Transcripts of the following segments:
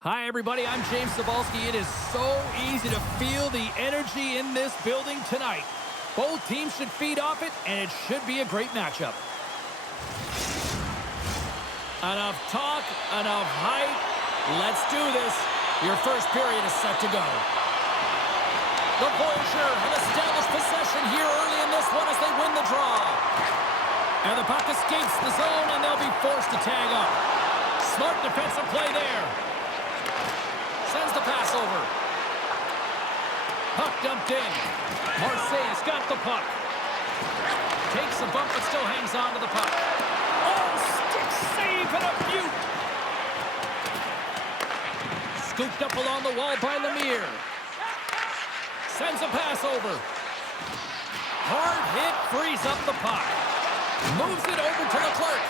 Hi, everybody. I'm James Cebulski. It is so easy to feel the energy in this building tonight. Both teams should feed off it, and it should be a great matchup. Enough talk, enough hype. Let's do this. Your first period is set to go. The Voyageurs have established possession here early in this one as they win the draw. And the puck escapes the zone, and they'll be forced to tag up. Smart defensive play there. Sends the pass over. Puck dumped in. Marseille's got the puck. Takes a bump but still hangs on to the puck. Oh, stick save and a beaut. Scooped up along the wall by Lemire. Sends a pass over. Hard hit, frees up the puck. Moves it over to Leclerc.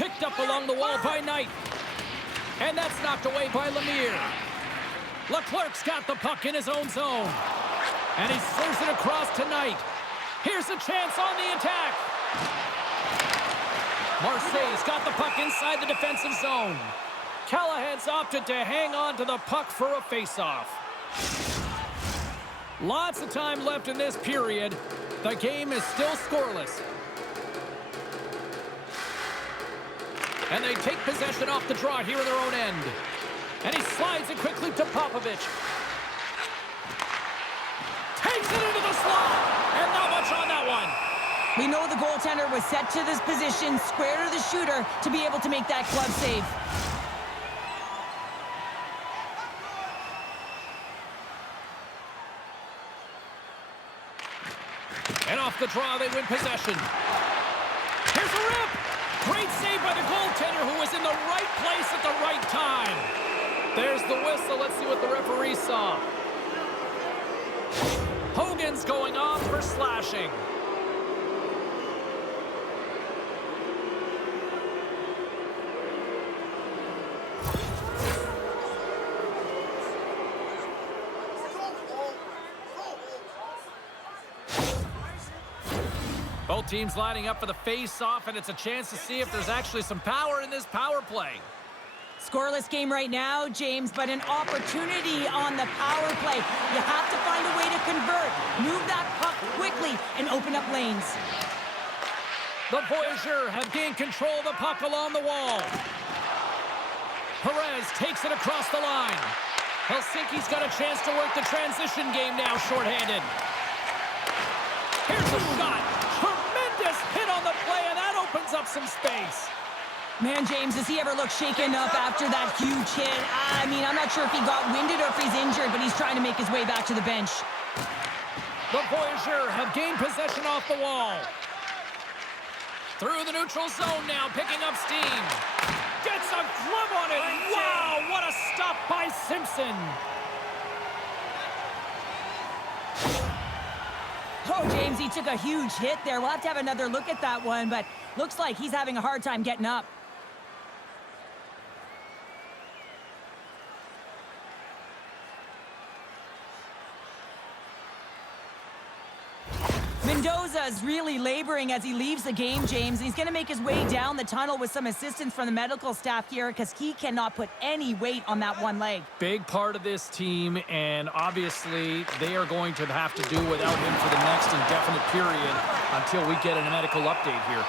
Picked up along the wall by Knight. And that's knocked away by Lemire. Leclerc's got the puck in his own zone. And he slurs it across to Knight. Here's a chance on the attack. Marseille's got the puck inside the defensive zone. Callahan's opted to hang on to the puck for a face-off. Lots of time left in this period. The game is still scoreless. And they take possession off the draw here in their own end. And he slides it quickly to Popovich. Takes it into the slot. And not much on that one. We know the goaltender was set to this position, square to the shooter, to be able to make that glove save. And off the draw, they win possession. Here's a rip. Great save by the goaltender who was in the right place at the right time. There's the whistle. Let's see what the referee saw. Hogan's going off for slashing. Both teams lining up for the face-off, and it's a chance to see if there's actually some power in this power play. Scoreless game right now, James, but an opportunity on the power play. You have to find a way to convert, move that puck quickly, and open up lanes. The Voyageurs have gained control of the puck along the wall. Perez takes it across the line. Helsinki's got a chance to work the transition game now, shorthanded. Here's a shot. Tremendous hit on the play, and that opens up some space. Man, James, does he ever look shaken up after that huge hit? I mean, I'm not sure if he got winded or if he's injured, but he's trying to make his way back to the bench. The Voyageurs have gained possession off the wall. Through the neutral zone now, picking up steam. Gets a glove on it. Wow, what a stop by Simpson. Oh, James, he took a huge hit there. We'll have to have another look at that one, but looks like he's having a hard time getting up. Mendoza's really laboring as he leaves the game, James. He's going to make his way down the tunnel with some assistance from the medical staff here because he cannot put any weight on that one leg. Big part of this team, and obviously they are going to have to do without him for the next indefinite period until we get a medical update here.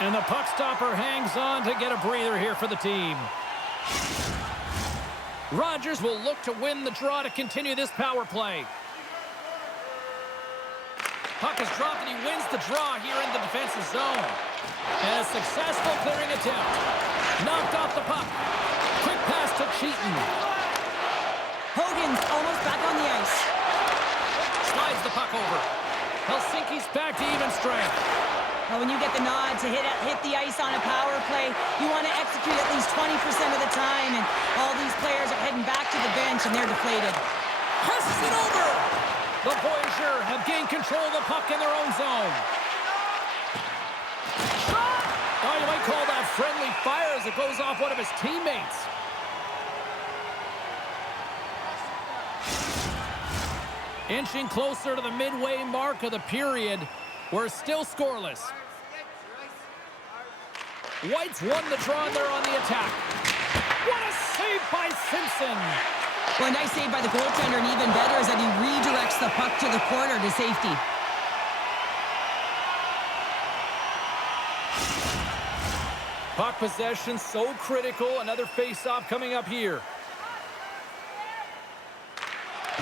And the puck stopper hangs on to get a breather here for the team. Rogers will look to win the draw to continue this power play. Puck is dropped and he wins the draw here in the defensive zone. And a successful clearing attempt. Knocked off the puck. Quick pass to Cheaton. Hogan's almost back on the ice. Slides the puck over. Helsinki's back to even strength. Well, when you get the nod to hit the ice on a power play, you want to execute at least 20% of the time, and all these players are heading back to the bench, and they're deflated. Passes it over! The Voyageurs have gained control of the puck in their own zone. Shot! Oh, you might call that friendly fire as it goes off one of his teammates. Inching closer to the midway mark of the period. We're still scoreless. White's won the draw and they're on the attack. What a save by Simpson! Well, a nice save by the goaltender, and even better is that he redirects the puck to the corner to safety. Puck possession so critical. Another face-off coming up here.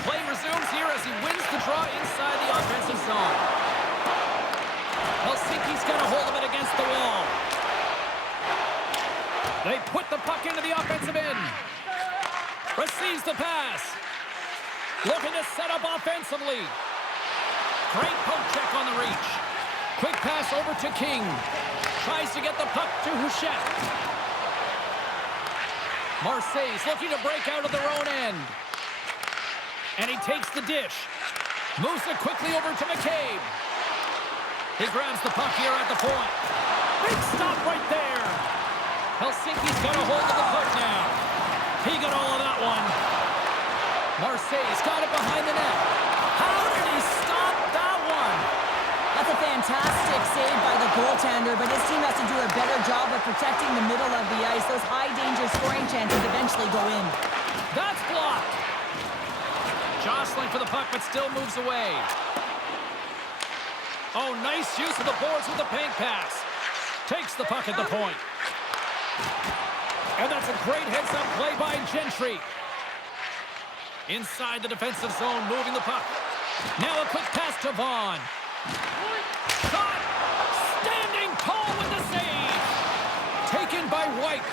Play resumes here as he wins the draw inside the offensive zone. Helsinki's got a hold of it against the wall. They put the puck into the offensive end. Receives the pass. Looking to set up offensively. Great poke check on the reach. Quick pass over to King. Tries to get the puck to Houchette. Marseille's looking to break out of their own end. And he takes the dish. Moves it quickly over to McCabe. He grabs the puck here at the point. Big stop right there. Helsinki's got a hold of the puck now. He got all of that one. Marseille's got it behind the net. How did he stop that one? That's a fantastic save by the goaltender, but his team has to do a better job of protecting the middle of the ice. Those high-danger scoring chances eventually go in. That's blocked. Jostling for the puck, but still moves away. Oh, nice use of the boards with the paint pass. Takes the puck at the point. And that's a great heads-up play by Gentry. Inside the defensive zone, moving the puck. Now a quick pass to Vaughn. Shot! Standing tall with the save. Taken by White.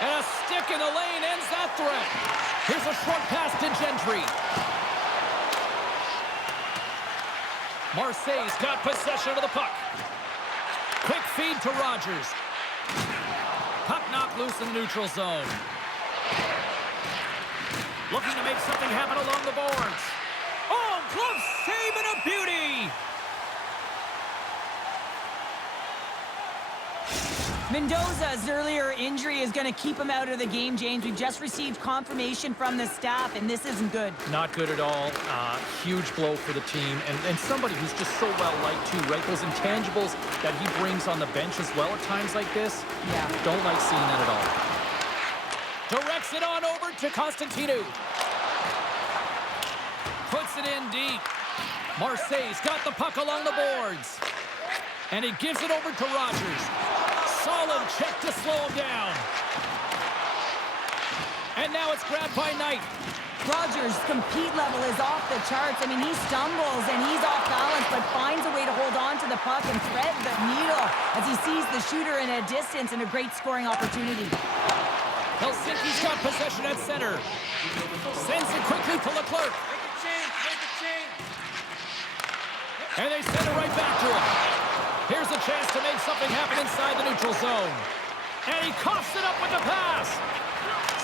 And a stick in the lane ends that threat. Here's a short pass to Gentry. Marseille's got possession of the puck. Quick feed to Rogers. Puck knocked loose in the neutral zone. Looking to make something happen along the boards. Oh, glove save and a beauty! Mendoza's earlier injury is going to keep him out of the game, James. We've just received confirmation from the staff, and this isn't good. Not good at all. Huge blow for the team, and somebody who's just so well-liked, too, right? Those intangibles that he brings on the bench as well at times like this. Yeah. Don't like seeing that at all. Directs it on over to Constantinu. Puts it in deep. Marseille's got the puck along the boards. And he gives it over to Rogers. Solid check to slow him down. And now it's grabbed by Knight. Rogers' compete level is off the charts. I mean, he stumbles and he's off balance, but finds a way to hold on to the puck and thread the needle as he sees the shooter in a distance and a great scoring opportunity. Helsinki's got possession at center. Sends it quickly to Leclerc. Make a change. And they send it right back to him. Here's a chance to make something happen inside the neutral zone. And he coughs it up with the pass.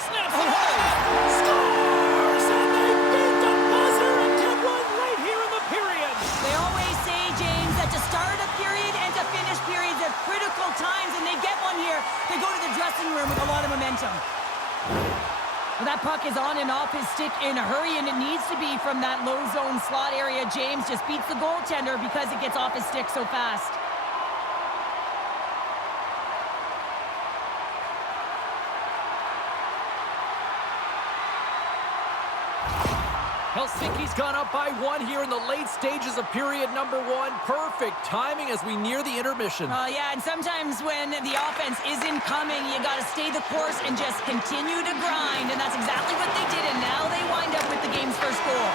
Snaps it home. Scores! And they beat the buzzer and get one right here in the period. They always say, James, that to start a period and to finish periods are critical times, and they get one here. They go to the dressing room with a lot of momentum. Well, that puck is on and off his stick in a hurry, and it needs to be from that low zone slot area. James just beats the goaltender because it gets off his stick so fast. Helsinki's gone up by 1 here in the late stages of period number 1. Perfect timing as we near the intermission. Yeah, and sometimes when the offense isn't coming, you got to stay the course and just continue to grind. And that's exactly what they did, and now they wind up with the game's first goal.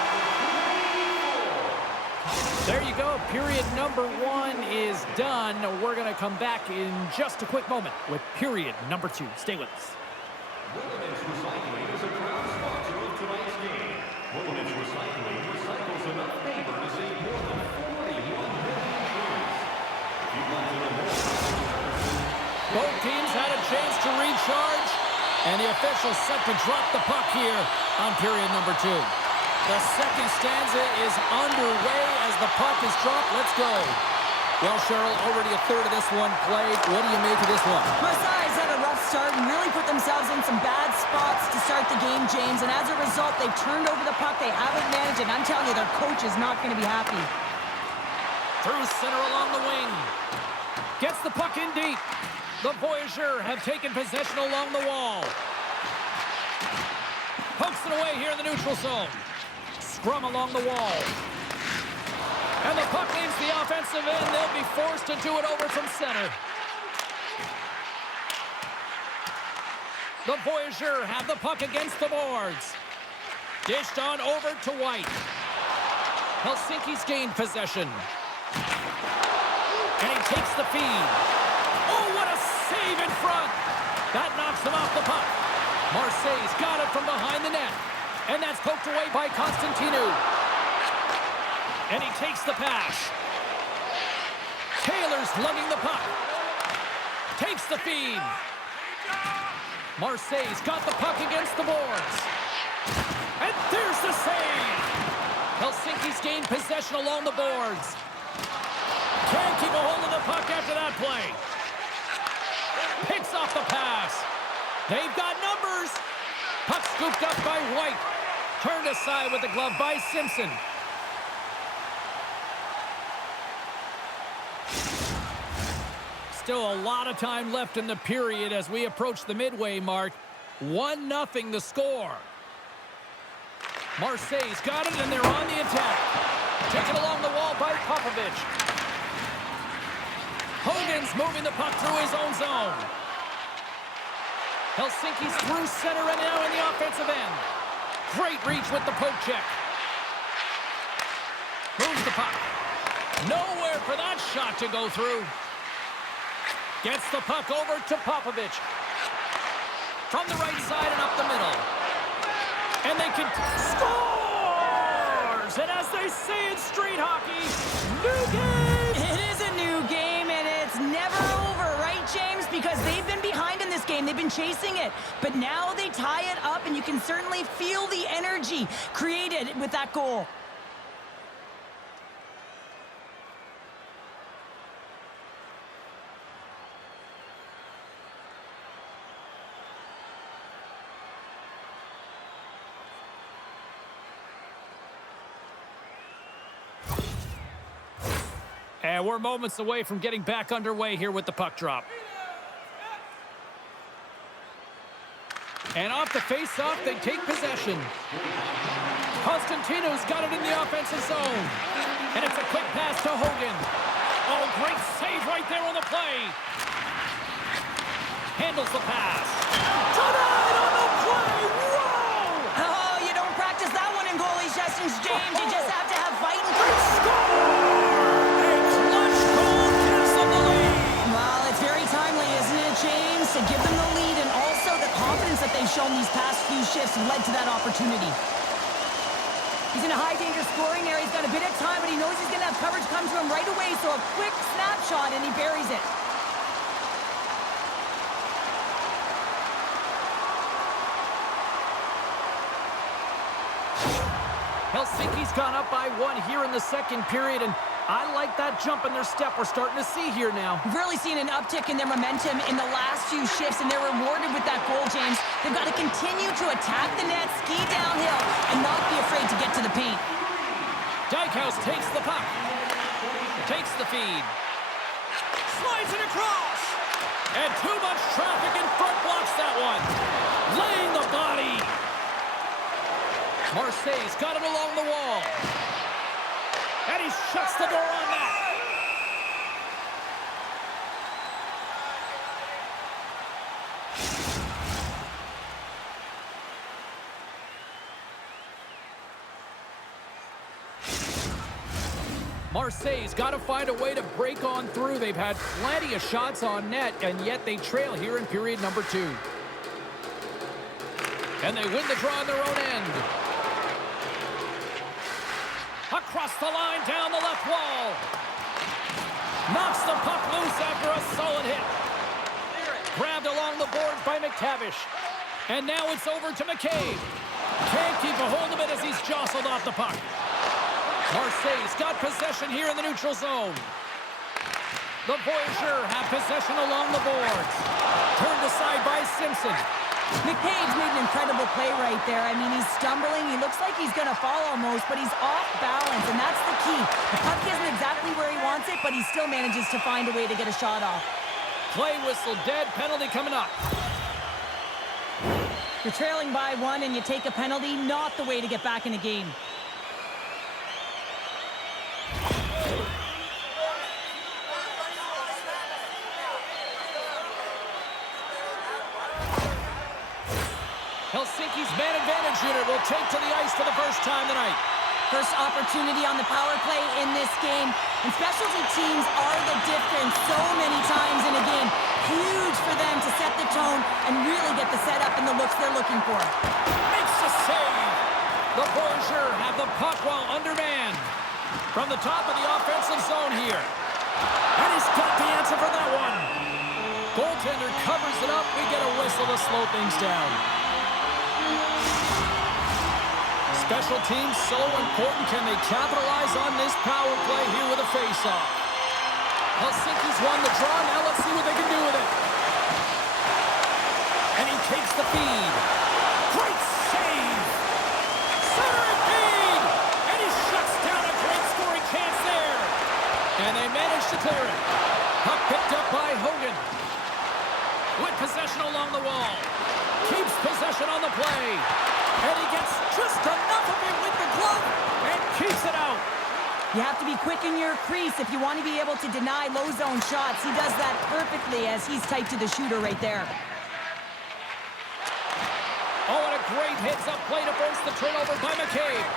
There you go. Period number 1 is done. We're going to come back in just a quick moment with period number 2. Stay with us. Wilderness Recycling is a proud sponsor of tonight's game. Wilderness Recycling recycles enough paper to save more than 41 million trees. If you'd like to know more, both teams had a chance to recharge, and the officials set to drop the puck here on period number 2. The second stanza is underway as the puck is dropped. Let's go. Well, Cheryl, already a third of this one played. What do you make of this one? Marseille's had a rough start and really put themselves in some bad spots to start the game, James. And as a result, they've turned over the puck. They haven't managed it. I'm telling you, their coach is not going to be happy. Through center along the wing. Gets the puck in deep. The Voyageurs have taken possession along the wall. Pokes it away here in the neutral zone. Scrum along the wall. And the puck leaves the offensive end. They'll be forced to do it over from center. The Voyageurs have the puck against the boards. Dished on over to White. Helsinki's gained possession. And he takes the feed. Oh, what a save in front. That knocks him off the puck. Marseille's got it from behind the net. And that's poked away by Constantinu. And he takes the pass. Taylor's lugging the puck. Takes the feed. Marseille's got the puck against the boards. And there's the save. Helsinki's gained possession along the boards. Can't keep a hold of the puck after that play. Picks off the pass. They've got numbers. Puck scooped up by White. Turned aside with the glove by Simpson. Still a lot of time left in the period as we approach the midway mark. 1-0 the score. Marseille's got it, and they're on the attack. Taken along the wall by Popovich. Hogan's moving the puck through his own zone. Helsinki's through center and now in the offensive end. Great reach with the poke check. Moves the puck. Nowhere for that shot to go through. Gets the puck over to Popovich. From the right side and up the middle. And they can... Scores! And as they say in street hockey, new game! It is a new game, and it's never over, right, James? Because they've been behind in this game. They've been chasing it. But now they tie it up, and you can certainly feel the energy created with that goal. And we're moments away from getting back underway here with the puck drop. And off the face-off, they take possession. Constantino's got it in the offensive zone. And it's a quick pass to Hogan. Oh, great save right there on the play. Handles the pass. Tonight on the play! Whoa! Oh, you don't practice that one in goalie sessions, James. You just have to have fight and courage. Score! James, to give them the lead, and also the confidence that they've shown these past few shifts led to that opportunity. He's in a high-danger scoring area. He's got a bit of time, but he knows he's going to have coverage come to him right away, so a quick snapshot, and he buries it. Helsinki's gone up by 1 here in the second period, and I like that jump in their step we're starting to see here now. We've really seen an uptick in their momentum in the last few shifts, and they're rewarded with that goal, James. They've got to continue to attack the net, ski downhill, and not be afraid to get to the paint. Dykhouse takes the puck. Takes the feed. Slides it across. And too much traffic in front blocks that one. Laying the body. Marseille's got it along the wall. And he shuts the door on that. Marseille's got to find a way to break on through. They've had plenty of shots on net, and yet they trail here in period number 2. And they win the draw on their own end. Across the line, down the left wall. Knocks the puck loose after a solid hit. Grabbed along the boards by McTavish. And now it's over to McCabe. Can't keep a hold of it as he's jostled off the puck. Marseille's got possession here in the neutral zone. The Voyageurs have possession along the boards. Turned aside by Simpson. McCabe's made an incredible play right there. I mean, he's stumbling. He looks like he's going to fall almost, but he's off balance, and that's the key. The puck isn't exactly where he wants it, but he still manages to find a way to get a shot off. Play whistle dead. Penalty coming up. You're trailing by 1 and you take a penalty. Not the way to get back in a game. Helsinki's man advantage unit will take to the ice for the first time tonight. First opportunity on the power play in this game. And specialty teams are the difference so many times in a game. Huge for them to set the tone and really get the setup and the looks they're looking for. Makes the save. The Voyageurs have the puck while undermanned. From the top of the offensive zone here. And he's got the answer for that one. Goaltender covers it up. We get a whistle to slow things down. Special teams so important. Can they capitalize on this power play here with a face-off? Helsinki's won the draw. Now let's see what they can do with it. And he takes the feed. Great save! Center feed! And he shuts down a great scoring chance there. And they manage to clear it. Puck picked up by Hogan. With possession along the wall. Keeps possession on the play. And he gets just enough of it with the glove and keeps it out. You have to be quick in your crease if you want to be able to deny low zone shots. He does that perfectly as he's tight to the shooter right there. Oh, and a great heads-up play to force the turnover by McCabe.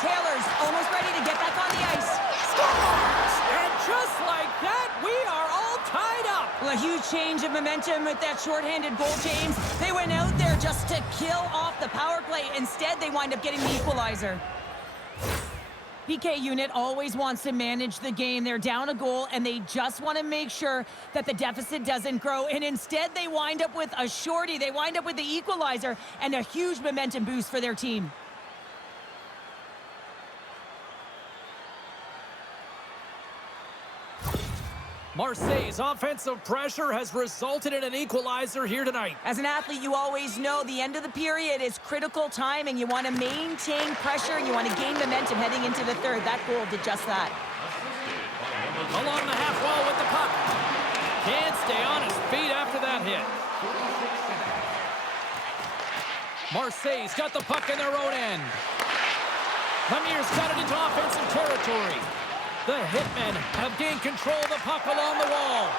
Taylor's almost ready to get back on the ice. Scores! And just like that, we are all tied up. Well, a huge change of momentum with that shorthanded goal, James. They went out there just to kill off the power play. Instead, they wind up getting the equalizer. PK unit always wants to manage the game. They're down a goal, and they just want to make sure that the deficit doesn't grow. And instead, they wind up with a shorty. They wind up with the equalizer and a huge momentum boost for their team. Marseille's offensive pressure has resulted in an equalizer here tonight. As an athlete, you always know the end of the period is critical time, and you want to maintain pressure, and you want to gain momentum heading into the third. That goal did just that. Along the half wall with the puck. Can't stay on his feet after that hit. Marseille's got the puck in their own end. Lemir's got it into offensive territory. The Hitmen have gained control of the puck along the wall.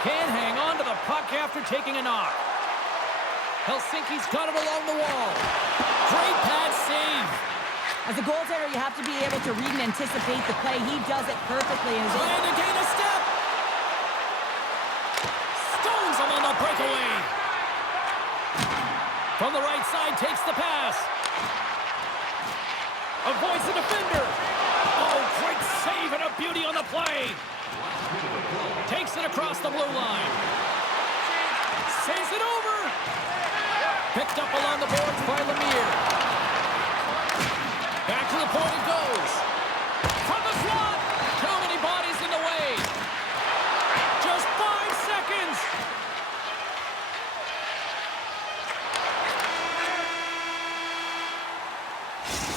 Can't hang on to the puck after taking a knock. Helsinki's got it along the wall. Great pad save. As a goaltender, you have to be able to read and anticipate the play. He does it perfectly. Trying to gain a step. Stones him on the breakaway. From the right side, takes the pass. Avoids the defender. Oh, great save and a beauty on the play. Takes it across the blue line. Saves it over. Picked up along the boards by Lemire. Back to the point it goes. From the slot. Too many bodies in the way. Just 5 seconds.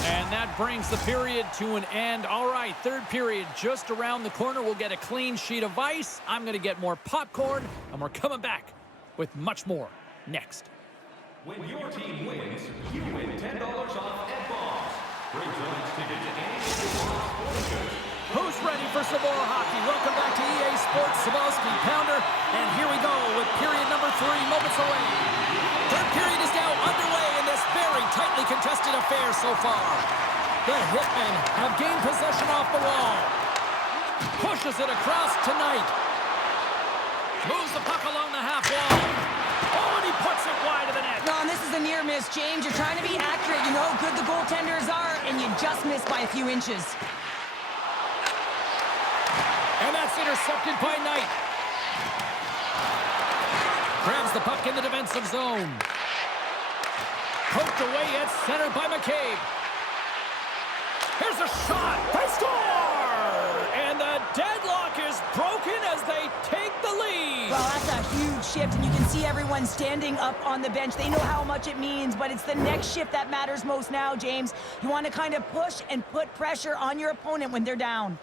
And that brings the period to an end. All right, third period just around the corner. We'll get a clean sheet of ice. I'm going to get more popcorn, and we're coming back with much more next. When your team wins, you win $10 off at Bob's. Bring tonight's ticket to any of your Bob's sporting goods. Who's ready for some more hockey? Welcome back to EA Sports Sabowski Pounder. And here we go with period number 3, moments away. Third period is now underway in this very tightly contested affair so far. The Hitmen have gained possession off the wall. Pushes it across tonight. Moves the puck along the half wall. Oh, and he puts it wide of the net. No, and this is a near miss, James. You're trying to be accurate. You know how good the goaltenders are, and you just missed by a few inches. And that's intercepted by Knight. Grabs the puck in the defensive zone. Poked away at center by McCabe. Here's a shot. They score! And the deadlock is broken as they take the lead. Well, that's a huge shift, and you can see everyone standing up on the bench. They know how much it means, but it's the next shift that matters most now, James. You want to kind of push and put pressure on your opponent when they're down.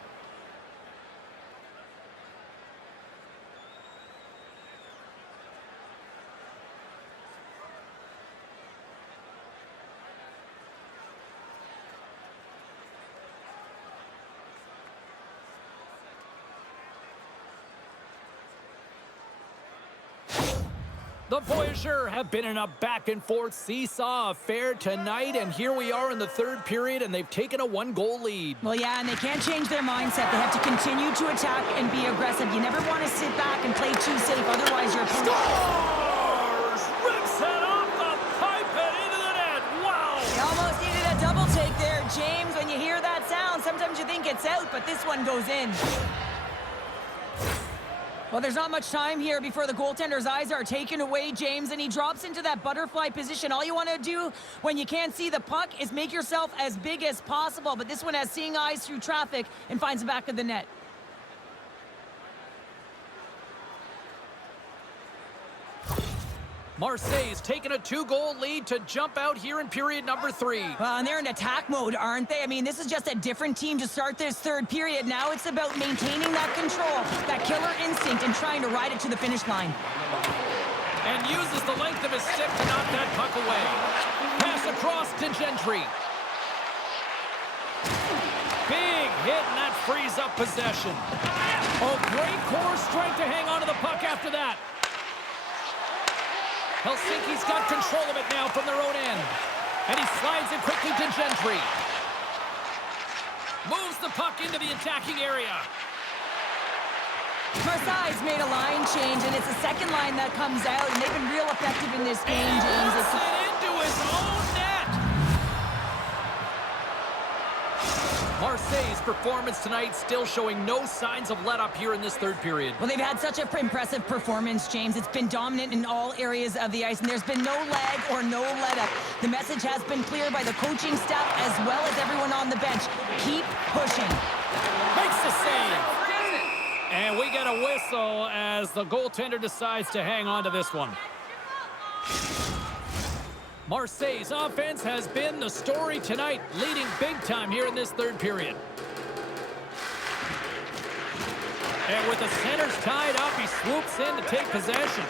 The Voyageur have been in a back-and-forth seesaw affair tonight, and here we are in the third period, and they've taken a 1-goal lead. Well, yeah, and they can't change their mindset. They have to continue to attack and be aggressive. You never want to sit back and play too safe, otherwise your opponent... Scores! Rips it off the pipe and into the net. Wow! You almost needed a double take there, James. When you hear that sound, sometimes you think it's out, but this one goes in. Well, there's not much time here before the goaltender's eyes are taken away, James, and he drops into that butterfly position. All you want to do when you can't see the puck is make yourself as big as possible, but this one has seeing eyes through traffic and finds the back of the net. Marseille's taken a 2-goal lead to jump out here in period number 3. Well, and they're in attack mode, aren't they? I mean, this is just a different team to start this third period. Now it's about maintaining that control, that killer instinct, and trying to ride it to the finish line. And uses the length of his stick to knock that puck away. Pass across to Gentry. Big hit, and that frees up possession. Oh, great core strength to hang on to the puck after that. Helsinki's got control of it now from their own end. And he slides it quickly to Gentry. Moves the puck into the attacking area. Marseille's made a line change, and it's the second line that comes out, and they've been real effective in this game, James. It's it into his own net. Marseille's performance tonight still showing no signs of let-up here in this third period. Well, they've had such an impressive performance, James. It's been dominant in all areas of the ice, and there's been no lag or no let-up. The message has been clear by the coaching staff as well as everyone on the bench. Keep pushing. Makes the save. And we get a whistle as the goaltender decides to hang on to this one. Marseille's offense has been the story tonight, leading big time here in this third period. And with the centers tied up, he swoops in to take possession.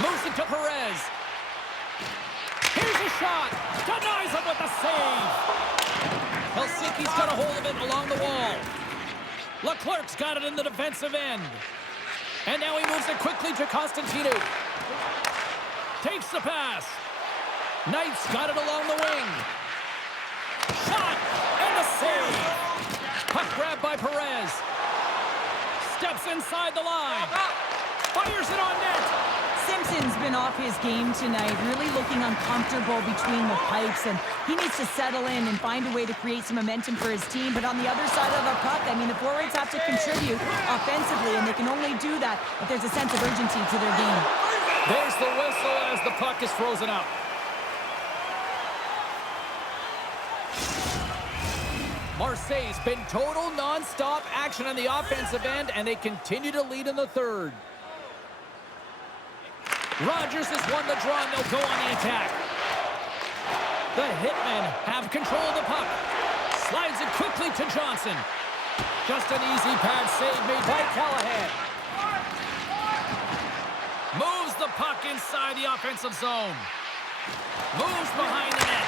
Moves it to Perez. Here's a shot. Denies him with the save. Helsinki's got a hold of it along the wall. Leclerc's got it in the defensive end. And now he moves it quickly to Constantino. Takes the pass. Knight's got it along the wing. Shot! And the save! Puck grab by Perez. Steps inside the line. Fires it on net. Simpson's been off his game tonight, really looking uncomfortable between the pipes, and he needs to settle in and find a way to create some momentum for his team. But on the other side of the puck, I mean, the forwards have to contribute offensively, and they can only do that if there's a sense of urgency to their game. There's the whistle as the puck is frozen up. Marseille's been total non-stop action on the offensive end, and they continue to lead in the third. Rogers has won the draw, and they'll go on the attack. The Hitmen have control of the puck. Slides it quickly to Johnson. Just an easy pad save made by Callahan. Moves the puck puck inside the offensive zone. Moves behind the net.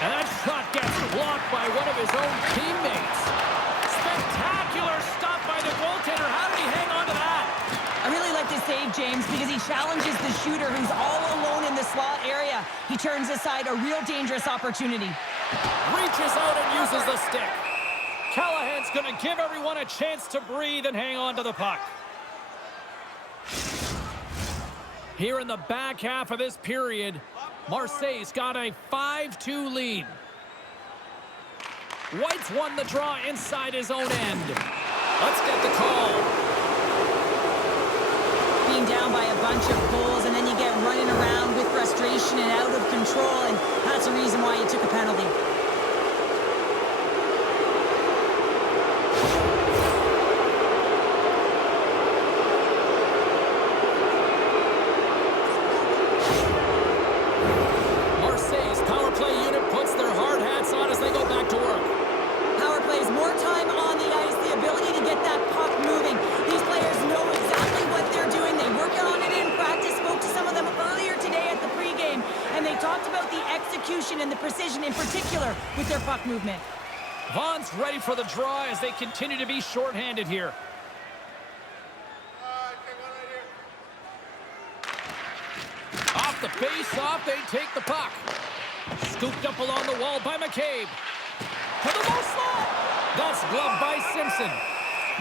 And that shot gets blocked by one of his own teammates. Spectacular stop by the goaltender. How did he hang on to that? I really like this save, James, because he challenges the shooter who's all alone in the slot area. He turns aside a real dangerous opportunity. Reaches out and uses the stick. Callahan's going to give everyone a chance to breathe and hang on to the puck. Here in the back half of this period, Marseille's got a 5-2 lead. White's won the draw inside his own end. Let's get the call. Being down by a bunch of goals, and then you get running around with frustration and out of control, and that's the reason why you took a penalty. Marseille's power play unit puts their hard hats on as they go back to work. Power plays more time on the ice, the ability to get that puck moving. These players know exactly what they're doing. They work on it in practice. Spoke to some of them earlier today at the pregame, and they talked about the execution and the precision in particular with their puck movement. Vaughn's ready for the draw as they continue to be shorthanded here. Off the face-off, they take the puck. Scooped up along the wall by McCabe. To the low slot. That's gloved by Simpson.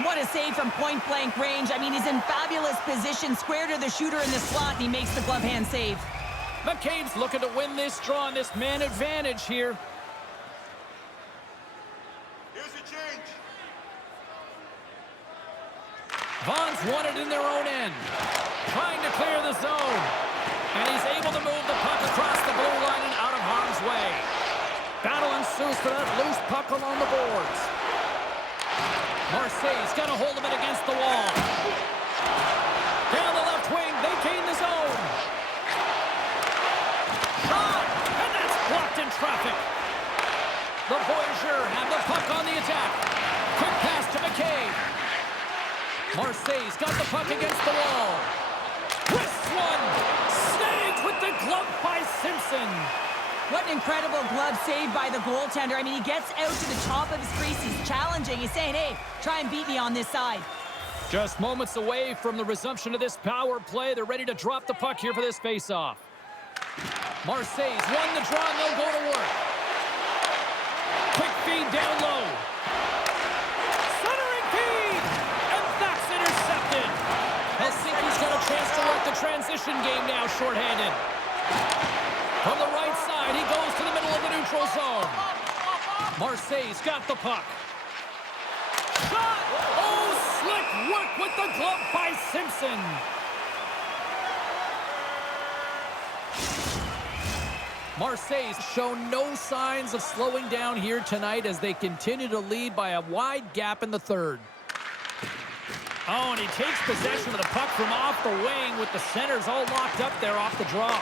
What a save from point-blank range. I mean, he's in fabulous position, square to the shooter in the slot, and he makes the glove hand save. McCabe's looking to win this draw on this man advantage here. Here's your change. Vaughn's won it in their own end. Trying to clear the zone. And he's able to move the puck across the blue line and out of harm's way. Battle ensues for that loose puck along the boards. Marseille's got a hold of it against the wall. Down the left wing, they gain the zone. Shot, and that's blocked in traffic. The Voyageurs have the puck on the attack. Quick pass to McCabe. Marseille's got the puck against the wall. Twists one. Saved with the glove by Simpson. What an incredible glove save by the goaltender. I mean, he gets out to the top of his crease. He's challenging. He's saying, hey, try and beat me on this side. Just moments away from the resumption of this power play. They're ready to drop the puck here for this face-off. Marseille's won the draw, and they'll go to work. Quick feed down low. Centering feed! And that's intercepted. Helsinki's got a chance to work the transition game now, shorthanded. From the right side, he goes to the middle of the neutral zone. Marseille's got the puck. Shot! Oh, slick work with the glove by Simpson. Marseille's shown no signs of slowing down here tonight as they continue to lead by a wide gap in the third. Oh, and he takes possession of the puck from off the wing with the centers all locked up there off the draw.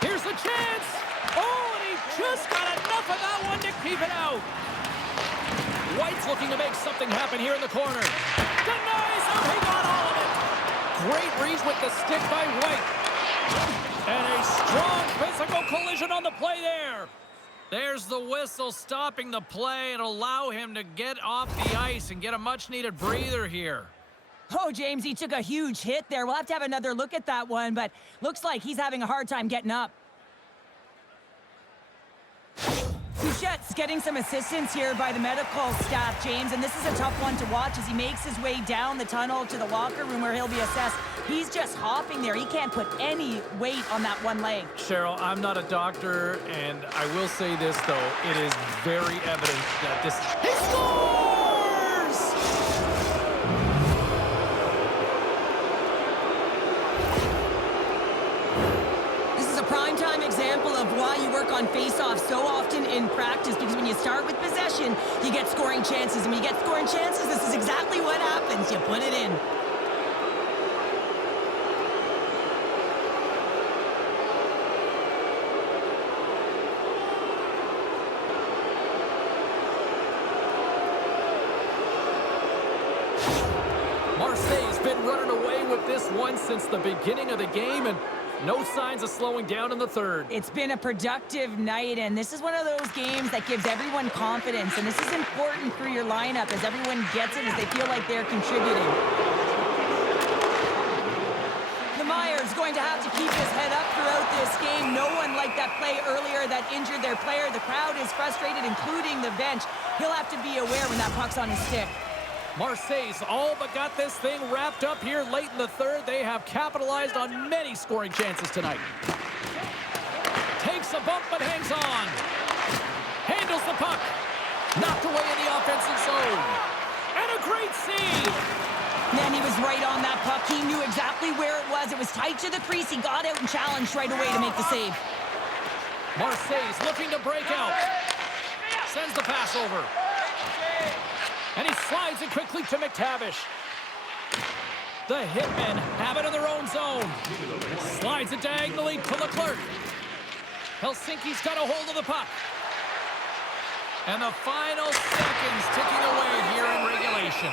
Here's the chance. Oh, and he just got enough of that one to keep it out. White's looking to make something happen here in the corner. Denies him. He got all of it. Great reach with the stick by White. And a strong physical collision on the play there. There's the whistle stopping the play and allow him to get off the ice and get a much-needed breather here. Oh, James, he took a huge hit there. We'll have to have another look at that one, but looks like he's having a hard time getting up. Couchette's getting some assistance here by the medical staff, James, and this is a tough one to watch as he makes his way down the tunnel to the locker room where he'll be assessed. He's just hopping there. He can't put any weight on that one leg. Cheryl, I'm not a doctor, and I will say this, though. It is very evident that this... He scores! Prime example of why you work on face-offs so often in practice, because when you start with possession, you get scoring chances. And when you get scoring chances, this is exactly what happens. You put it in. Marseille's been running away with this one since the beginning of the game, and No signs of slowing down in the third. It's been a productive night, and this is one of those games that gives everyone confidence, and this is important for your lineup as everyone gets it, as they feel like they're contributing. Lemaire's going to have to keep his head up throughout this game. No one liked that play earlier that injured their player. The crowd is frustrated, including the bench. He'll have to be aware when that puck's on his stick. Marseille's all but got this thing wrapped up here late in the third. They have capitalized on many scoring chances tonight. Takes a bump but hangs on. Handles the puck. Knocked away in the offensive zone. And a great save. Man, he was right on that puck. He knew exactly where it was. It was tight to the crease. He got out and challenged right away to make the save. Marseille's looking to break out. Sends the pass over. And he slides it quickly to McTavish. The Hitmen have it in their own zone. Slides it diagonally to Leclerc. Helsinki's got a hold of the puck. And the final seconds ticking away here in regulation.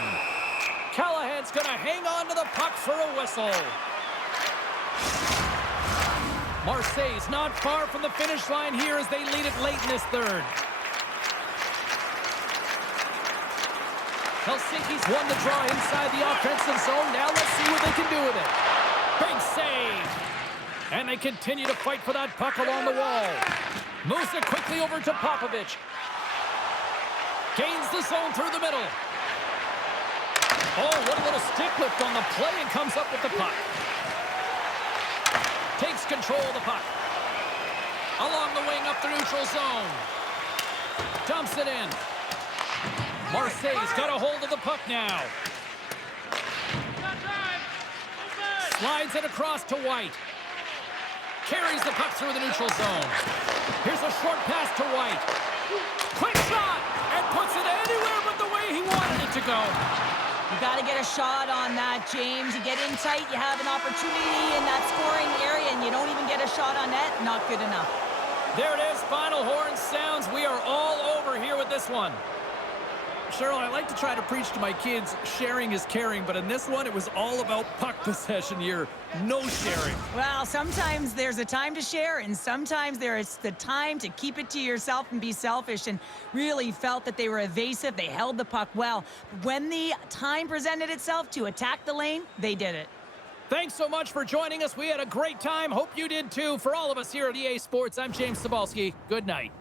Callahan's going to hang on to the puck for a whistle. Marseille's not far from the finish line here as they lead it late in this third. Helsinki's won the draw inside the offensive zone. Now let's see what they can do with it. Big save. And they continue to fight for that puck along the wall. Moves it quickly over to Popovich. Gains the zone through the middle. Oh, what a little stick lift on the play and comes up with the puck. Takes control of the puck. Along the wing up the neutral zone. Dumps it in. Marseille's got a hold of the puck now. Slides it across to White. Carries the puck through the neutral zone. Here's a short pass to White. Quick shot! And puts it anywhere but the way he wanted it to go. You got to get a shot on that, James. You get in tight, you have an opportunity in that scoring area, and you don't even get a shot on net. Not good enough. There it is. Final horn sounds. We are all over here with this one. Cheryl, I like to try to preach to my kids, sharing is caring, but in this one, it was all about puck possession here. No sharing. Well, sometimes there's a time to share, and sometimes there is the time to keep it to yourself and be selfish, and really felt that they were evasive. They held the puck well. When the time presented itself to attack the lane, they did it. Thanks so much for joining us. We had a great time. Hope you did too. For all of us here at EA Sports, I'm James Cybulski. Good night.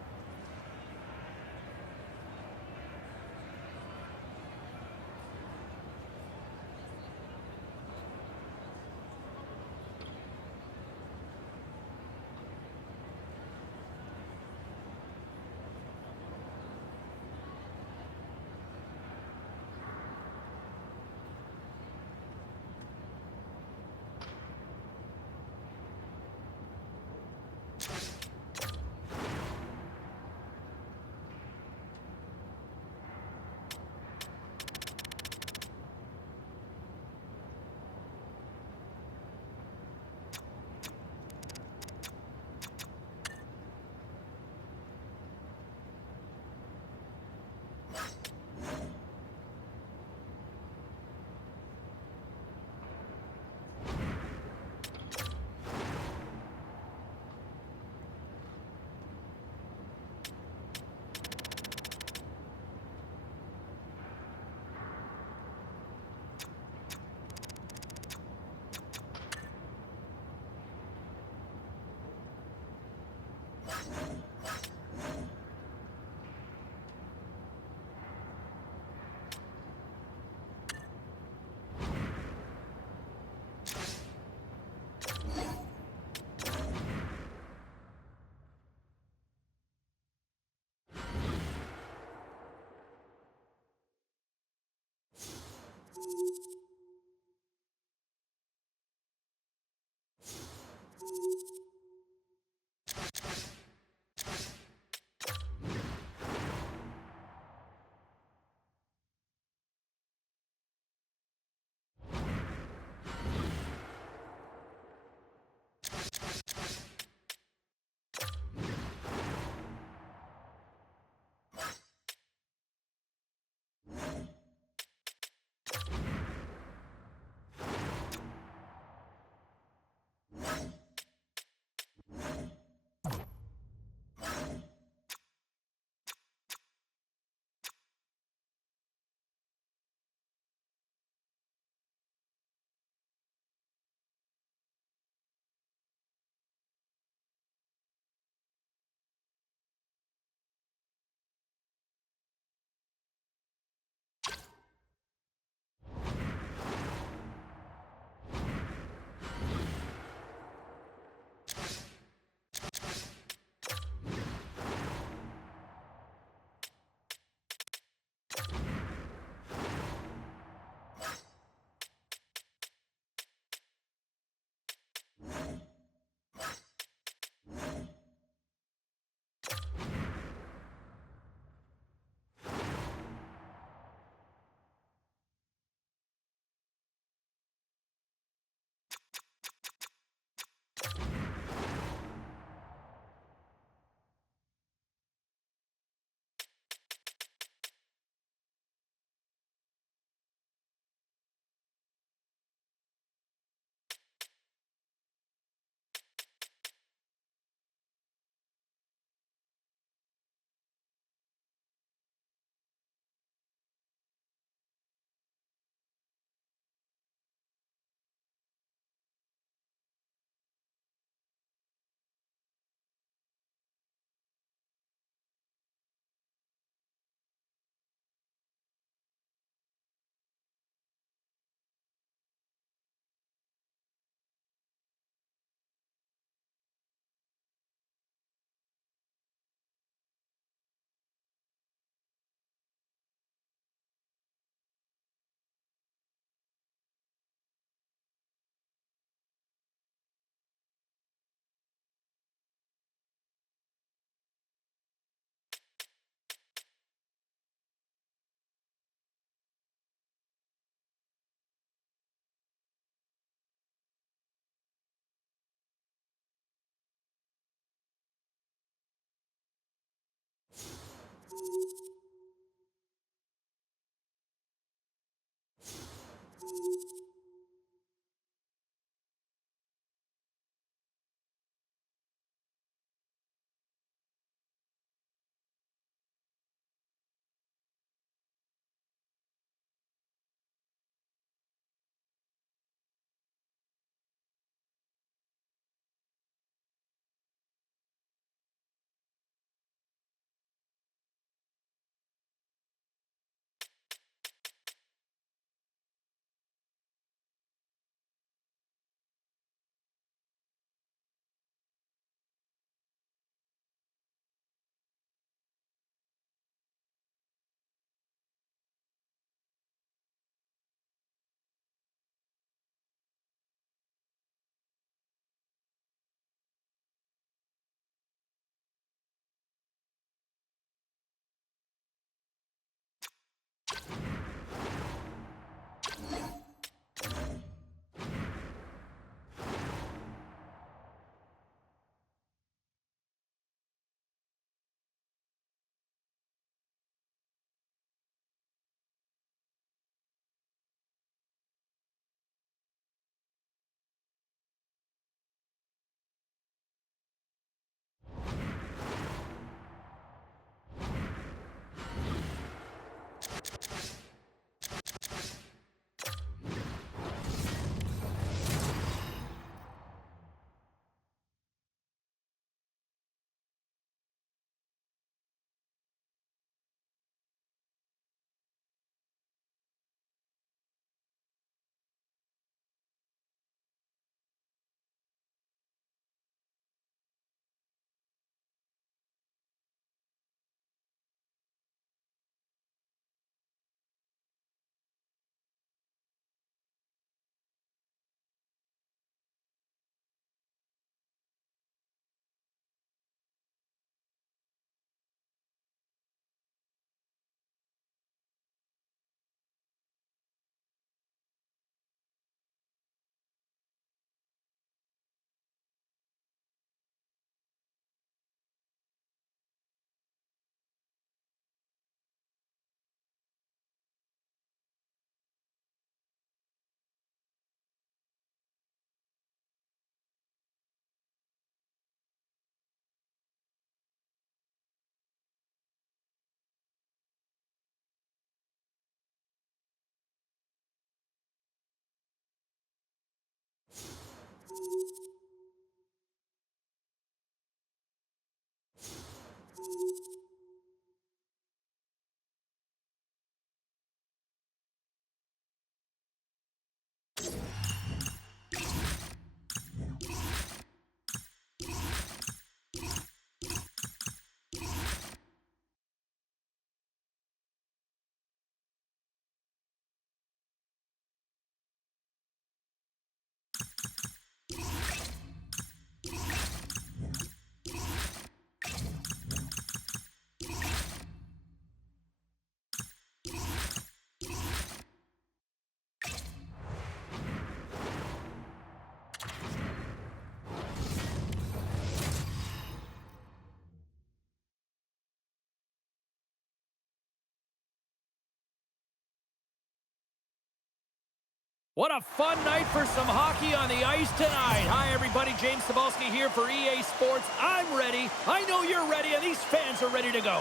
What a fun night for some hockey on the ice tonight. Hi, everybody. James Cebulski here for EA Sports. I'm ready. I know you're ready, and these fans are ready to go.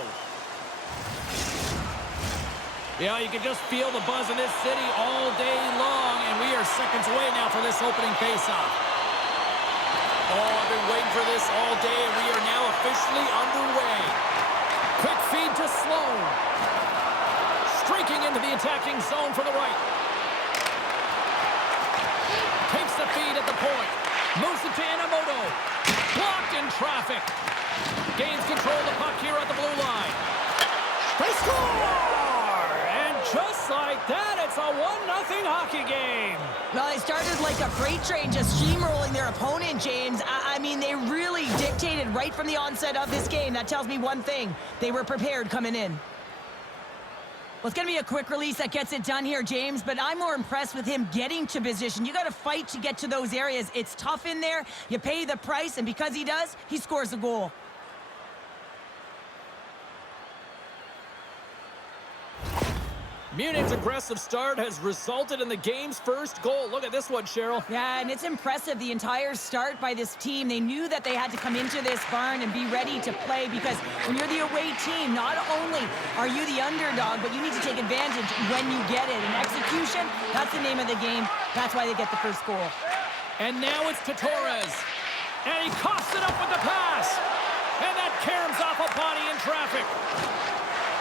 Yeah, you can just feel the buzz in this city all day long, and we are seconds away now for this opening faceoff. Oh, I've been waiting for this all day, and we are now officially underway. Quick feed to Sloan. Streaking into the attacking zone for the right. Takes the feed at the point. Moves it to Inamoto. Blocked in traffic. Gains control of the puck here at the blue line. They score! And just like that, it's a 1-0 hockey game. Well, they started like a freight train, just steamrolling their opponent, James. I mean, they really dictated right from the onset of this game. That tells me one thing. They were prepared coming in. Well, it's going to be a quick release that gets it done here, James, but I'm more impressed with him getting to position. You got to fight to get to those areas. It's tough in there. You pay the price, and because he does, he scores a goal. Munich's aggressive start has resulted in the game's first goal. Look at this one, Cheryl. Yeah, and it's impressive, the entire start by this team. They knew that they had to come into this barn and be ready to play, because when you're the away team, not only are you the underdog, but you need to take advantage when you get it. And execution, that's the name of the game. That's why they get the first goal. And now it's to Torres. And he coughs it up with the pass. And that caroms off a body in traffic.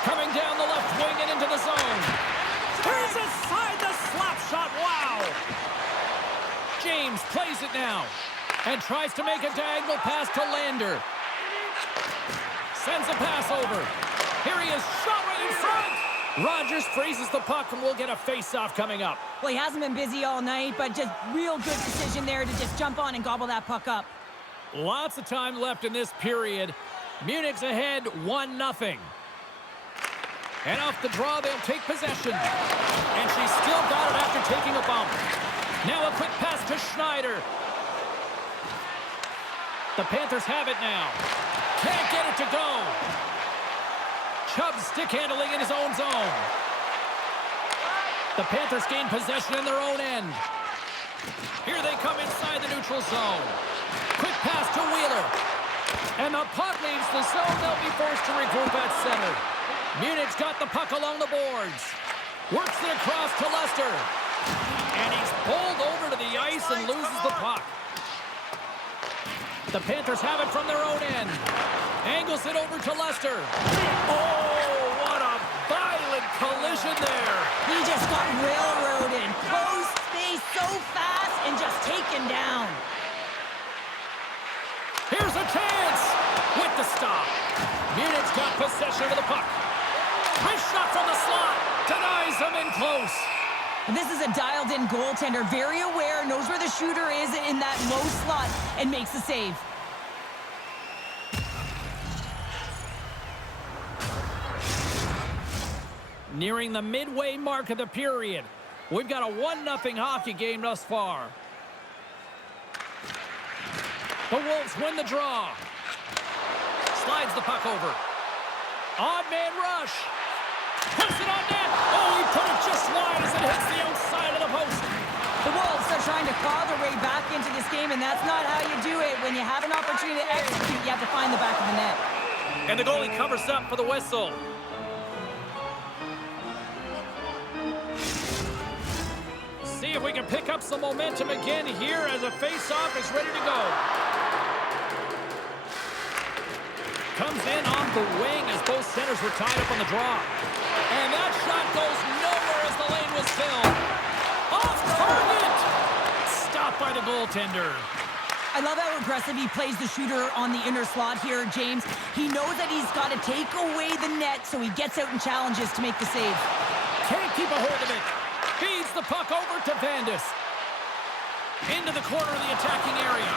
Coming down the left wing and into the zone. Here's aside the slap shot. Wow. James plays it now. And tries to make a diagonal pass to Lander. Sends a pass over. Here he is, shot right in front. Rogers freezes the puck, and we'll get a face-off coming up. Well, he hasn't been busy all night, but just real good decision there to just jump on and gobble that puck up. Lots of time left in this period. Munich's ahead 1-0. And off the draw, they'll take possession. And she's still got it after taking a bump. Now a quick pass to Schneider. The Panthers have it now. Can't get it to go. Chubb stick handling in his own zone. The Panthers gain possession in their own end. Here they come inside the neutral zone. Quick pass to Wheeler. And the puck leaves the zone. They'll be forced to regroup at center. Munich's got the puck along the boards. Works it across to Lester. And he's pulled over to the ice and loses the puck. The Panthers have it from their own end. Angles it over to Lester. Oh, what a violent collision there. He just got railroaded. Close space so fast and just taken down. Here's a chance with the stop. Munich's got possession of the puck. Wrist shot from the slot. Denies him in close. This is a dialed-in goaltender. Very aware, knows where the shooter is in that low slot, and makes the save. Nearing the midway mark of the period. We've got a 1-0 hockey game thus far. The Wolves win the draw. Slides the puck over. Odd man rush. Puts it on net. Oh, he put it just wide as it hits the outside of the post. The Wolves are trying to claw their way back into this game, and that's not how you do it. When you have an opportunity to execute, you have to find the back of the net. And the goalie covers up for the whistle. See if we can pick up some momentum again here as a face-off is ready to go. Comes in on the wing as both centers were tied up on the draw. And that shot goes nowhere as the lane was filled. Off target! Stopped by the goaltender. I love how aggressive he plays the shooter on the inner slot here, James. He knows that he's got to take away the net, so he gets out and challenges to make the save. Can't keep a hold of it. Feeds the puck over to Vandis. Into the corner of the attacking area.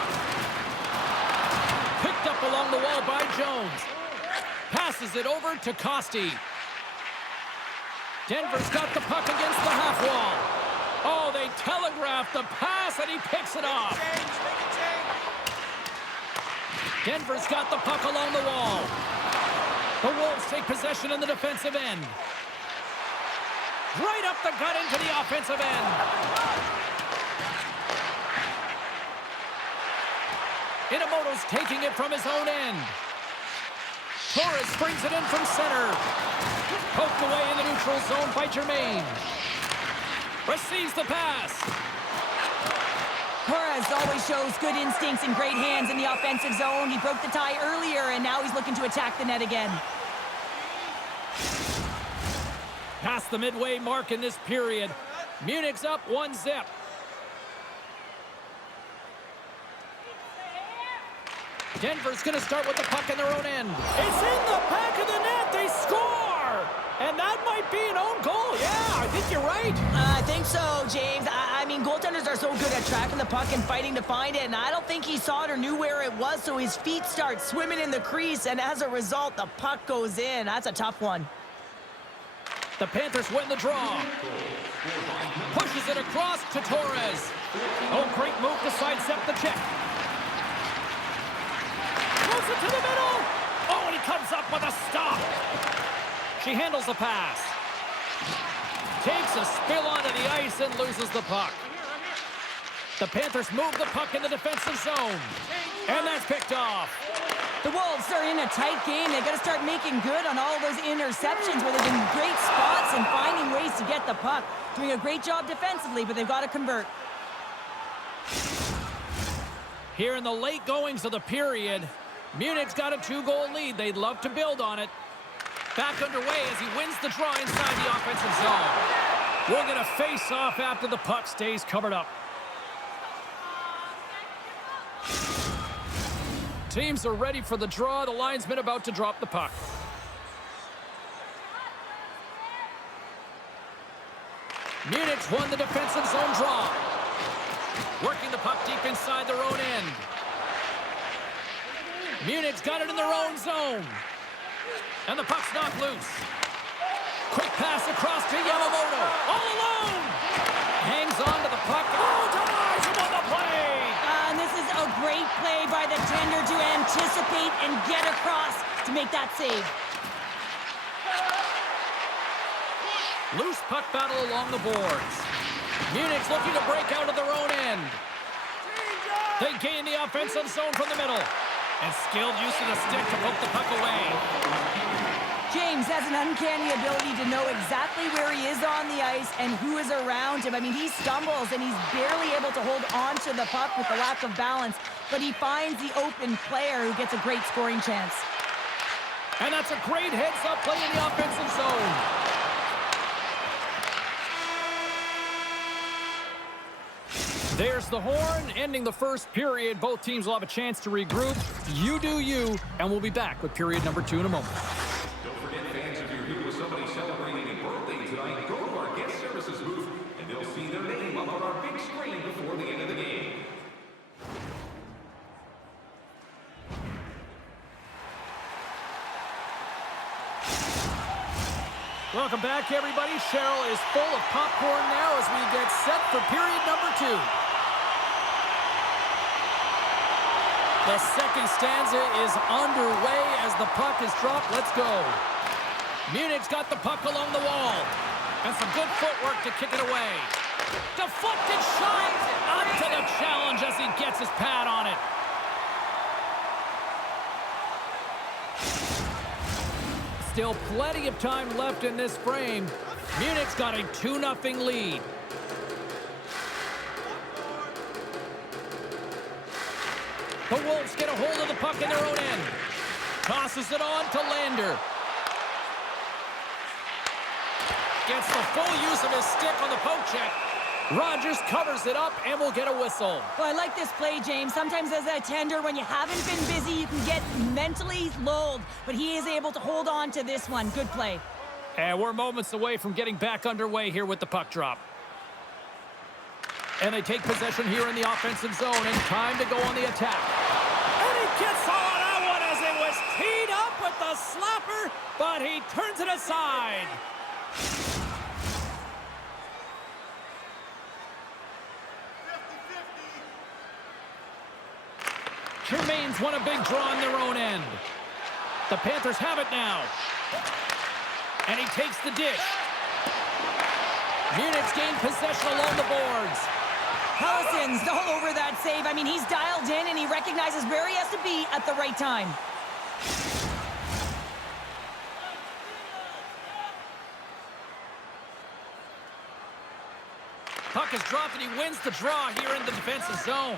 Picked up along the wall by Jones. Passes it over to Costi. Denver's got the puck against the half wall. Oh, they telegraphed the pass, and he picks it off. Denver's got the puck along the wall. The Wolves take possession in the defensive end. Right up the gut into the offensive end. Inamoto's taking it from his own end. Torres brings it in from center. Poked away in the neutral zone by Germain. Receives the pass. Torres always shows good instincts and great hands in the offensive zone. He broke the tie earlier, and now he's looking to attack the net again. Past the midway mark in this period. Munich's up 1-0. Denver's going to start with the puck in their own end. It's in the back of the net. They score! And that might be an own goal. Yeah, I think you're right. I think so, James. I mean, goaltenders are so good at tracking the puck and fighting to find it, and I don't think he saw it or knew where it was, so his feet start swimming in the crease, and as a result, the puck goes in. That's a tough one. The Panthers win the draw. Pushes it across to Torres. Oh, great move to sidestep the check. Moves it to the middle. Oh, and he comes up with a stop. She handles the pass. Takes a spill onto the ice and loses the puck. The Panthers move the puck in the defensive zone. And that's picked off. The Wolves are in a tight game. They got to start making good on all of those interceptions where they've been in great spots and finding ways to get the puck. Doing a great job defensively, but they've got to convert. Here in the late goings of the period, Munich's got a 2-goal lead. They'd love to build on it. Back underway as he wins the draw inside the offensive zone. We'll get a face-off after the puck stays covered up. Teams are ready for the draw. The linesman about to drop the puck. Munich won the defensive zone draw. Working the puck deep inside their own end. Munich's got it in their own zone. And the puck's knocked loose. Quick pass across to Yamamoto. All alone. Hangs on to the puck. Oh, denies him on the play. And this is a great play by the tender to anticipate and get across to make that save. Loose puck battle along the boards. Munich's looking to break out of their own end. They gain the offensive zone from the middle. And skilled use of the stick to poke the puck away. James has an uncanny ability to know exactly where he is on the ice and who is around him. I mean, he stumbles and he's barely able to hold on to the puck with the lack of balance, but he finds the open player who gets a great scoring chance. And that's a great heads-up play in the offensive zone. There's the horn, ending the first period. Both teams will have a chance to regroup. You do you, and we'll be back with period number 2 in a moment. Don't forget, fans, if you're here with somebody celebrating a birthday tonight, go to our guest services booth, and they'll see their name up on our big screen before the end of the game. Welcome back, everybody. Cheryl is full of popcorn now as we get set for period number 2. The second stanza is underway as the puck is dropped. Let's go. Munich's got the puck along the wall. And some good footwork to kick it away. Deflected shot. Up to the challenge as he gets his pad on it. Still plenty of time left in this frame. Munich's got a 2-0 lead. The Wolves get a hold of the puck in their own end. Tosses it on to Lander. Gets the full use of his stick on the poke check. Rogers covers it up and will get a whistle. Well, I like this play, James. Sometimes as a tender, when you haven't been busy, you can get mentally lulled. But he is able to hold on to this one. Good play. And we're moments away from getting back underway here with the puck drop. And they take possession here in the offensive zone, and time to go on the attack. And he gets on that one as it was teed up with the slapper, but he turns it aside. Germain's won a big draw on their own end. The Panthers have it now. And he takes the dish. Munich's gained possession along the boards. Hellison's all over that save. I mean, he's dialed in and he recognizes where he has to be at the right time. Puck is dropped and he wins the draw here in the defensive zone.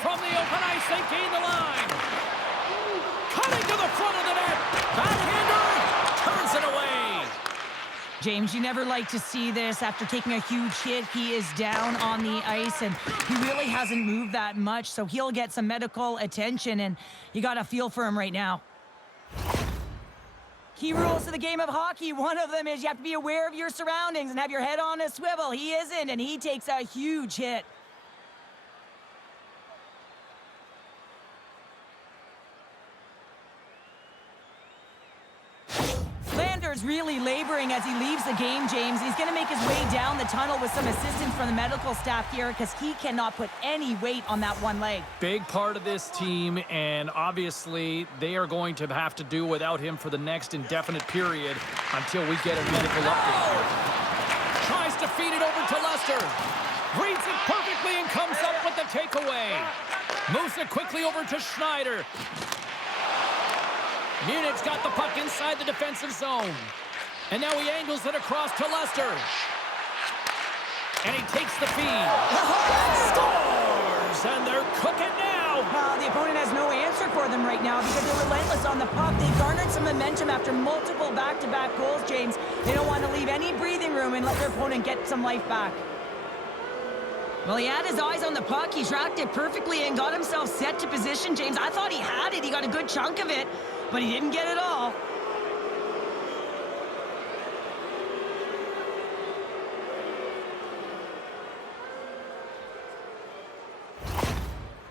From the open ice, they gain the line. Cutting to the front of the net. Backhander turns it away. James, you never like to see this. After taking a huge hit, he is down on the ice, and he really hasn't moved that much, so he'll get some medical attention, and you got to feel for him right now. Key rules to the game of hockey. One of them is you have to be aware of your surroundings and have your head on a swivel. He isn't, and he takes a huge hit. Lander's really laboring as he leaves the game, James. He's going to make his way down the tunnel with some assistance from the medical staff here because he cannot put any weight on that one leg. Big part of this team, and obviously they are going to have to do without him for the next indefinite period until we get a medical update here. feed it over to Lester. Reads it perfectly and comes up with the takeaway. Moves it quickly over to Schneider. Munich's got the puck inside the defensive zone. And now he angles it across to Lester. And he takes the feed. Scores! And they're cooking now. The opponent has no answer for them right now because they're relentless on the puck. They garnered some momentum after multiple back-to-back goals, James. They don't want to leave any breathing room and let their opponent get some life back. Well, he had his eyes on the puck. He tracked it perfectly and got himself set to position, James. I thought he had it. He got a good chunk of it, but he didn't get it all.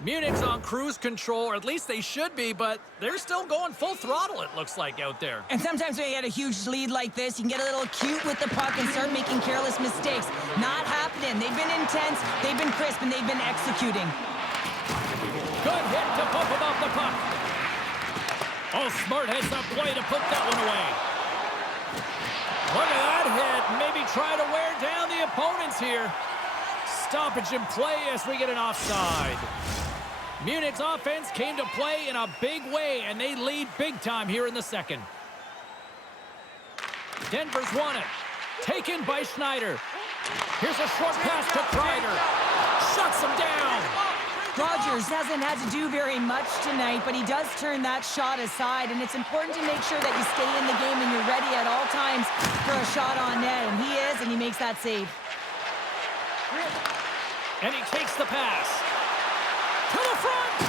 Munich's on cruise control, or at least they should be, but they're still going full throttle, it looks like, out there. And sometimes when you get a huge lead like this, you can get a little cute with the puck and start making careless mistakes. Not happening. They've been intense, they've been crisp, and they've been executing. Good hit to bump him off the puck. Oh, Smart has the play to put that one away. Look at that hit. Maybe try to wear down the opponents here. Stoppage in play as we get an offside. Munich's offense came to play in a big way, and they lead big time here in the second. Denver's won it. Taken by Schneider. Here's a short pass to Kreider. Shuts him down. Rogers hasn't had to do very much tonight, but he does turn that shot aside, and it's important to make sure that you stay in the game and you're ready at all times for a shot on net, and he is, and he makes that save. And he takes the pass. To the front!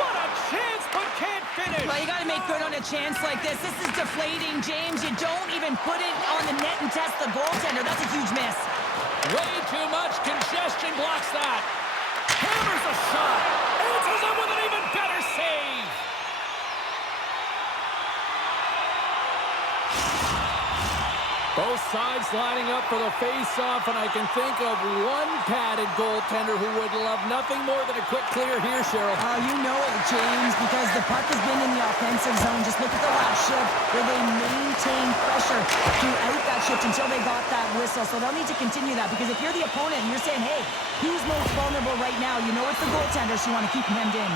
What a chance, but can't finish! Well, you got to make good on a chance like this. This is deflating, James. You don't even put it on the net and test the goaltender. That's a huge miss. Way too much congestion blocks that. Hammers a shot. Answers it with an even better save. Both sides lining up for the face-off, and I can think of one padded goaltender who would love nothing more than a quick clear here, Cheryl. Oh, you know it, James, because the puck has been in the offensive zone. Just look at the last shift where they maintained pressure throughout that shift until they got that whistle. So they'll need to continue that, because if you're the opponent and you're saying, hey, who's most vulnerable right now? You know it's the goaltender, so you want to keep him hemmed in.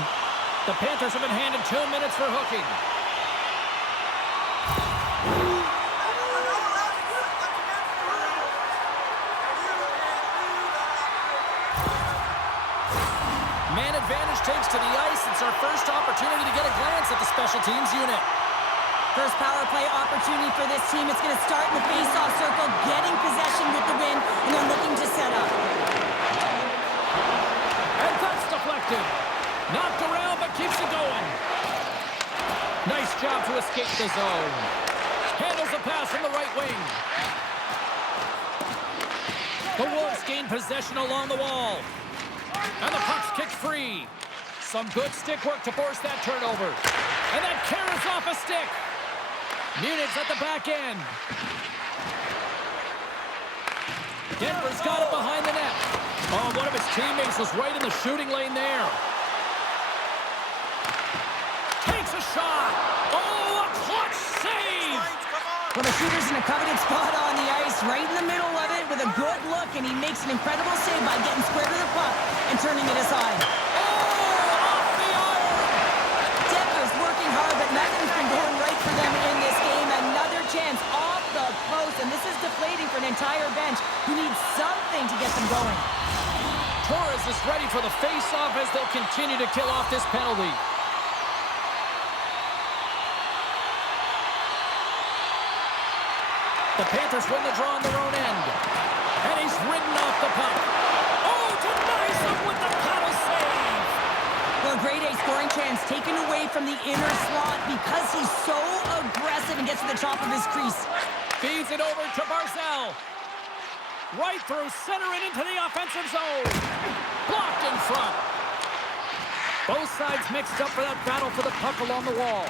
The Panthers have been handed 2 minutes for hooking. Man advantage takes to the ice. It's our first opportunity to get a glance at the special teams unit. First power play opportunity for this team. It's going to start in the face-off circle, getting possession with the win, and then looking to set up. And that's deflected. Knocked around, but keeps it going. Nice job to escape the zone. Handles the pass from the right wing. The Wolves gain possession along the wall. And the puck's kicked free. Some good stick work to force that turnover. And that carries off a stick. Munich's at the back end. Denver's got it behind the net. Oh, one of his teammates was right in the shooting lane there. Takes a shot. Oh, a clutch save. Well, the shooter's in a coveted spot on the ice, right in the middle of it with a good look, and he makes an incredible save by getting square to the puck and turning it aside. Oh, off the iron. Denver's working hard, but nothing's been going right for them in this game. Another chance off the post, and this is deflating for an entire bench who needs something to get them going. Torres is ready for the face-off as they'll continue to kill off this penalty. The Panthers win the draw on their own end. And he's ridden off the puck. Oh, denies him with the paddle save. Well, a grade A scoring chance taken away from the inner slot because he's so aggressive and gets to the top of his crease. Feeds it over to Barzal. Right through center and into the offensive zone. Blocked in front. Both sides mixed up for that battle for the puck along the wall.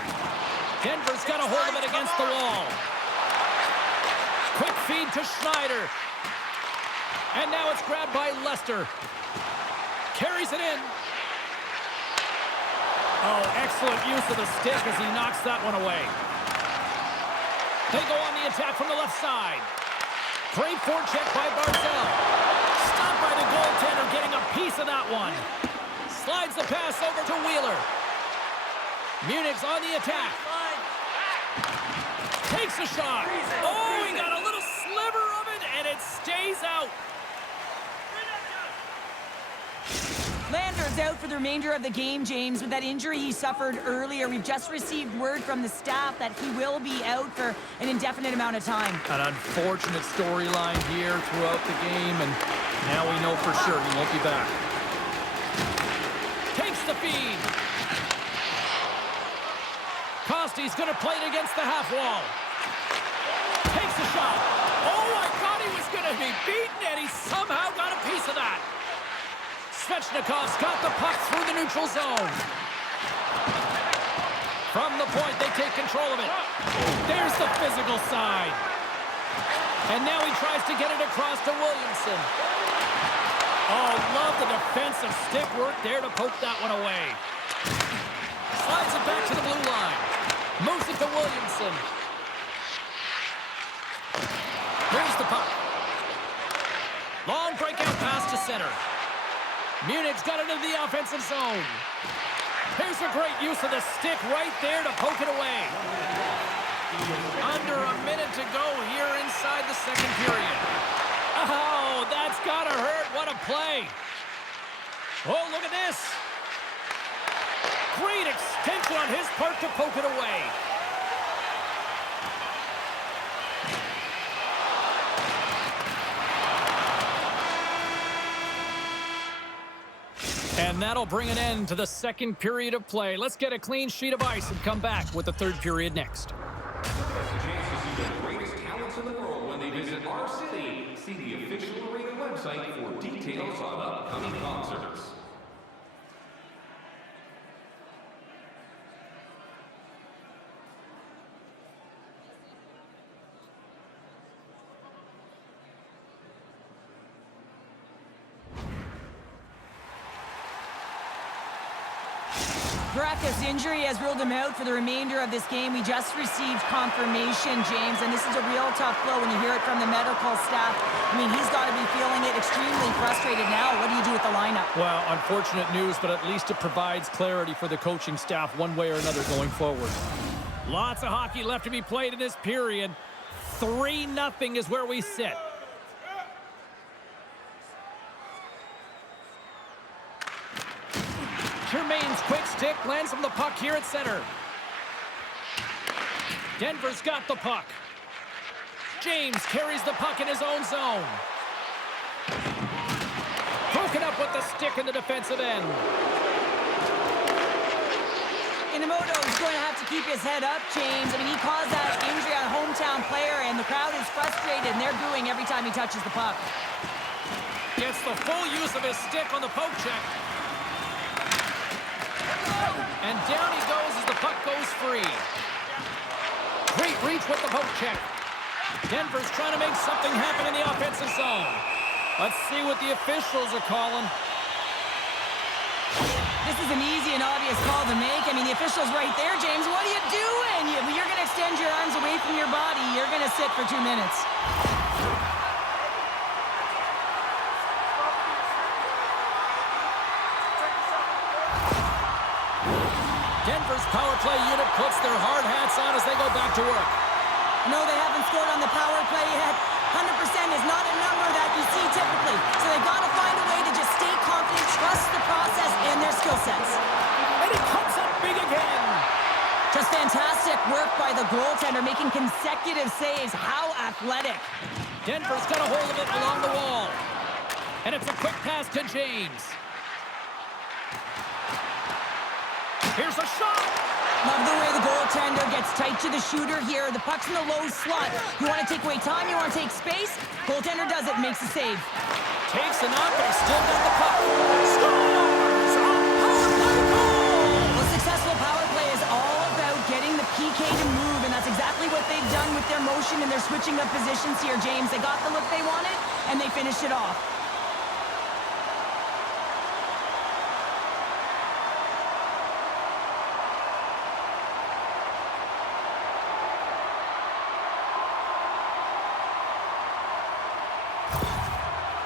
Denver's got a hold of it against the wall. Quick feed to Schneider. And now it's grabbed by Lester. Carries it in. Oh, excellent use of the stick as he knocks that one away. They go on the attack from the left side. Great forecheck by Barzell. Stopped by the goaltender, getting a piece of that one. Slides the pass over to Wheeler. Munich's on the attack. Takes a shot. Oh, he got a little sliver of it, and it stays out. Landor's out for the remainder of the game, James, with that injury he suffered earlier. We've just received word from the staff that he will be out for an indefinite amount of time. An unfortunate storyline here throughout the game, and now we know for sure he won't be back. Takes the feed. Costi's going to play it against the half wall. Takes a shot. Oh, I thought he was going to be beaten, and he somehow got a piece of that. Svechnikov's got the puck through the neutral zone. From the point, they take control of it. There's the physical side. And now he tries to get it across to Williamson. Oh, love the defensive stick work there to poke that one away. Slides it back to the blue line. Moves it to Williamson. Moves the puck. Long breakout pass to center. Munich's got it into the offensive zone. Here's a great use of the stick right there to poke it away. Under a minute to go here inside the second period. Oh, that's gotta hurt. What a play. Oh, look at this. Great extension on his part to poke it away. And that'll bring an end to the second period of play. Let's get a clean sheet of ice and come back with the third period next. That's a chance to see the greatest talents in the world when they visit our city. See the official arena website for details on upcoming concerts. Brackus injury has ruled him out for the remainder of this game. We just received confirmation, James, and this is a real tough blow when you hear it from the medical staff. I mean, he's got to be feeling it, extremely frustrated now. What do you do with the lineup? Well, unfortunate news, but at least it provides clarity for the coaching staff one way or another going forward. Lots of hockey left to be played in this period. 3-0 is where we sit. Germain's quick stick lands from the puck here at center. Denver's got the puck. James carries the puck in his own zone. Broken up with the stick in the defensive end. Inamoto is going to have to keep his head up, James. I mean, he caused that injury on a hometown player, and the crowd is frustrated, and they're booing every time he touches the puck. Gets the full use of his stick on the poke check. And down he goes as the puck goes free. Great reach with the poke check. Denver's trying to make something happen in the offensive zone. Let's see what the officials are calling. This is an easy and obvious call to make. I mean, the official's right there, James. What are you doing? You're going to extend your arms away from your body. You're going to sit for 2 minutes. Denver's power play unit puts their hard hats on as they go back to work. No, they haven't scored on the power play yet. 100% is not a number that you see typically. So they've got to find a way to just stay confident, trust the process and their skill sets. And he comes up big again. Just fantastic work by the goaltender, making consecutive saves. How athletic. Denver's got a hold of it along the wall. And it's a quick pass to James. Here's a shot. Love the way the goaltender gets tight to the shooter here. The puck's in the low slot. You want to take away time, you want to take space. Goaltender does it, makes a save. Takes a knock, but he's still got the puck. Scores! A power play goal! A successful power play is all about getting the PK to move, and that's exactly what they've done with their motion and their switching of positions here, James. They got the look they wanted, and they finished it off.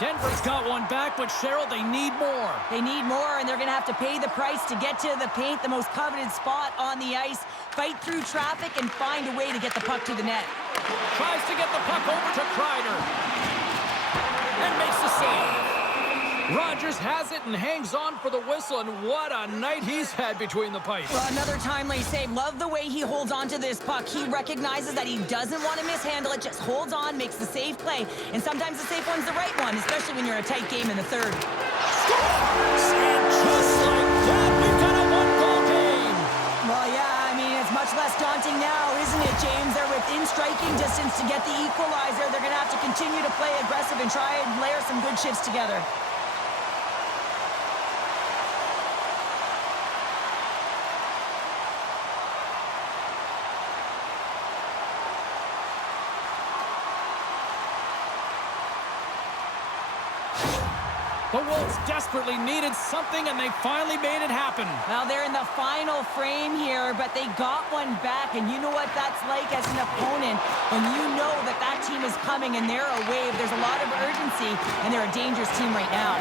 Denver's got one back, but Cheryl, they need more. They need more, and they're going to have to pay the price to get to the paint, the most coveted spot on the ice, fight through traffic, and find a way to get the puck to the net. Tries to get the puck over to Kreider. And makes the save. Rogers has it and hangs on for the whistle, and what a night he's had between the pipes. Well, another timely save. Love the way he holds on to this puck. He recognizes that he doesn't want to mishandle it, just holds on, makes the safe play. And sometimes the safe one's the right one, especially when you're in a tight game in the third. Scores! And just like that, we've got a one-goal game. Well, yeah, I mean, it's much less daunting now, isn't it, James? They're within striking distance to get the equalizer. They're going to have to continue to play aggressive and try and layer some good shifts together. The Wolves desperately needed something, and they finally made it happen. Well, they're in the final frame here, but they got one back, and you know what that's like as an opponent. When you know that that team is coming and they're a wave, there's a lot of urgency, and they're a dangerous team right now.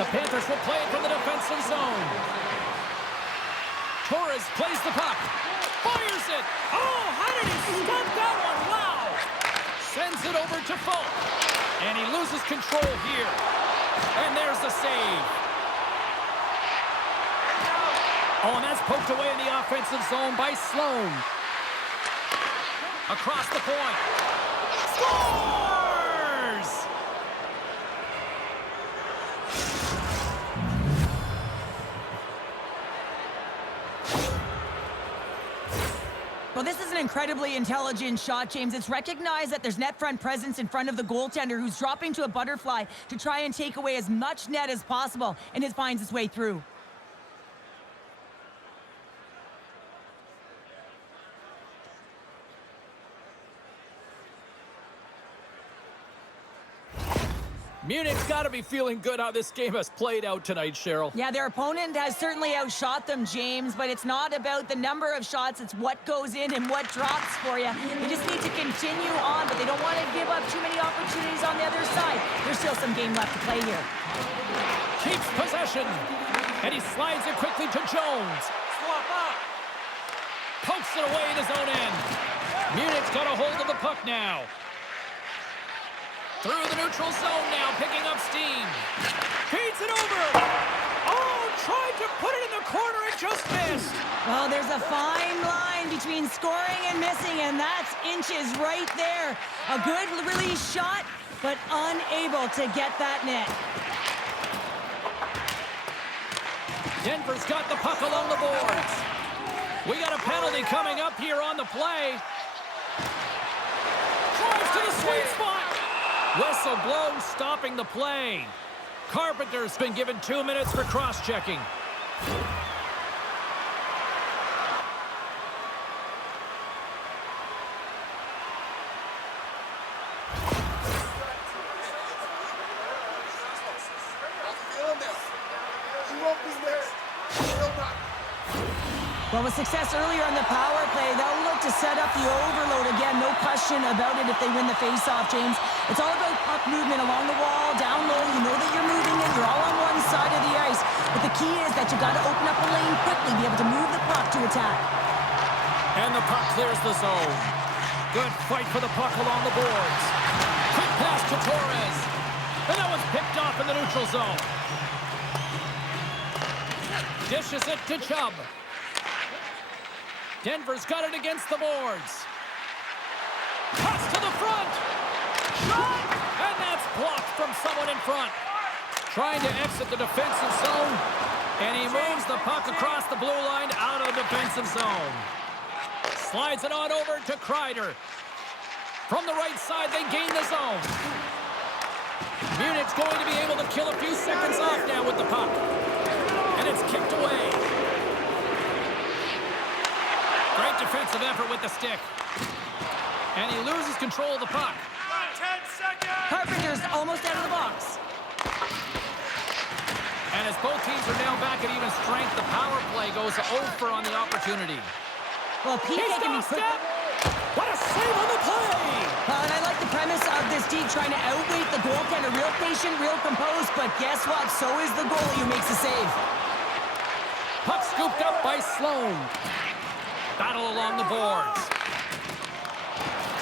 The Panthers will play it from the defensive zone. Torres plays the puck. Fires it. Oh, how did he stop that one? Wow. Sends it over to Folk. And he loses control here. And there's the save. Oh, and that's poked away in the offensive zone by Sloan. Across the point. Scores! Well, this is an incredibly intelligent shot, James. It's recognized that there's net front presence in front of the goaltender, who's dropping to a butterfly to try and take away as much net as possible, and it finds its way through. Munich's got to be feeling good how this game has played out tonight, Cheryl. Yeah, their opponent has certainly outshot them, James, but it's not about the number of shots. It's what goes in and what drops for you. They just need to continue on, but they don't want to give up too many opportunities on the other side. There's still some game left to play here. Keeps possession, and he slides it quickly to Jones. Swap up. Pokes it away in his own end. Munich's got a hold of the puck now. Through the neutral zone now, picking up steam. Feeds it over. Oh, tried to put it in the corner and just missed. Well, there's a fine line between scoring and missing, and that's inches right there. A good release shot, but unable to get that net. Denver's got the puck along the boards. We got a penalty coming up here on the play. Drives to the sweet spot. Whistle blown, stopping the play. Carpenter's been given 2 minutes for cross-checking. Well, with success earlier on the power play, they'll look to set up the overload again. No question about it if they win the faceoff, James. It's all about puck movement along the wall, down low. You know that you're moving it. You're all on one side of the ice. But the key is that you got to open up a lane quickly, be able to move the puck to attack. And the puck clears the zone. Good fight for the puck along the boards. Quick pass to Torres. And that was picked off in the neutral zone. Dishes it to Chubb. Denver's got it against the boards. Pass to the front. Shot! And that's blocked from someone in front. Trying to exit the defensive zone. And he moves the puck across the blue line out of the defensive zone. Slides it on over to Kreider. From the right side, they gain the zone. Munich's going to be able to kill a few seconds off now with the puck. And it's kicked away. Great defensive effort with the stick. And he loses control of the puck. 10 seconds! Carpenter's almost out of the box. And as both teams are now back at even strength, the power play goes over on the opportunity. Well, PK He's can be got a quick. step. What a save on the play! And I like the premise of this D trying to outweight the goaltender. Real patient, real composed, but guess what? So is the goalie who makes the save. Puck scooped up by Sloan. Battle along the boards.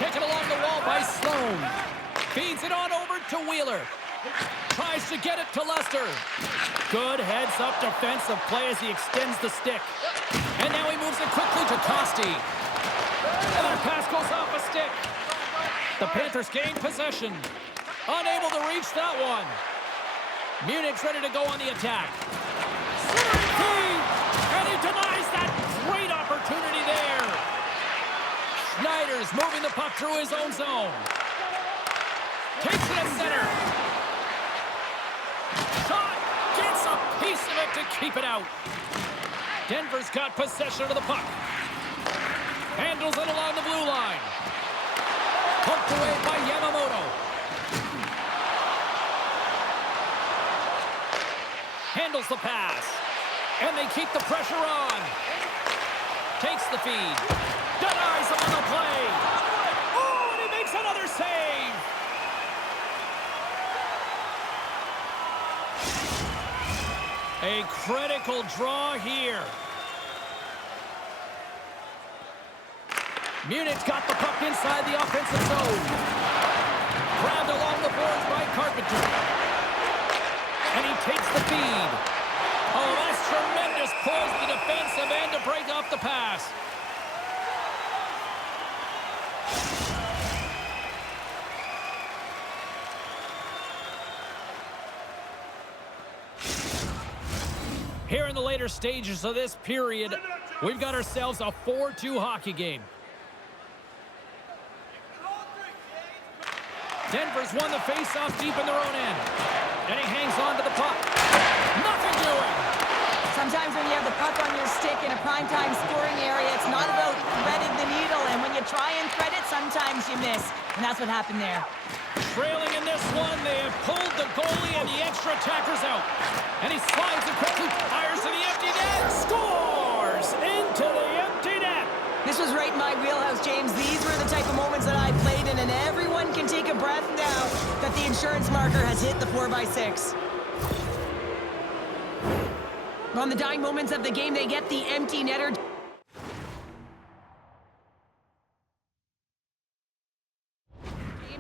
Taken along the wall by Sloan. Feeds it on over to Wheeler. Tries to get it to Lester. Good heads-up defensive play as he extends the stick. And now he moves it quickly to Costi. And that pass goes off a stick. The Panthers gain possession. Unable to reach that one. Munich's ready to go on the attack. Centering feed! And he denies that great opportunity there. Schneider's moving the puck through his own zone. Takes it at center. Shot! Gets a piece of it to keep it out. Denver's got possession of the puck. Handles it along the blue line. Poked away by Yamamoto. Handles the pass. And they keep the pressure on. Takes the feed. Denies him on the play. Oh, and he makes another save. A critical draw here. Munich's got the puck inside the offensive zone. Grabbed along the boards by Carpenter. And he takes the feed. Oh, that's tremendous poise to the defensive end to break off the pass. Here in the later stages of this period, we've got ourselves a 4-2 hockey game. Denver's won the face-off deep in their own end. And he hangs on to the puck. Nothing doing. Sometimes when you have the puck on your stick in a primetime scoring area, it's not about threading the needle. And when you try and thread it, sometimes you miss. And that's what happened there. Trailing in this one, they have pulled the goalie and the extra attackers out. And he slides it quickly, fires to the empty net, scores into the empty net. This was right in my wheelhouse, James. These were the type of moments that I played in, and everyone can take a breath now that the insurance marker has hit the 4x6. On the dying moments of the game, they get the empty netter.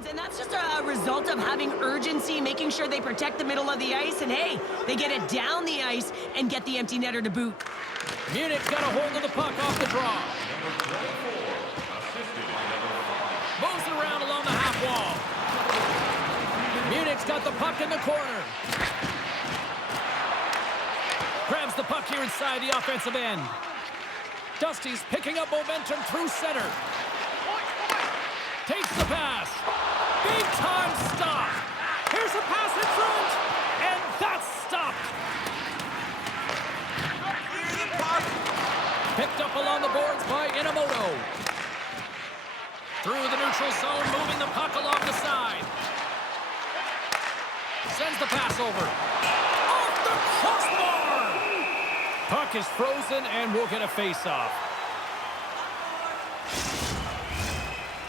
And that's just a result of having urgency, making sure they protect the middle of the ice, and hey, they get it down the ice and get the empty netter to boot. Munich got a hold of the puck off the draw. Moves it around along the half wall. Munich's got the puck in the corner. Grabs the puck here inside the offensive end. Dusty's picking up momentum through center. Takes the pass. Big time stop. Here's a pass in front. And that's stopped. Picked up along the boards by Inamoto. Through the neutral zone, moving the puck along the side. Sends the pass over. Off the crossbar! Puck is frozen and we'll get a face-off.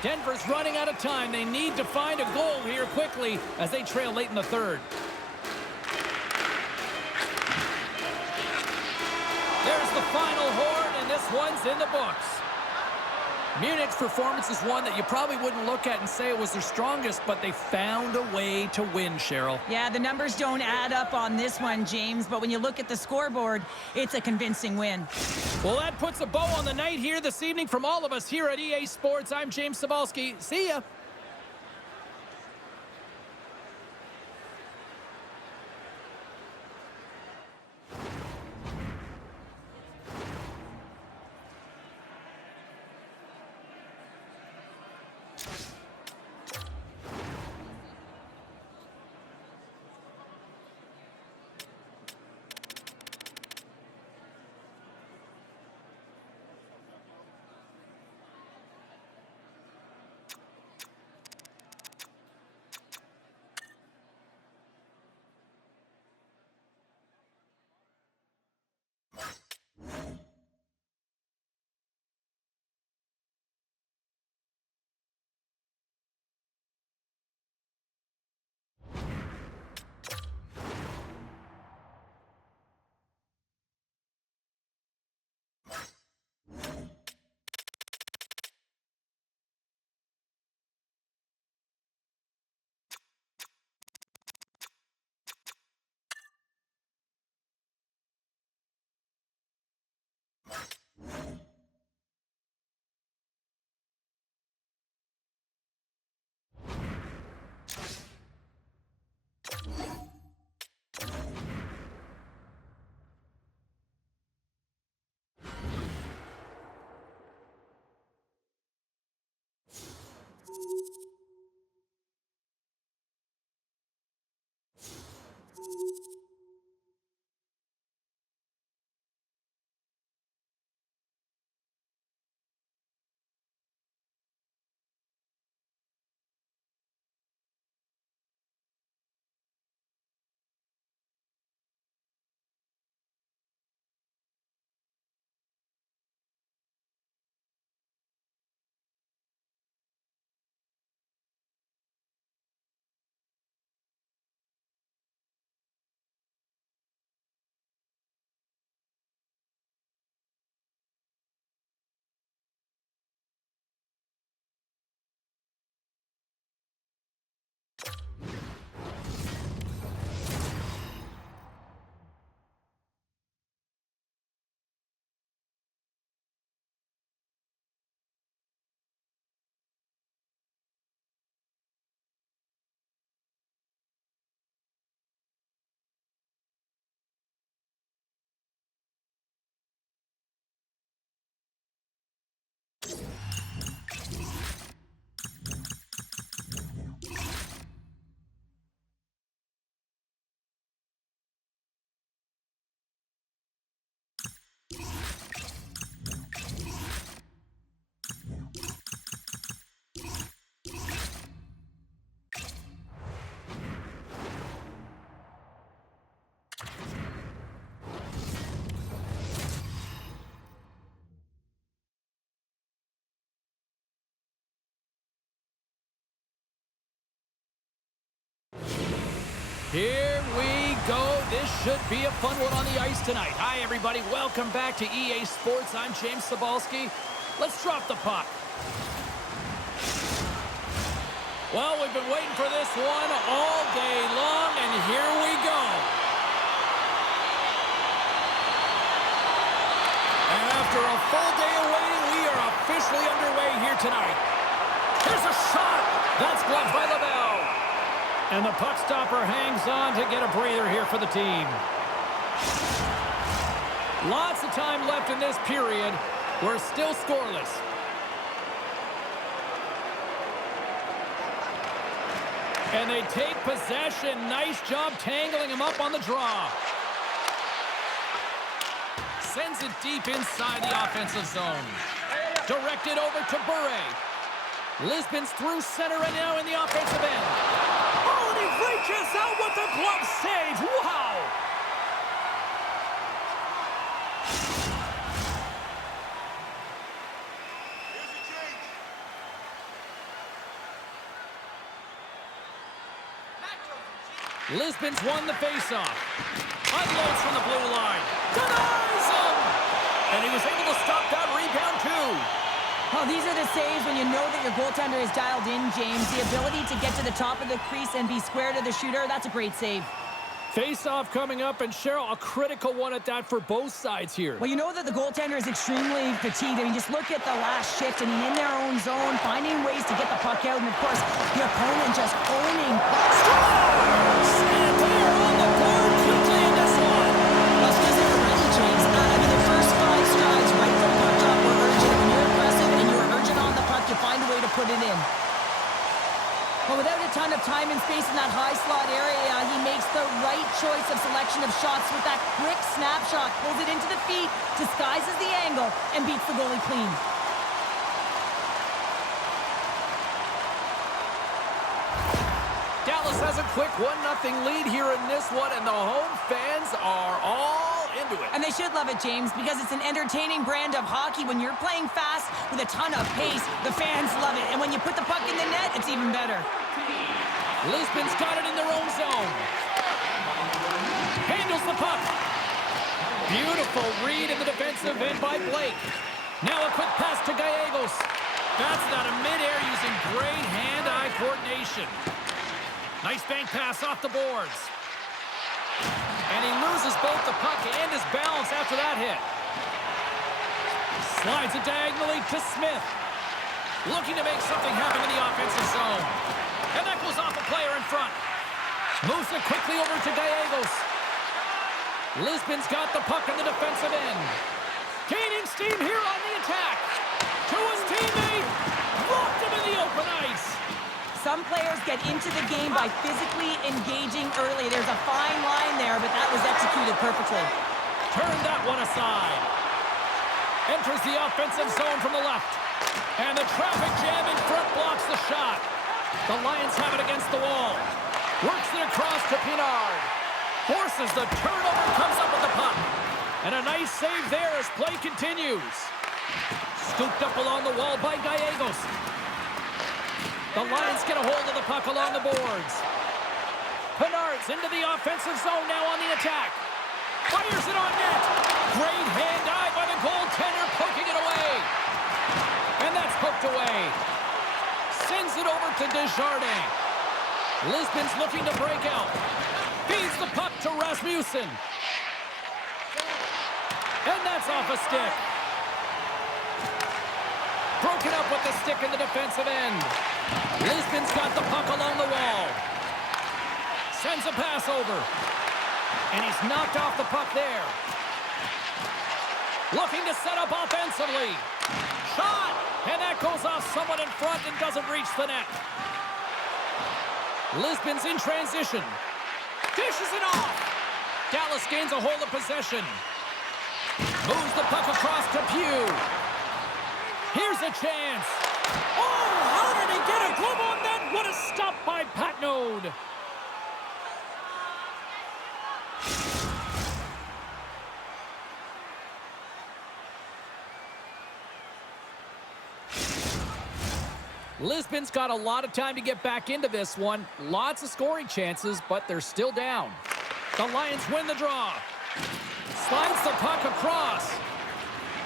Denver's running out of time. They need to find a goal here quickly as they trail late in the third. There's the final horn, and this one's in the books. Munich's performance is one that you probably wouldn't look at and say it was their strongest, but they found a way to win, Cheryl. Yeah, the numbers don't add up on this one, James, but when you look at the scoreboard, it's a convincing win. Well, that puts a bow on the night here this evening from all of us here at EA Sports. I'm James Cybulski. See ya. Here we go. This should be a fun one on the ice tonight. Hi, everybody. Welcome back to EA Sports. I'm James Cybulski. Let's drop the puck. Well, we've been waiting for this one all day long, and here we go. And after a full day of waiting, we are officially underway here tonight. Here's a shot. That's blocked by LaBelle. And the puck stopper hangs on to get a breather here for the team. Lots of time left in this period. We're still scoreless. And they take possession. Nice job tangling him up on the draw. Sends it deep inside the offensive zone. Directed over to Bure. Lisbon's through center and now in the offensive end. Oh, and he reaches out with the glove save. Wow! Lisbon's won the faceoff. Unloads from the blue line. Denies him! And he was able to stop that rebound, too. Oh, these are the saves when you know that your goaltender is dialed in, James. The ability to get to the top of the crease and be square to the shooter, that's a great save. Face-off coming up, and Cheryl, a critical one at that for both sides here. Well, you know that the goaltender is extremely fatigued. I mean, just look at the last shift. I mean, in their own zone, finding ways to get the puck out, and, of course, the opponent just owning. Scores! And they're on the board quickly in this one. Well, it's because they were ready, James. I mean, the first 5 strides right from puck drop were urgent. When you're aggressive and you're urgent on the puck, you find a way to put it in. But without a ton of time and space in that high slot area, he makes the right choice of selection of shots with that quick snapshot, pulls it into the feet, disguises the angle, and beats the goalie clean. Dallas has a quick 1-0 lead here in this one, and the home fans are all into it. And they should love it, James, because it's an entertaining brand of hockey. When you're playing fast with a ton of pace, the fans love it. And when you put the puck in the net, it's even better. Lisbon's got it in their own zone. Handles the puck. Beautiful read in the defensive end by Blake. Now a quick pass to Gallegos. That's not a midair using great hand-eye coordination. Nice bank pass off the boards. And he loses both the puck and his balance after that hit. Slides it diagonally to Smith. Looking to make something happen in the offensive zone. And that goes off a player in front. Moves it quickly over to Gallegos. Lisbon's got the puck in the defensive end. Gaining steam here on the attack. To his teammate. Blocked him in the open ice. Some players get into the game by physically engaging early. There's a fine line there, but that was executed perfectly. Turn that one aside. Enters the offensive zone from the left. And the traffic jam in front blocks the shot. The Lions have it against the wall. Works it across to Pinard. Forces the turnover, comes up with the puck. And a nice save there as play continues. Scooped up along the wall by Gallegos. The Lions get a hold of the puck along the boards. Pinard's into the offensive zone now on the attack. Fires it on net. Great hand-eye by the goaltender, poking it away. And that's poked away. Sends it over to Desjardins. Lisbon's looking to break out. Feeds the puck to Rasmussen. And that's off a stick. Broken up with the stick in the defensive end. Lisbon's got the puck along the wall. Sends a pass over. And he's knocked off the puck there. Looking to set up offensively. Shot! And that goes off someone in front and doesn't reach the net. Lisbon's in transition. Dishes it off. Dallas gains a hold of possession. Moves the puck across to Pugh. Here's a chance. Oh, how did he get a glove on that? What a stop by Patnode. Lisbon's got a lot of time to get back into this one. Lots of scoring chances, but they're still down. The Lions win the draw. Slides the puck across.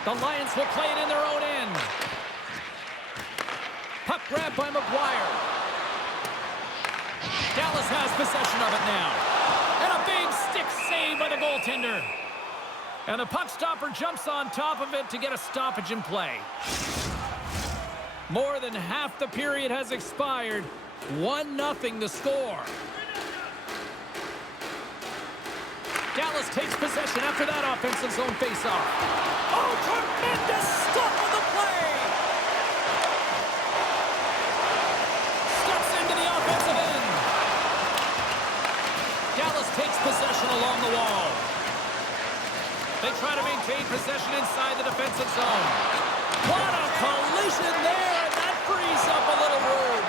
The Lions will play it in their own end. Puck grab by McGuire. Dallas has possession of it now. And a big stick save by the goaltender. And the puck stopper jumps on top of it to get a stoppage in play. More than half the period has expired. 1-0 the score. Dallas takes possession after that offensive zone faceoff. Oh, tremendous stop on the play! Steps into the offensive end. Dallas takes possession along the wall. They try to maintain possession inside the defensive zone. What a collision there, and that frees up a little room.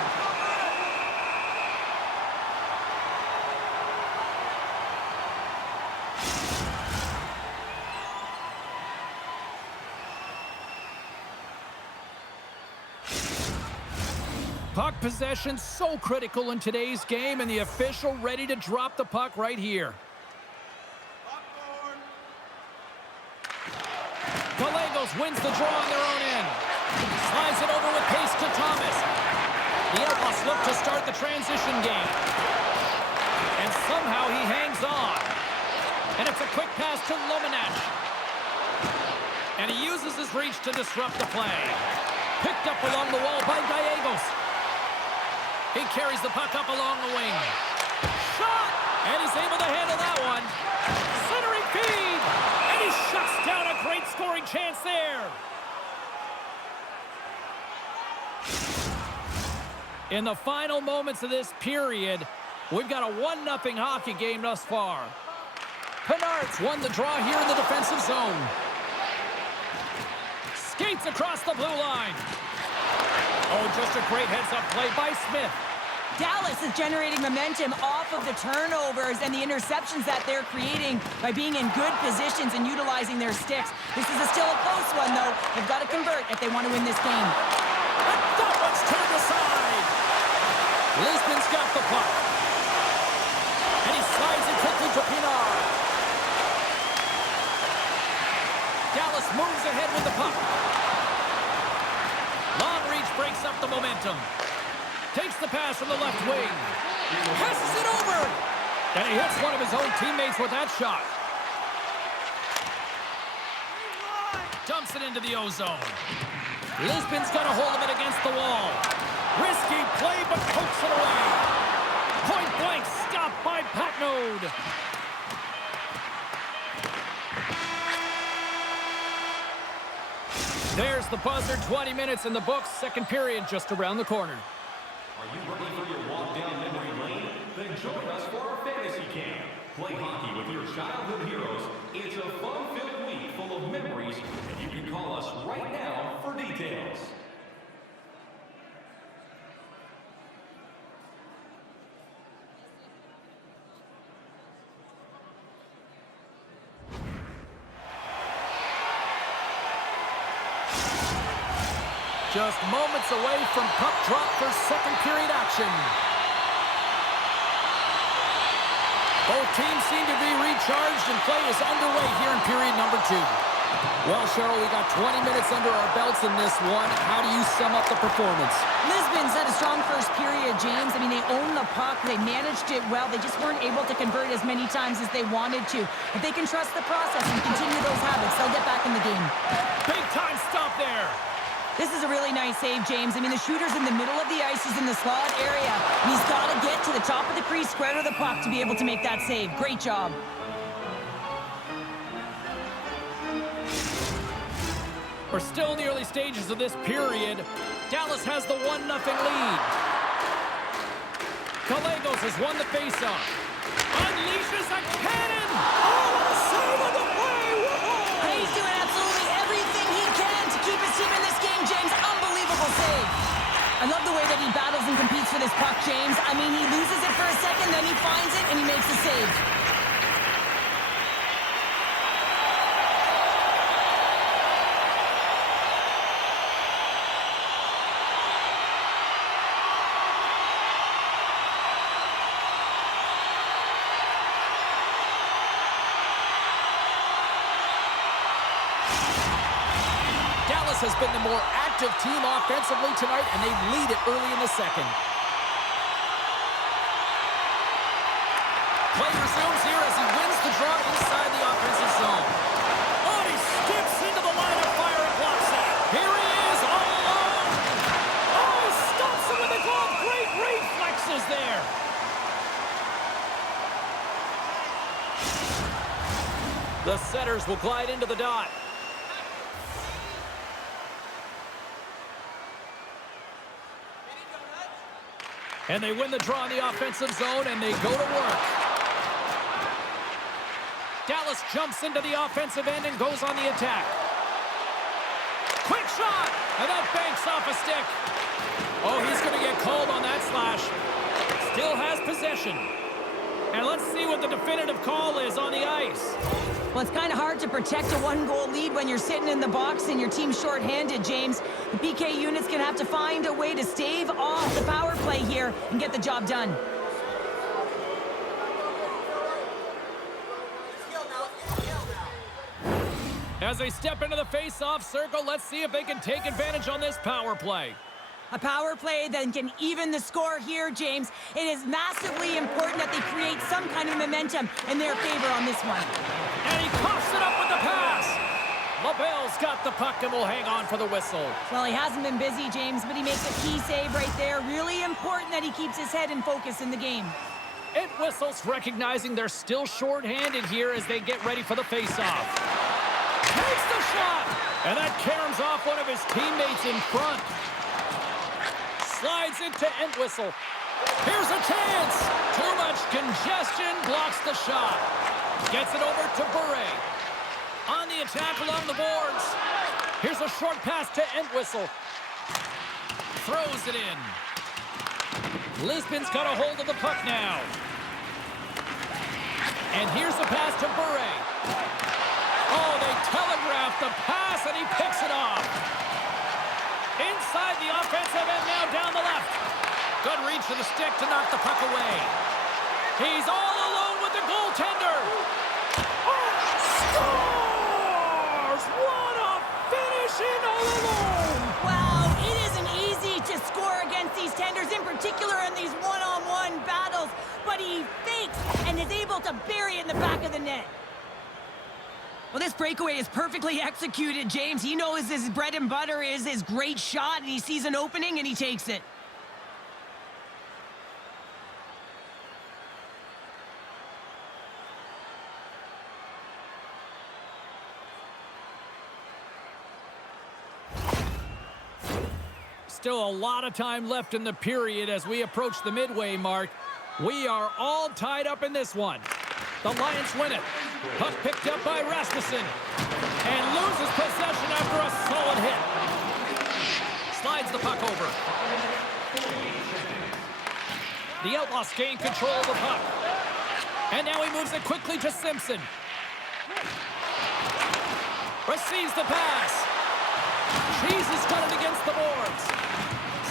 Puck possession so critical in today's game, and the official ready to drop the puck right here. Gallegos wins the draw on their own end. Slides it over with pace to Thomas. The Outlaws look to start the transition game. And somehow he hangs on. And it's a quick pass to Lomanach. And he uses his reach to disrupt the play. Picked up along the wall by Gallegos. He carries the puck up along the wing. Shot! And he's able to handle that one. Centering feed! And he shuts down a great scoring chance there. In the final moments of this period, we've got a 1-0 hockey game thus far. Penards won the draw here in the defensive zone. Skates across the blue line. Oh, just a great heads-up play by Smith. Dallas is generating momentum off of the turnovers and the interceptions that they're creating by being in good positions and utilizing their sticks. This is still a close one, though. They've got to convert if they want to win this game. And that one's turned aside. Lisbon's got the puck. And he slides it quickly to Pinar. Dallas moves ahead with the puck. Long reach breaks up the momentum. Takes the pass from the left wing. Passes it over. And he hits one of his own teammates with that shot. Dumps it into the O-zone. Lisbon's got a hold of it against the wall. Risky play, but pokes it away. Point blank stop by Patnode. There's the buzzer. 20 minutes in the books. Second period just around the corner. Are you ready for your walk down memory lane? Then join us for our fantasy camp. Play hockey with your childhood heroes. It's a fun-filled week full of memories, and you can call us right now for details. Just moments away from puck drop for second period action. Both teams seem to be recharged and play is underway here in period number 2. Well, Cheryl, we got 20 minutes under our belts in this one. How do you sum up the performance? Lisbon's had a strong first period, James. I mean, they owned the puck. They managed it well. They just weren't able to convert as many times as they wanted to. If they can trust the process and continue those habits, they'll get back in the game. Big time stop there. This is a really nice save, James. I mean, the shooter's in the middle of the ice. He's in the slot area. And he's got to get to the top of the crease, square to the puck to be able to make that save. Great job. We're still in the early stages of this period. Dallas has the 1-0 lead. Gallegos has won the faceoff. Unleashes a cannon! Oh, a save on the play! Whoa! He's doing absolutely everything he can to keep his team in this game, James. Unbelievable save. I love the way that he battles and competes for this puck, James. I mean, he loses it for a second, then he finds it, and he makes the save. Dallas has been the more active team offensively tonight, and they lead it early in the second. Play resumes here as he wins the draw inside the offensive zone. Oh, he skips into the line of fire and blocks that. Here he is, all alone. Oh, he stops him with a glove. Great reflexes there. The setters will glide into the dot. And they win the draw in the offensive zone, and they go to work. Dallas jumps into the offensive end and goes on the attack. Quick shot! And that banks off a stick. Oh, he's going to get called on that slash. Still has possession. And let's see what the definitive call is on the ice. Well, it's kind of hard to protect a one-goal lead when you're sitting in the box and your team's shorthanded, James. The PK unit's going to have to find a way to stave off the power play here and get the job done. As they step into the face-off circle, let's see if they can take advantage on this power play. A power play that can even the score here, James. It is massively important that they create some kind of momentum in their favor on this one. And he coughs it up with the pass. LaBelle's got the puck and will hang on for the whistle. Well, he hasn't been busy, James, but he makes a key save right there. Really important that he keeps his head in focus in the game. It whistles, recognizing they're still short-handed here as they get ready for the face-off. Takes the shot! And that caroms off one of his teammates in front. Slides into Entwistle. Here's a chance. Too much congestion, blocks the shot. Gets it over to Bure. On the attack along the boards. Here's a short pass to Entwistle. Throws it in. Lisbon's got a hold of the puck now. And here's the pass to Bure. Oh, they telegraph the pass, and he picks it off. Inside the offensive end now down the left. Good reach to the stick to knock the puck away. He's all alone with the goaltender. Oh, scores! What a finish in all alone! Wow, it isn't easy to score against these tenders, in particular in these one-on-one battles, but he fakes and is able to bury it in the back of the net. Well, this breakaway is perfectly executed, James. He knows his bread and butter is his great shot, and he sees an opening, and he takes it. Still a lot of time left in the period as we approach the midway mark. We are all tied up in this one. The Lions win it. Puck picked up by Rasmussen. And loses possession after a solid hit. Slides the puck over. The Outlaws gain control of the puck. And now he moves it quickly to Simpson. Receives the pass. Cheese is got it against the boards.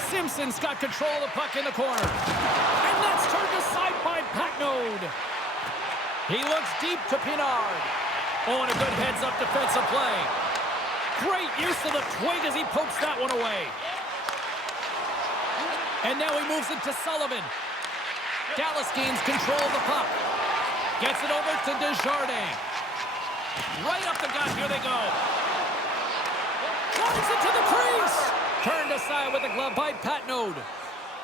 Simpson's got control of the puck in the corner. And that's turned aside by Patnode. He looks deep to Pinard. Oh, and a good heads-up defensive play. Great use of the twig as he pokes that one away. And now he moves it to Sullivan. Dallas gains control of the puck. Gets it over to Desjardins. Right up the gut, here they go. Drives it to the crease. Turned aside with a glove by Patnode.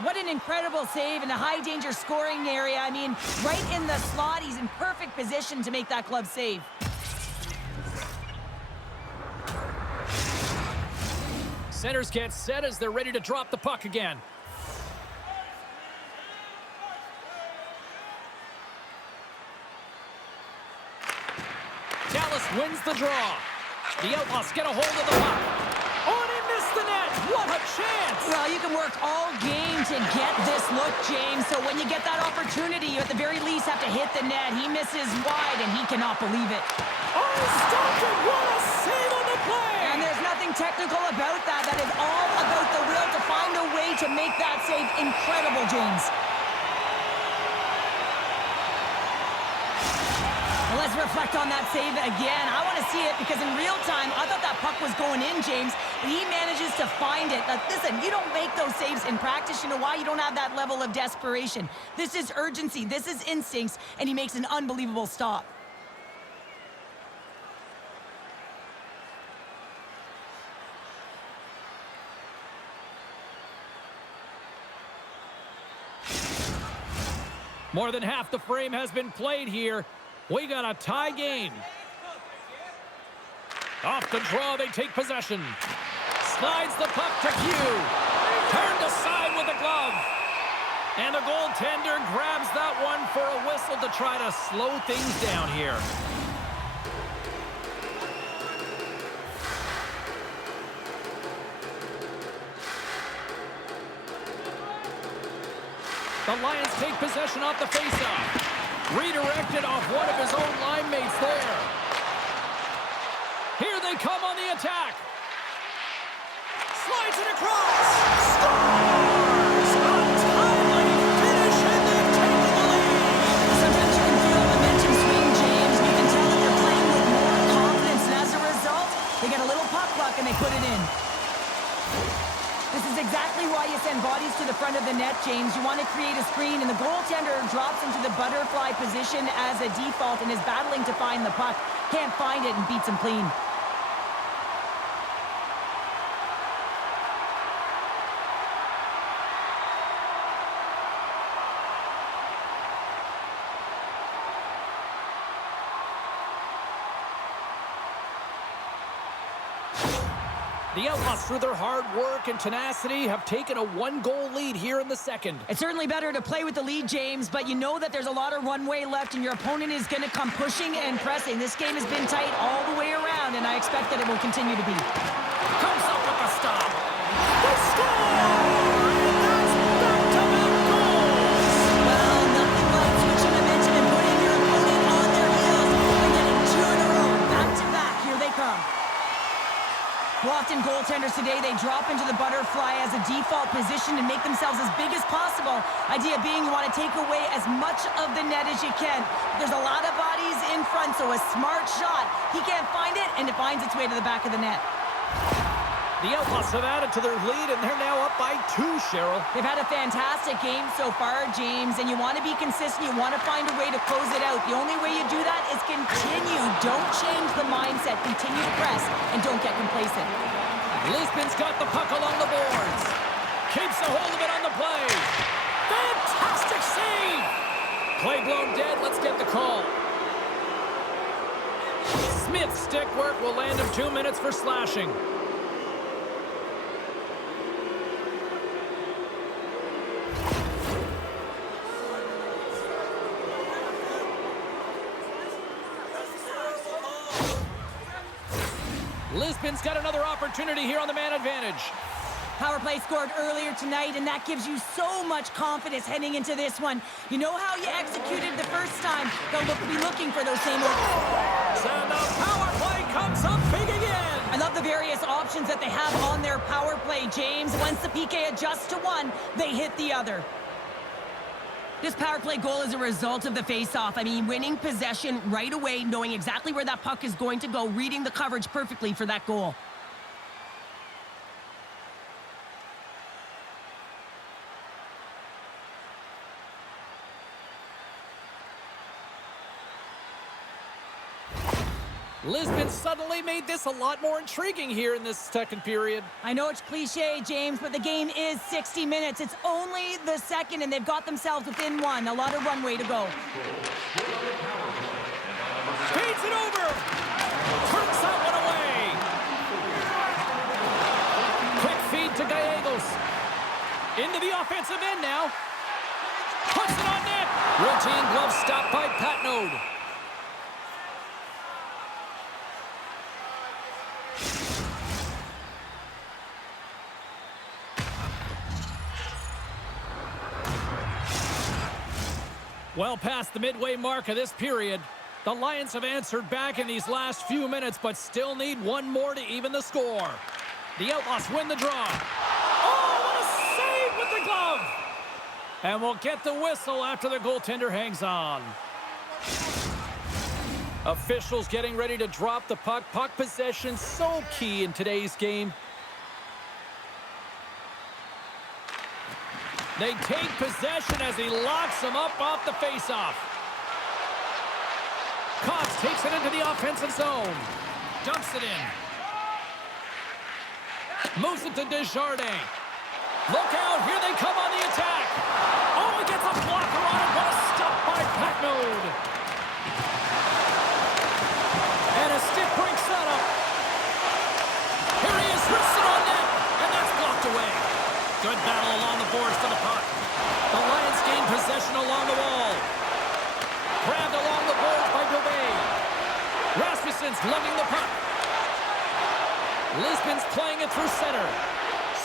What an incredible save in a high-danger scoring area. I mean, right in the slot, he's in perfect position to make that glove save. Centers get set as they're ready to drop the puck again. Dallas wins the draw. The Outlaws get a hold of the puck. Oh, and he missed the net. What a chance. Well, you can work all game to get this look, James. So when you get that opportunity, you at the very least have to hit the net. He misses wide, and he cannot believe it. Oh, stopped it. What a save on the play. And there's nothing technical about that. That is all about the will to find a way to make that save incredible, James. Well, let's reflect on that save again. I want to see it because in real time, I thought that puck was going in, James, but he manages to find it. Now, listen, you don't make those saves in practice. You know why? You don't have that level of desperation. This is urgency. This is instincts, and he makes an unbelievable stop. More than half the frame has been played here. We got a tie game. Off the draw, they take possession. Slides the puck to Q. Turned aside with the glove. And the goaltender grabs that one for a whistle to try to slow things down here. The Lions take possession off the faceoff. Redirected off one of his own line mates there. Here they come on the attack. Slides it across. Scores! A timely finish, and they've taken the lead. Sometimes you can feel a momentum swing, James, and you can tell that they're playing with more confidence, and as a result, they get a little puck luck and they put it in. This is exactly why you send bodies to the front of the net, James. You want to create a screen, and the goaltender drops into the butterfly position as a default and is battling to find the puck. Can't find it and beats him clean. The Outlaws, through their hard work and tenacity, have taken a one-goal lead here in the second. It's certainly better to play with the lead, James, but you know that there's a lot of runway left, and your opponent is going to come pushing and pressing. This game has been tight all the way around, and I expect that it will continue to be. Comes up with the stop. They score! And that's back-to-back goals! Well, nothing like switching momentum and putting your opponent on their heels and getting two in a row. Back-to-back, here they come. Well, often goaltenders today, they drop into the butterfly as a default position and make themselves as big as possible. Idea being you want to take away as much of the net as you can. There's a lot of bodies in front, so a smart shot. He can't find it, and it finds its way to the back of the net. The Outlaws have added to their lead, and they're now up by 2, Cheryl. They've had a fantastic game so far, James, and you want to be consistent. You want to find a way to close it out. The only way you do that is continue. Don't change the mindset. Continue to press, and don't get complacent. Lisbon's got the puck along the boards. Keeps a hold of it on the play. Fantastic save! Play blown dead. Let's get the call. Smith's stick work will land him 2 minutes for slashing. Lisbon's got another opportunity here on the man advantage. Power play scored earlier tonight, and that gives you so much confidence heading into this one. You know how you executed the first time. They'll be looking for those same... And the power play comes up big again. I love the various options that they have on their power play, James. Once the PK adjusts to one, they hit the other. This power play goal is a result of the face-off. I mean, winning possession right away, knowing exactly where that puck is going to go, reading the coverage perfectly for that goal. Lisbon suddenly made this a lot more intriguing here in this second period. I know it's cliche, James, but the game is 60 minutes. It's only the second, and they've got themselves within one. A lot of runway to go. Feeds it over. Turns that one away. Quick feed to Gallegos. Into the offensive end now. Puts it on net. Routine glove stop by Patnode. Well past the midway mark of this period, the Lions have answered back in these last few minutes, but still need one more to even the score. The Outlaws win the draw. Oh, what a save with the glove! And we'll get the whistle after the goaltender hangs on. Officials getting ready to drop the puck. Puck possession so key in today's game. They take possession as he locks him up off the faceoff. Cox takes it into the offensive zone. Dumps it in. Moves it to Desjardins. Look out, here they come on the attack. Oh, he gets a blocker on it. What a stop by Patnode. And a stick break setup. Here he is, wristed on net. And that's blocked away. Good battle along the boards for the puck. The Lions gain possession along the wall. Grabbed along the boards by Gameday. Rasmussen's lugging the puck. Lisbon's playing it through center.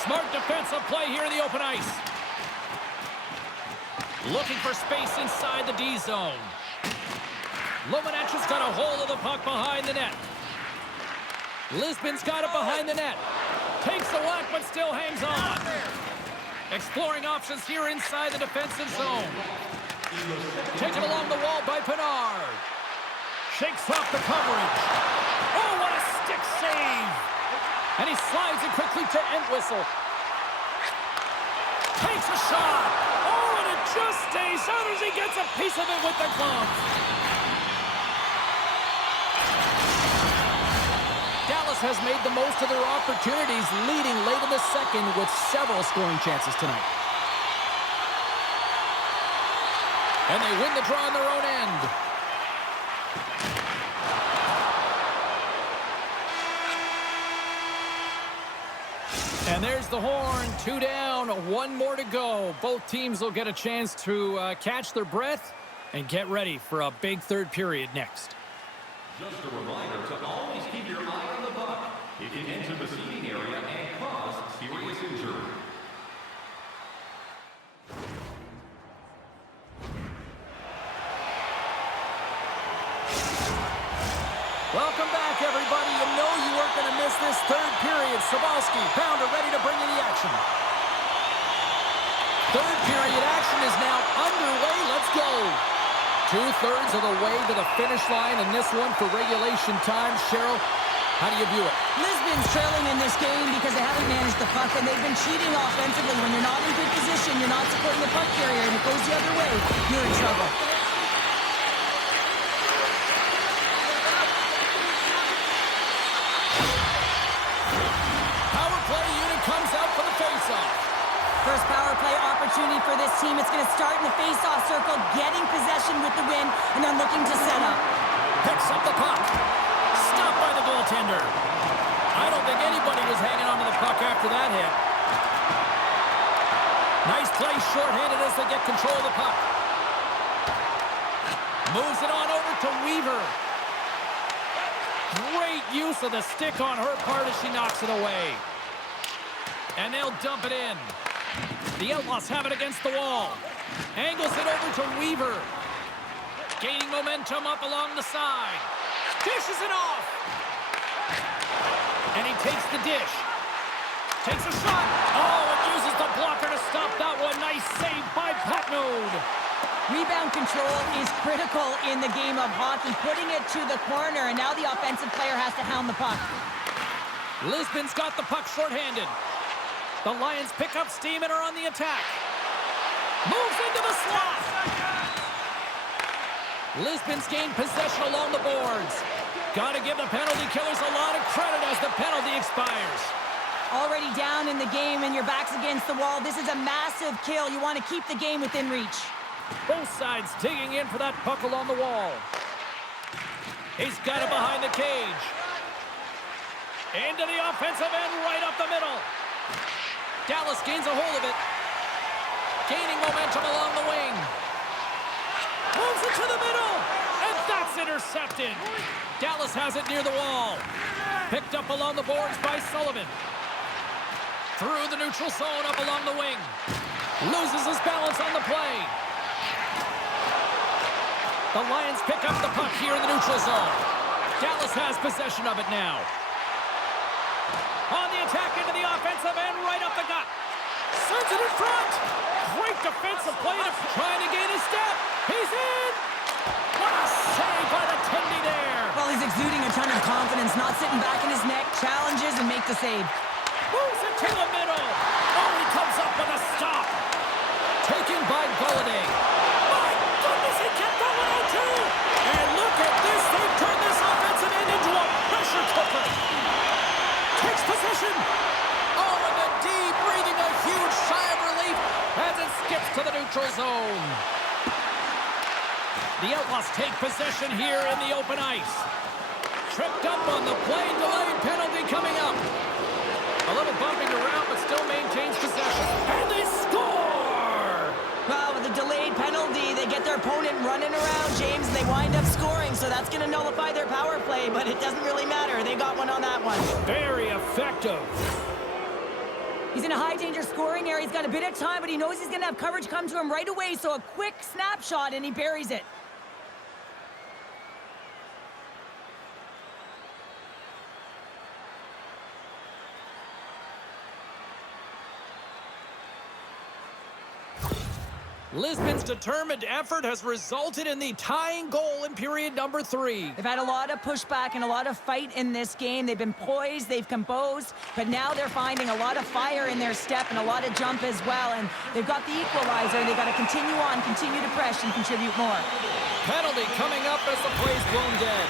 Smart defensive play here in the open ice. Looking for space inside the D zone. Lomanec has got a hold of the puck behind the net. Lisbon's got it behind the net. Takes the whack, but still hangs on. Exploring options here inside the defensive zone. Taken along the wall by Pinard. Shakes off the coverage. Oh, what a stick save! And he slides it quickly to Entwistle. Takes a shot. Oh, and it just stays out as he gets a piece of it with the glove. Dallas has made the most of their opportunities, leading late in the second with several scoring chances tonight. And they win the draw on their own end. And there's the horn. 2 down, 1 more to go. Both teams will get a chance to catch their breath and get ready for a big third period next. Just a reminder to always keep your eye on the puck. It can enter the seating area and cause serious injury. Welcome back, everybody. You know you weren't going to miss this third period. Sabalski, Pounder ready to bring in the action. Third period action is now underway. Let's go. 2/3 of the way to the finish line in this one for regulation time. Cheryl, how do you view it? Lisbon's trailing in this game because they haven't managed the puck, and they've been cheating offensively. When you're not in good position, you're not supporting the puck carrier, and it goes the other way, you're in trouble. Power play unit comes out for the faceoff. First power play opportunity for this team. It's going to start in the face-off circle, getting possession with the win, and then looking to set up. Picks up the puck. Stopped by the goaltender. I don't think anybody was hanging onto the puck after that hit. Nice play shorthanded as they get control of the puck. Moves it on over to Weaver. Great use of the stick on her part as she knocks it away. And they'll dump it in. The Outlaws have it against the wall. Angles it over to Weaver. Gaining momentum up along the side. Dishes it off. And he takes the dish. Takes a shot. Oh, it uses the blocker to stop that one. Nice save by Patnode. Rebound control is critical in the game of hockey. Putting it to the corner, and now the offensive player has to hound the puck. Lisbon's got the puck shorthanded. The Lions pick up steam and are on the attack. Moves into the slot. Lisbon's gained possession along the boards. Got to give the penalty killers a lot of credit as the penalty expires. Already down in the game and your back's against the wall. This is a massive kill. You want to keep the game within reach. Both sides digging in for that puck along the wall. He's got it behind the cage. Into the offensive end, right up the middle. Dallas gains a hold of it. Gaining momentum along the wing. Moves it to the middle. And that's intercepted. Dallas has it near the wall. Picked up along the boards by Sullivan. Through the neutral zone, up along the wing. Loses his balance on the play. The Lions pick up the puck here in the neutral zone. Dallas has possession of it now. On the attack into the offensive end, right up the gut. Sends it in front. Great defensive play, trying to gain a step. He's in. What a save by the Tendy there. Well, he's exuding a ton of confidence, not sitting back in his neck, challenges and make the save. Moves it to the middle. Oh, he comes up with a stop. Taken by Gameday. My goodness, he kept going out too. And look at this. They've turned this offensive end into a pressure cooker. Takes possession. Oh, and the D breathing a huge sigh of relief as it skips to the neutral zone. The Outlaws take possession here in the open ice. Tripped up on the play, delayed penalty coming up. A little bumping around, but still maintains possession. And they score! Well, with a delayed penalty, they get their opponent running around, James, and they wind up scoring, so that's going to nullify their power play, but it doesn't really matter. They got one on that one. Very effective. He's in a high-danger scoring area. He's got a bit of time, but he knows he's going to have coverage come to him right away, so a quick snapshot, and he buries it. Lisbon's determined effort has resulted in the tying goal in period number 3. They've had a lot of pushback and a lot of fight in this game. They've been poised, they've composed, but now they're finding a lot of fire in their step and a lot of jump as well, and they've got the equalizer. They've got to continue on, continue to press, and contribute more. Penalty coming up as the play's blown dead.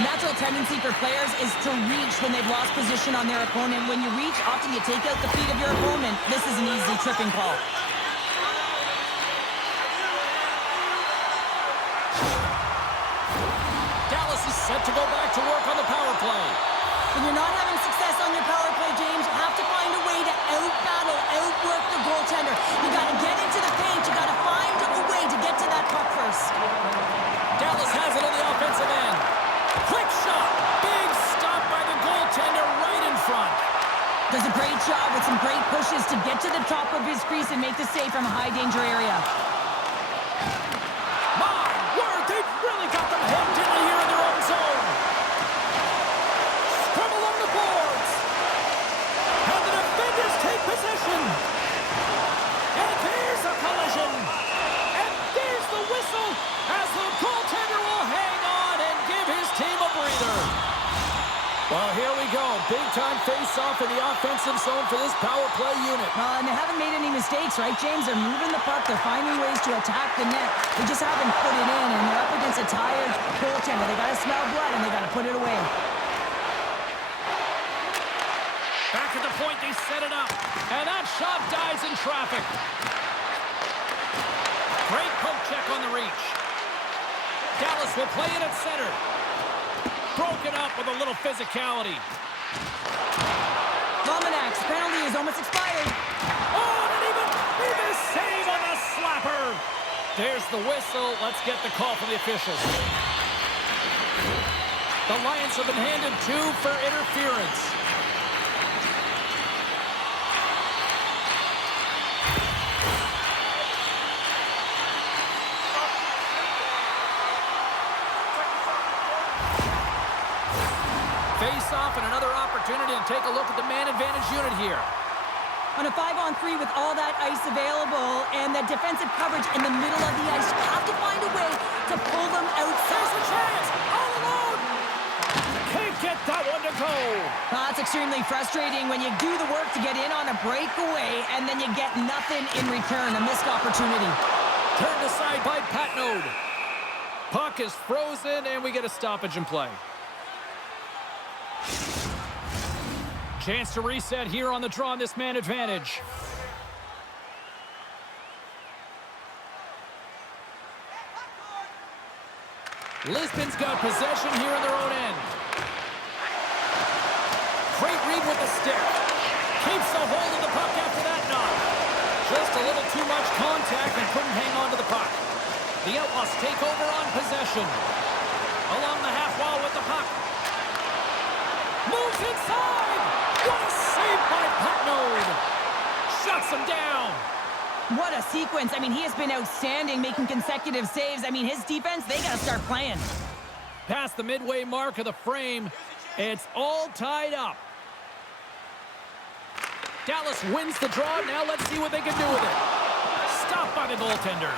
Natural tendency for players is to reach when they've lost position on their opponent. When you reach, often you take out the feet of your opponent. This is an easy tripping call. Dallas is set to go back to work on the power play. When you're not having success on your power play, James, you have to find a way to out-battle, outwork the goaltender. You got to get into the paint. You got to find a way to get to that puck first. Dallas has it on the offensive end. Quick shot. Big stop by the goaltender right in front. Does a great job with some great pushes to get to the top of his crease and make the save from a high-danger area. My word, they've really got them hemmed in here in their own zone. Scrum along the boards. And the defenders take possession. And there's a collision. And there's the whistle as the goaltender will hang on and give his team a breather. Well, here we go. Big-time face-off in the offensive zone for this power play unit. And they haven't made any mistakes, right, James? They're moving the puck. They're finding ways to attack the net. They just haven't put it in, and they're up against a tired goaltender. They got to smell blood, and they got to put it away. Back at the point, they set it up. And that shot dies in traffic. Great poke check on the reach. Dallas will play it at center. Broken up with a little physicality. Lomanak's penalty is almost expired. Oh, and even a save on the slapper. There's the whistle. Let's get the call from the officials. The Lions have been handed 2 for interference. Face-off and another opportunity to take a look at the man advantage unit here. On a 5-on-3 with all that ice available and the defensive coverage in the middle of the ice, you have to find a way to pull them outside. There's a chance! All alone! Can't get that one to go. That's extremely frustrating when you do the work to get in on a breakaway and then you get nothing in return, a missed opportunity. Turned aside by Patnode. Puck is frozen and we get a stoppage in play. Chance to reset here on the draw on this man advantage. Lisbon's got possession here in their own end. Great read with the stick. Keeps a hold of the puck after that knock. Just a little too much contact and couldn't hang on to the puck. The Outlaws take over on possession. Along the half wall with the puck. Moves inside! What a save by Patnode! Shuts him down! What a sequence. I mean, he has been outstanding, making consecutive saves. I mean, his defense, they got to start playing. Past the midway mark of the frame, it's all tied up. Dallas wins the draw. Now let's see what they can do with it. Stopped by the goaltender.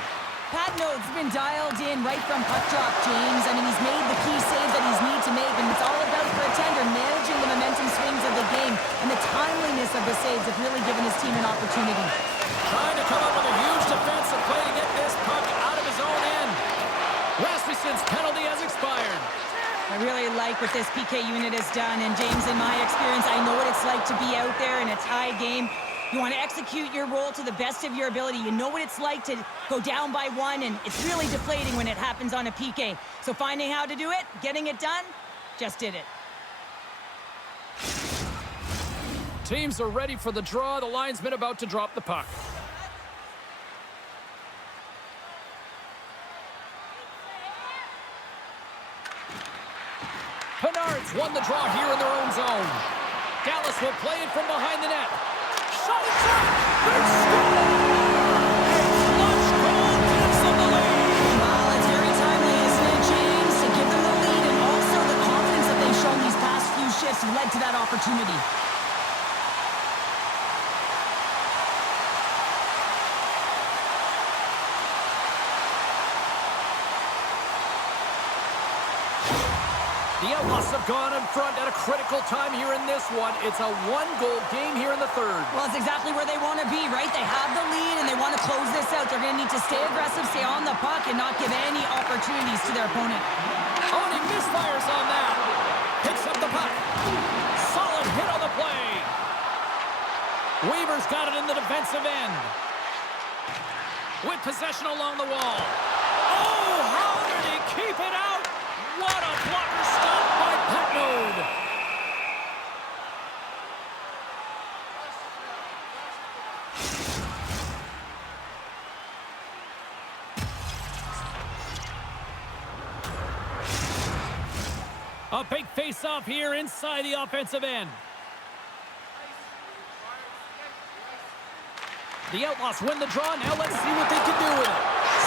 Patnode's been dialed in right from puck drop, James. I mean, he's made the key saves that he's need to make, and it's all about for a tender managing the momentum swings of the game, and the timeliness of the saves have really given his team an opportunity. Trying to come up with a huge defensive play to get this puck out of his own end. Rasmussen's penalty has expired. I really like what this PK unit has done, and James, in my experience, I know what it's like to be out there in a tie game. You want to execute your role to the best of your ability. You know what it's like to go down by one, and it's really deflating when it happens on a PK. So finding how to do it, getting it done, just did it. Teams are ready for the draw. The linesman about to drop the puck. Penard's won the draw here in their own zone. Dallas will play it from behind the net. Shot it shot! They score! Clutch goal gives them the lead. Well, it's very timely, isn't it, James? To give them the lead, and also the confidence that they've shown these past few shifts led to that opportunity. The Outlaws have gone in front at a critical time here in this one. It's a one-goal game here in the third. Well, it's exactly where they want to be, right? They have the lead, and they want to close this out. They're going to need to stay aggressive, stay on the puck, and not give any opportunities to their opponent. Oh, and he misfires on that. Picks up the puck. Solid hit on the play. Weaver's got it in the defensive end. With possession along the wall. Oh, how did he keep it out? What a blocker stop by Patnode. A big face-off here inside the offensive end. The Outlaws win the draw. Now let's see what they can do with it.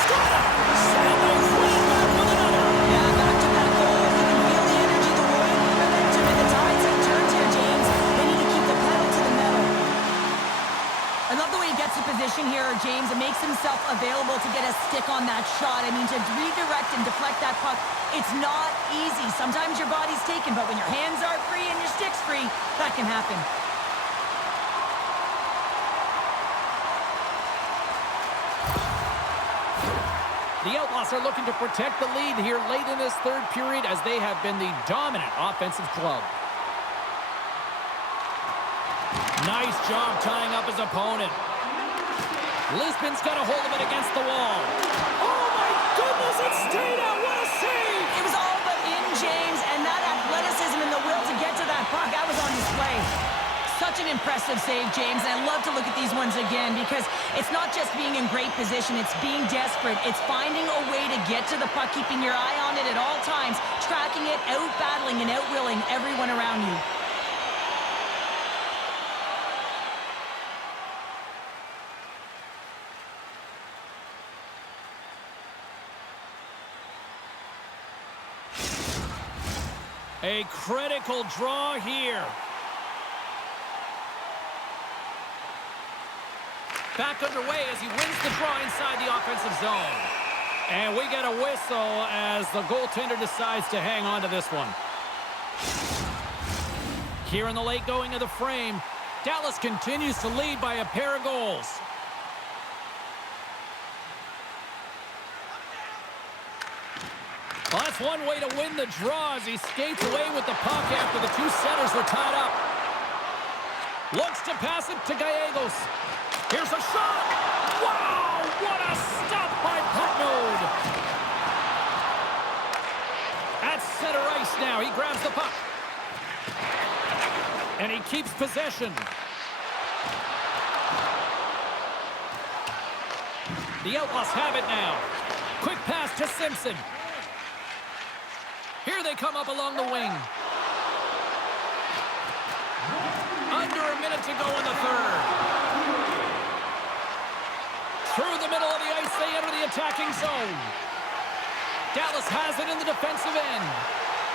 Score! Stanley's right back with another. Yeah, back-to-back goals. You can feel the energy, the wind, the momentum, and the tides have turned here, James. They need to keep the pedal to the metal. I love the way he gets the position here, James, and makes himself available to get a stick on that shot. I mean, to redirect and deflect that puck, it's not easy. Sometimes your body's taken, but when your hands are free and your stick's free, that can happen. The Outlaws are looking to protect the lead here late in this third period as they have been the dominant offensive club. Nice job tying up his opponent. Lisbon's got a hold of it against the wall. Oh my goodness, it stayed out. What a save! It was all but in, James, and that athleticism and the will to get to that puck, that was on display. Such an impressive save, James, and I love to look at these ones again because it's not just being in great position, it's being desperate. It's finding a way to get to the puck, keeping your eye on it at all times, tracking it, out-battling and out-willing everyone around you. A critical draw here. Back underway as he wins the draw inside the offensive zone. And we get a whistle as the goaltender decides to hang on to this one. Here in the late going of the frame, Dallas continues to lead by a pair of goals. Well, that's one way to win the draw as he skates away with the puck after the two centers were tied up. Looks to pass it to Gallegos. Here's a shot! Wow! What a stop by Patnode! At center ice now. He grabs the puck. And he keeps possession. The Outlaws have it now. Quick pass to Simpson. Here they come up along the wing. Under a minute to go in the third. Through the middle of the ice, they enter the attacking zone. Dallas has it in the defensive end.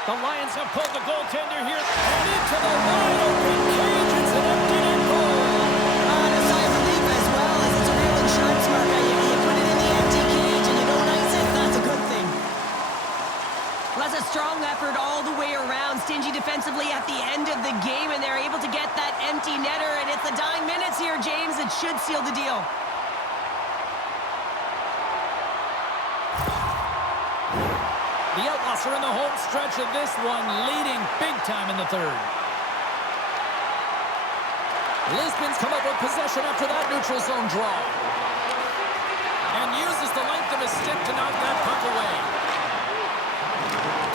The Lions have pulled the goaltender here and into the wide open cage. It's an empty net goal. A sigh of relief as well, as it's a real insurance marker. You put it in the empty cage and you strong effort all the way around. Stingy defensively at the end of the game, and they're able to get that empty netter, and it's the dying minutes here, James. It should seal the deal. The Outlaws are in the home stretch of this one, leading big time in the third. Lisbon's come up with possession after that neutral zone draw. And uses the length of his stick to knock that puck away.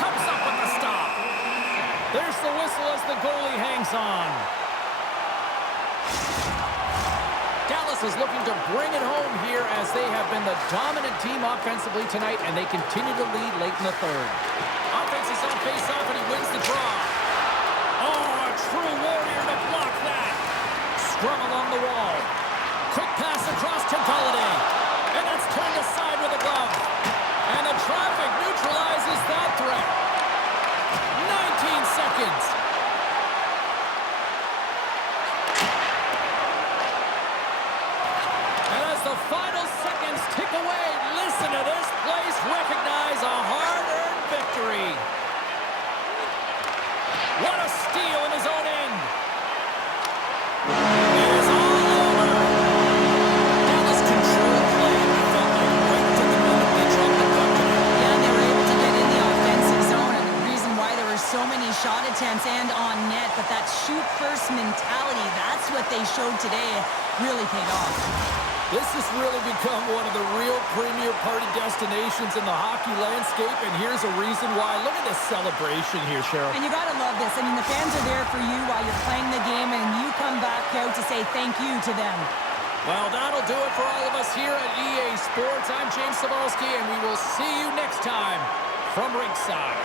Comes up with the stop. There's the whistle as the goalie hangs on. Dallas is looking to bring it home here as they have been the dominant team offensively tonight, and they continue to lead late in the third. Offense is on face-off, and he wins the draw. Oh, a true warrior to block that. Scrum along the wall. Quick pass across to Gameday. And it's turned aside with a glove. And the traffic neutralizes that threat. 19 seconds. And as the final seconds tick away, listen to this place recognize a hard-earned victory. What a steal in his own end. It is all over. Dallas controlled play. Felt like right to the minute they dropped the puck. Yeah, they were able to get in the offensive zone, and the reason why there were so many shot attempts and on net, but that shoot-first mentality, that's what they showed today, really paid off. This has really become one of the real premier party destinations in the hockey landscape, and here's a reason why. Look at this celebration here, Cheryl. And you got to love this. I mean, the fans are there for you while you're playing the game, and you come back out to say thank you to them. Well, that'll do it for all of us here at EA Sports. I'm James Cybulski, and we will see you next time from Rinkside.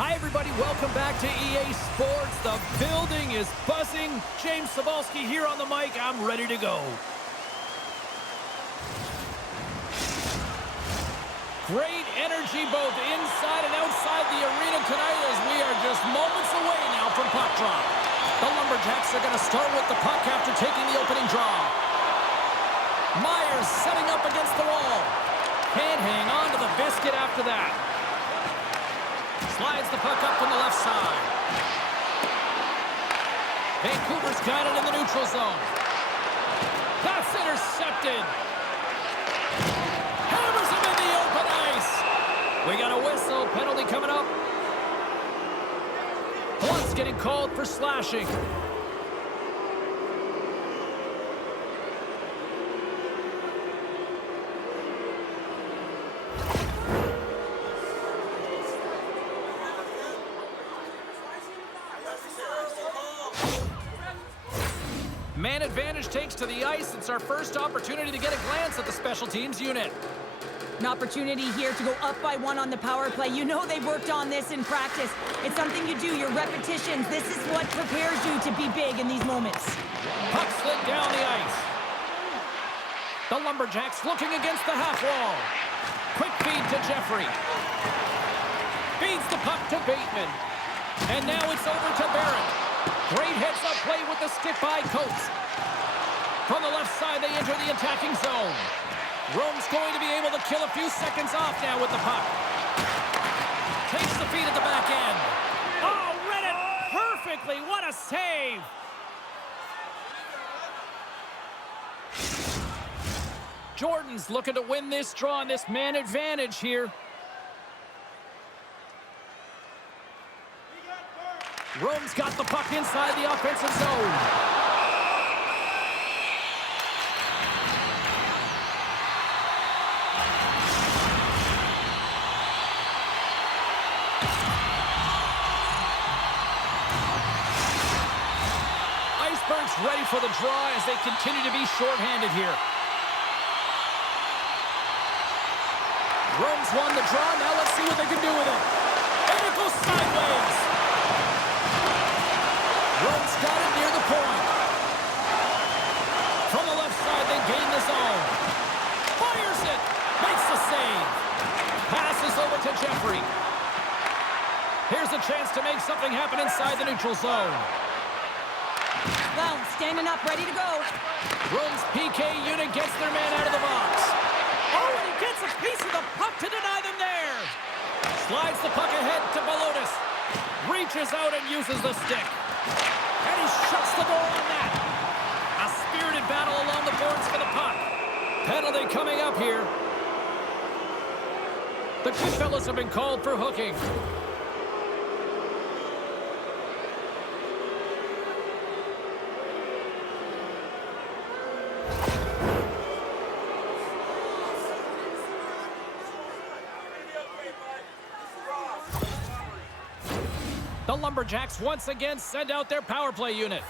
Hi, everybody. Welcome back to EA Sports. The building is buzzing. James Cebulski here on the mic. I'm ready to go. Great energy both inside and outside the arena tonight as we are just moments away now from puck drop. The Lumberjacks are going to start with the puck after taking the opening draw. Myers setting up against the wall. Can't hang on to the biscuit after that. Slides the puck up from the left side. Vancouver's got it in the neutral zone. That's intercepted. Hammers him in the open ice. We got a whistle. Penalty coming up. Blunt's getting called for slashing. Man advantage takes to the ice. It's our first opportunity to get a glance at the special teams unit. An opportunity here to go up by 1 on the power play. You know they've worked on this in practice. It's something you do, your repetitions. This is what prepares you to be big in these moments. Puck slid down the ice. The Lumberjacks looking against the half wall. Quick feed to Jeffrey. Feeds the puck to Bateman. And now it's over to Barrett. Great heads-up play with the stick by Coates. From the left side, they enter the attacking zone. Rome's going to be able to kill a few seconds off now with the puck. Takes the feed at the back end. Oh, read it perfectly. What a save. Jordan's looking to win this draw on this man advantage here. Rome's got the puck inside the offensive zone. Iceberg's ready for the draw as they continue to be shorthanded here. Rome's won the draw. Now let's see what they can do with it. And it goes sideways. Rome's got it near the point. From the left side, they gain the zone. Fires it. Makes the save. Passes over to Jeffrey. Here's a chance to make something happen inside the neutral zone. Blount standing up, ready to go. Rome's PK unit gets their man out of the box. Oh, and he gets a piece of the puck to deny them there. Slides the puck ahead to Balotis. Reaches out and uses the stick. And he shuts the door on that. A spirited battle along the boards for the puck. Penalty coming up here. The Goodfellas have been called for hooking. The Lumberjacks once again send out their power play unit.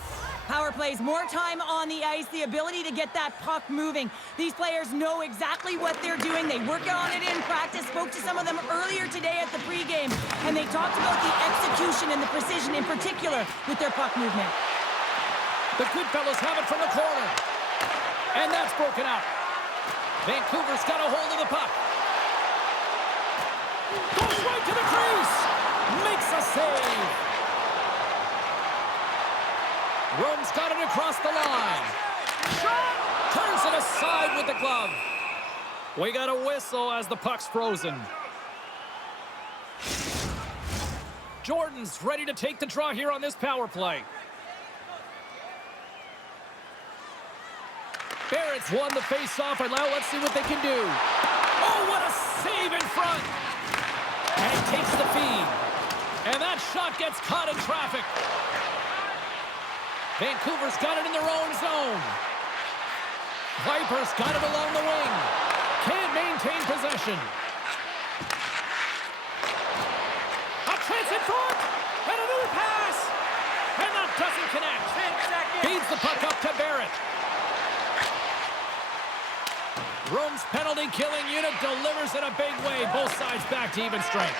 Power plays, more time on the ice, the ability to get that puck moving. These players know exactly what they're doing. They work on it in practice. Spoke to some of them earlier today at the pregame, and they talked about the execution and the precision in particular with their puck movement. The Goodfellas have it from the corner. And that's broken up. Vancouver's got a hold of the puck. Goes right to the crease. Makes a save. Rome's got it across the line. Shot! Turns it aside with the glove. We got a whistle as the puck's frozen. Jordan's ready to take the draw here on this power play. Barrett's won the face-off, and now let's see what they can do. Oh, what a save in front! And he takes the feed. And that shot gets caught in traffic. Vancouver's got it in their own zone. Vipers got it along the wing. Can't maintain possession. A chance in front. And another pass. And that doesn't connect. 10 seconds. Feeds the puck up to Barrett. Rome's penalty-killing unit delivers in a big way. Both sides back to even strength.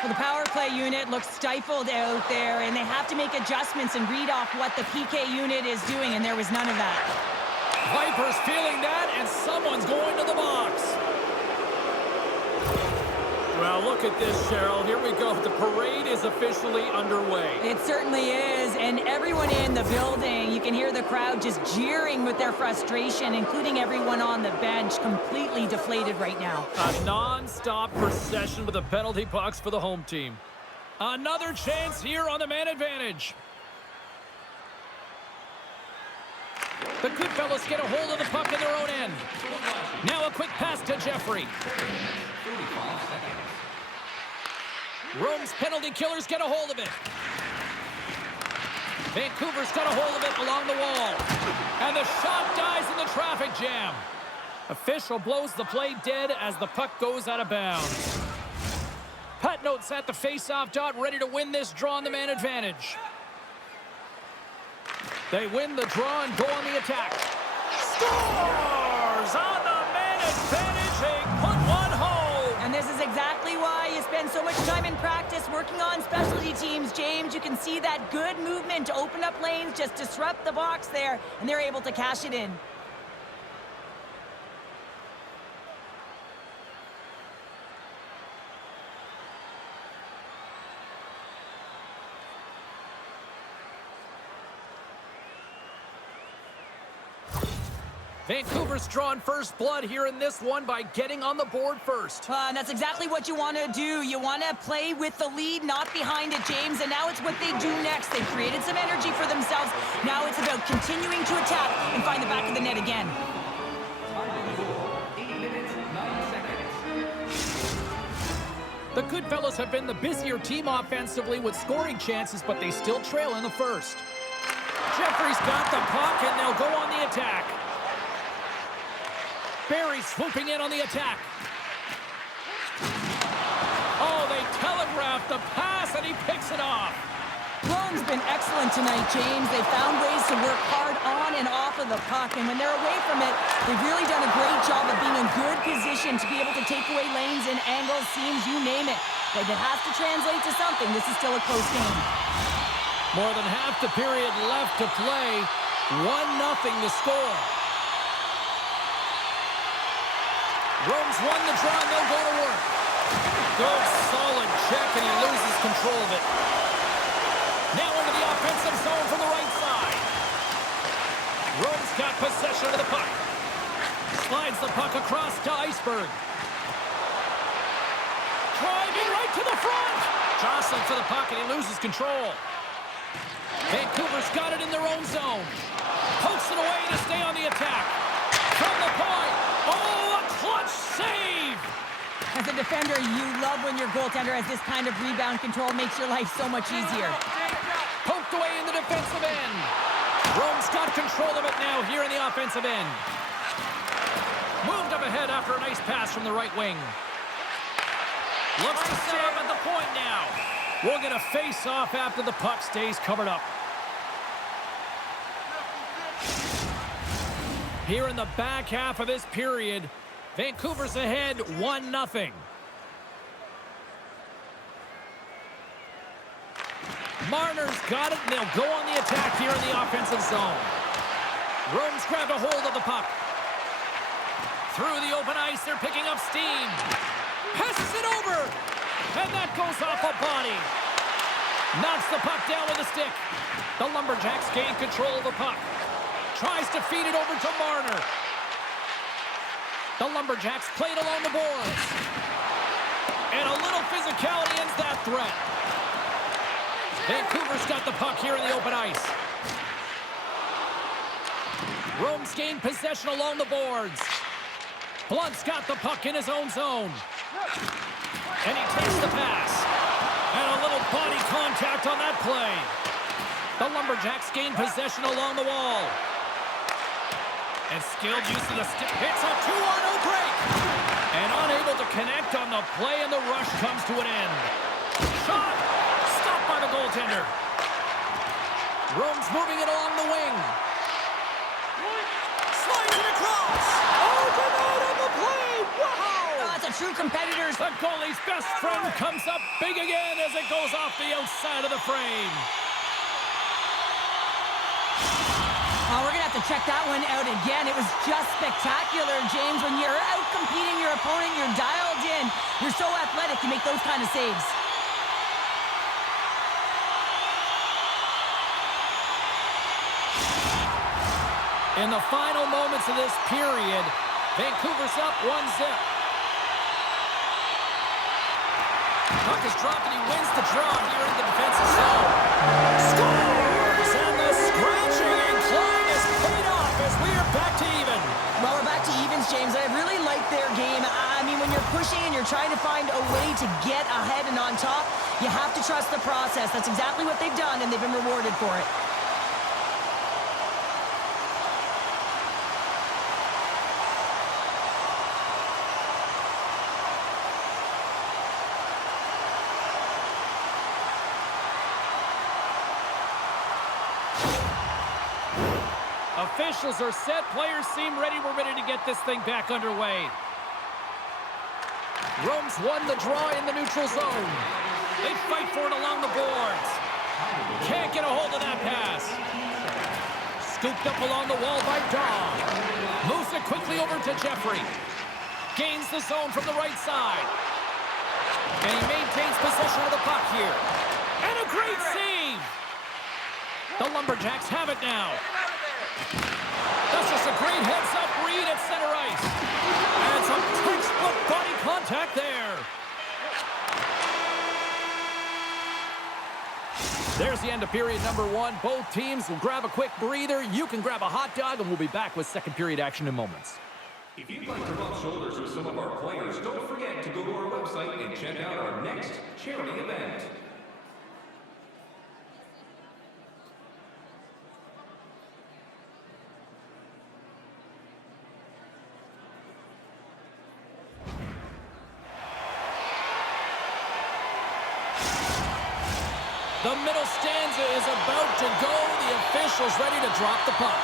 Well, the power play unit looks stifled out there, and they have to make adjustments and read off what the PK unit is doing, and there was none of that. Vipers feeling that, and someone's going to the box. Well, look at this, Cheryl. Here we go. The parade is officially underway. It certainly is, and everyone in the building, you can hear the crowd just jeering with their frustration, including everyone on the bench, completely deflated right now. A non-stop procession with the penalty box for the home team. Another chance here on the man advantage. The Goodfellas get a hold of the puck in their own end. Now a quick pass to Jeffrey. 35 seconds. Rome's penalty killers get a hold of it. Vancouver's got a hold of it along the wall. And the shot dies in the traffic jam. Official blows the play dead as the puck goes out of bounds. Pat Notes at the face-off dot, ready to win this draw on the man advantage. They win the draw and go on the attack. Scores on the man advantage. They put one home. And this is exactly why you spend so much time in practice working on specialty teams, James. You can see that good movement to open up lanes, just disrupt the box there, and they're able to cash it in. Vancouver's drawn first blood here in this one by getting on the board first. And that's exactly what you want to do. You want to play with the lead, not behind it, James. And now it's what they do next. They've created some energy for themselves. Now it's about continuing to attack and find the back of the net again. 8 minutes, 9 seconds. The Goodfellas have been the busier team offensively with scoring chances, but they still trail in the first. Jeffrey's got the puck, and they'll go on the attack. Barry swooping in on the attack. Oh, they telegraphed the pass, and he picks it off. Rome's been excellent tonight, James. They found ways to work hard on and off of the puck, and when they're away from it, they've really done a great job of being in good position to be able to take away lanes and angles, seams, you name it. But it has to translate to something. This is still a close game. More than half the period left to play. 1-0 the score. Rome's won the draw, and they'll go to work. Good, solid check, and he loses control of it. Now into the offensive zone from the right side. Rome's got possession of the puck. Slides the puck across to Iceberg. Driving right to the front. Jostling for the puck, and he loses control. Vancouver's got it in their own zone. Pokes it away to stay on the attack. From the point. Oh, a clutch save! As a defender, you love when your goaltender has this kind of rebound control. Makes your life so much easier. Poked away in the defensive end. Rome's got control of it now here in the offensive end. Moved up ahead after a nice pass from the right wing. Looks to set up at the point now. We'll get a face-off after the puck stays covered up. Here in the back half of this period, Vancouver's ahead 1-0. Marner's got it, and they'll go on the attack here in the offensive zone. Rome's grabbed a hold of the puck. Through the open ice, they're picking up steam. Passes it over, and that goes off a body. Knocks the puck down with a stick. The Lumberjacks gain control of the puck. Tries to feed it over to Marner. The Lumberjacks played along the boards. And a little physicality ends that threat. Vancouver's got the puck here in the open ice. Rome's gained possession along the boards. Blunt's got the puck in his own zone. And he takes the pass. And a little body contact on that play. The Lumberjacks gain possession along the wall. And skilled use of the stick. Hits a 2-on-0 break. And unable to connect on the play, and the rush comes to an end. Shot! Stopped by the goaltender. Rome's moving it along the wing. Slides it across. Open out on the play. Wow! Oh, it's a true competitors. The goalie's best friend comes up big again as it goes off the outside of the frame. Oh, we're going to have to check that one out again. It was just spectacular, James. When you're out competing your opponent, you're dialed in. You're so athletic, you make those kind of saves. In the final moments of this period, Vancouver's up 1-0. Puck is dropped and he wins the draw here in the defensive zone. Scores! And the scratching and clawing is paid off as we are back to even. Well, we're back to evens, James. I really like their game. I mean, when you're pushing and you're trying to find a way to get ahead and on top, you have to trust the process. That's exactly what they've done, and they've been rewarded for it. Officials are set. Players seem ready. We're ready to get this thing back underway. Rome's won the draw in the neutral zone. They fight for it along the boards. Can't get a hold of that pass. Scooped up along the wall by Dahl. Moves it quickly over to Jeffrey. Gains the zone from the right side. And he maintains possession of the puck here. And a great save! The Lumberjacks have it now. That's just a great heads-up read at center ice. And some textbook body contact there. There's the end of period number 1. Both teams will grab a quick breather. You can grab a hot dog, and we'll be back with second period action in moments. If you'd like to rub shoulders with some of our players, don't forget to go to our website and check out our next charity event. The middle stanza is about to go. The official's ready to drop the puck.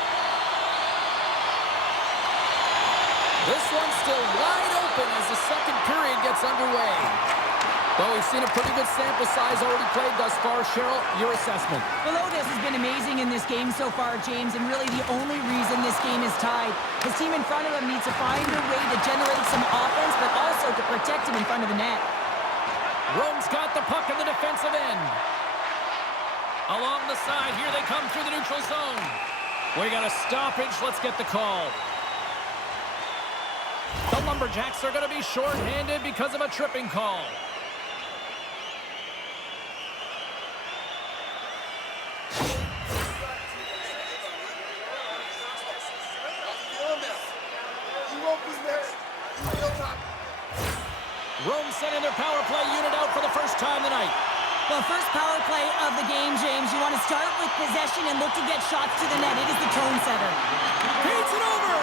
This one's still wide open as the second period gets underway. Though we've seen a pretty good sample size already played thus far. Cheryl, your assessment. Well, Otis has been amazing in this game so far, James, and really the only reason this game is tied. His team in front of him needs to find a way to generate some offense, but also to protect him in front of the net. Rome's got the puck in the defensive end. Along the side, here they come through the neutral zone. We got a stoppage. Let's get the call. The Lumberjacks are going to be short-handed because of a tripping call. Rome sending their power play unit out for the first time tonight. Well, first power play of the game, James. You want to start with possession and look to get shots to the net. It is the tone setter. Beats it over.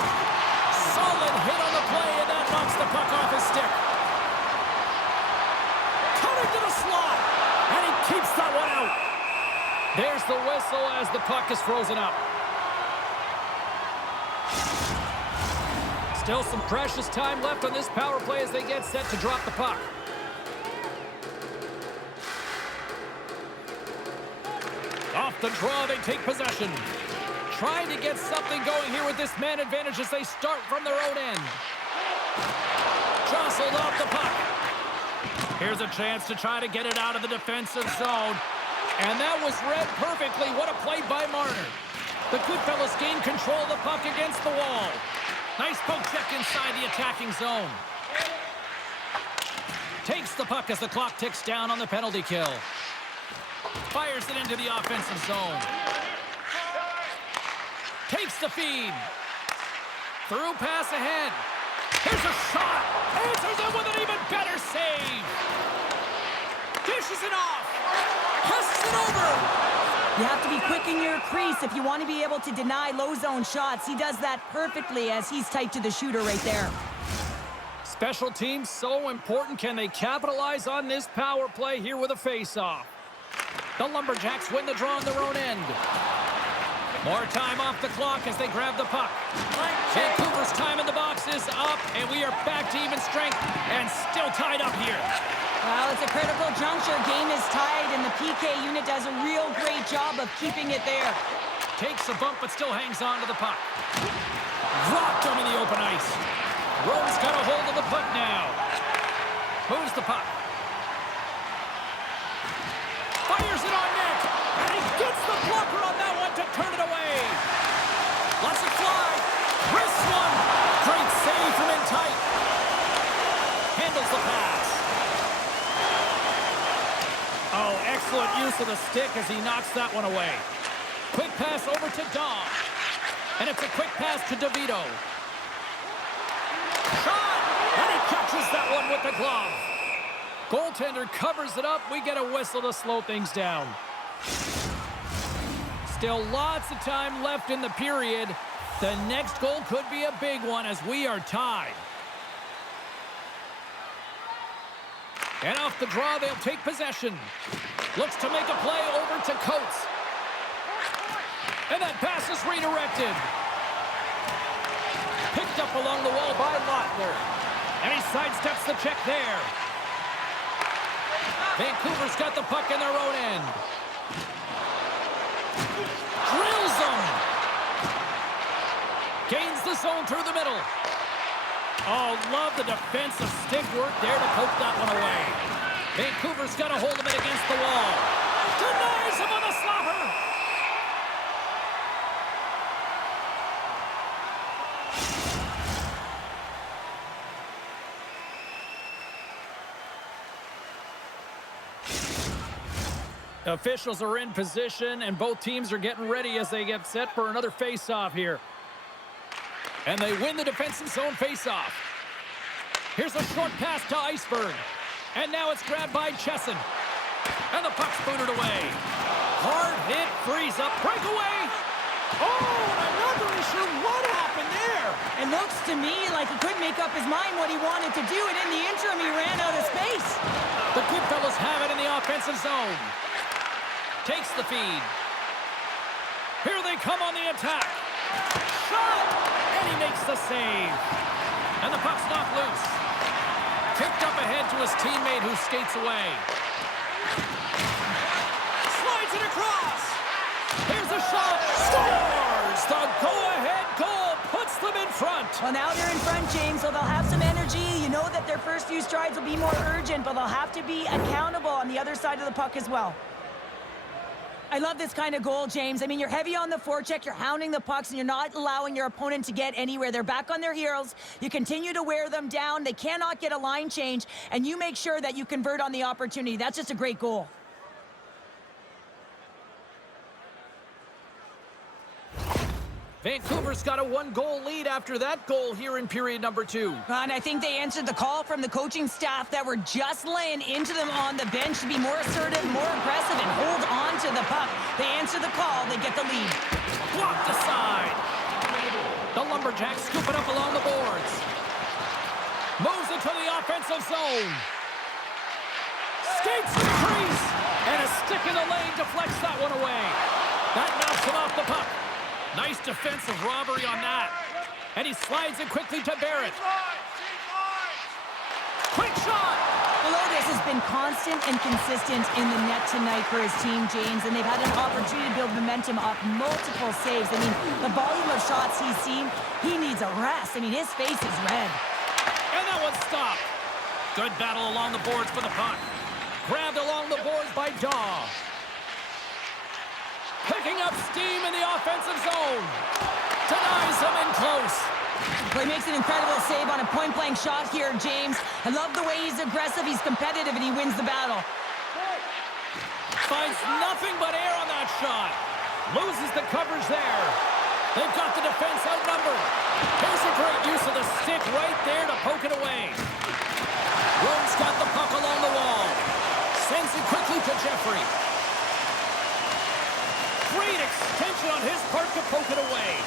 Solid hit on the play, and that knocks the puck off his stick. Coming to the slot, and he keeps that one out. There's the whistle as the puck is frozen up. Still some precious time left on this power play as they get set to drop the puck. Off the draw, they take possession. Trying to get something going here with this man advantage as they start from their own end. Jostled off the puck. Here's a chance to try to get it out of the defensive zone. And that was read perfectly. What a play by Marner. The Goodfellas gain control of the puck against the wall. Nice poke check inside the attacking zone. Takes the puck as the clock ticks down on the penalty kill. Fires it into the offensive zone. Takes the feed. Through pass ahead. Here's a shot. Answers it with an even better save. Dishes it off. Passes it over. You have to be quick in your crease if you want to be able to deny low zone shots. He does that perfectly as he's tight to the shooter right there. Special teams so important. Can they capitalize on this power play here with a face-off? The Lumberjacks win the draw on their own end. More time off the clock as they grab the puck. Vancouver's time in the box is up. And we are back to even strength and still tied up here. Well, it's a critical juncture. Game is tied, and the PK unit does a real great job of keeping it there. Takes a bump, but still hangs on to the puck. Dropped him in the open ice. Rome's got a hold of the puck now. Moves the puck. Fires it on net. And he gets the blocker on that one to turn it away. Lets it fly. Wrists one. Great save from in tight. Handles the pass. Oh, excellent use of the stick as he knocks that one away. Quick pass over to Dom. And it's a quick pass to DeVito. Shot! And he catches that one with the glove. Goaltender covers it up. We get a whistle to slow things down. Still lots of time left in the period. The next goal could be a big one as we are tied. And off the draw, they'll take possession. Looks to make a play over to Coates. And that pass is redirected. Picked up along the wall by Lottler. And he sidesteps the check there. Vancouver's got the puck in their own end. Drills them. Gains the zone through the middle. Oh, love the defensive stick work there to poke that one away. Vancouver's got a hold of it against the wall. Denies him on the slapper. Officials are in position, and both teams are getting ready as they get set for another face-off here. And they win the defensive zone face-off. Here's a short pass to Iceberg. And now it's grabbed by Chesson. And the puck's booted away. Hard hit, frees up, breakaway. Oh, I'm not really sure what happened there. It looks to me like he couldn't make up his mind what he wanted to do, and in the interim, he ran out of space. The Goodfellas have it in the offensive zone. Takes the feed. Here they come on the attack. Shot! And he makes the save. And the puck's knocked loose. Kicked up ahead to his teammate who skates away. Slides it across. Here's a shot. Scores! The go-ahead goal puts them in front. Well, now they're in front, James, so they'll have some energy. You know that their first few strides will be more urgent, but they'll have to be accountable on the other side of the puck as well. I love this kind of goal, James. I mean, you're heavy on the forecheck, you're hounding the pucks, and you're not allowing your opponent to get anywhere. They're back on their heels. You continue to wear them down. They cannot get a line change, and you make sure that you convert on the opportunity. That's just a great goal. Vancouver's got a one-goal lead after that goal here in period number 2. And I think they answered the call from the coaching staff that were just laying into them on the bench to be more assertive, more aggressive, and hold on to the puck. They answer the call. They get the lead. Blocked aside. The Lumberjacks scoop it up along the boards. Moves it to the offensive zone. Skates to the crease. And a stick in the lane deflects that one away. That knocks him off the puck. Nice defensive robbery on that. And he slides it quickly to Barrett. Quick shot! Lotus has been constant and consistent in the net tonight for his team, James, and they've had an opportunity to build momentum off multiple saves. I mean, the volume of shots he's seen, he needs a rest. I mean, his face is red. And that one's stopped. Good battle along the boards for the puck. Grabbed along the boards by Daw. Picking up steam in the offensive zone. Denies him in close. Well, he makes an incredible save on a point-blank shot here, James. I love the way he's aggressive, he's competitive, and he wins the battle. Finds nothing but air on that shot. Loses the coverage there. They've got the defense outnumbered. Here's a great use of the stick right there to poke it away. Rome's got the puck along the wall. Sends it quickly to Jeffrey. Great extension on his part to poke it away.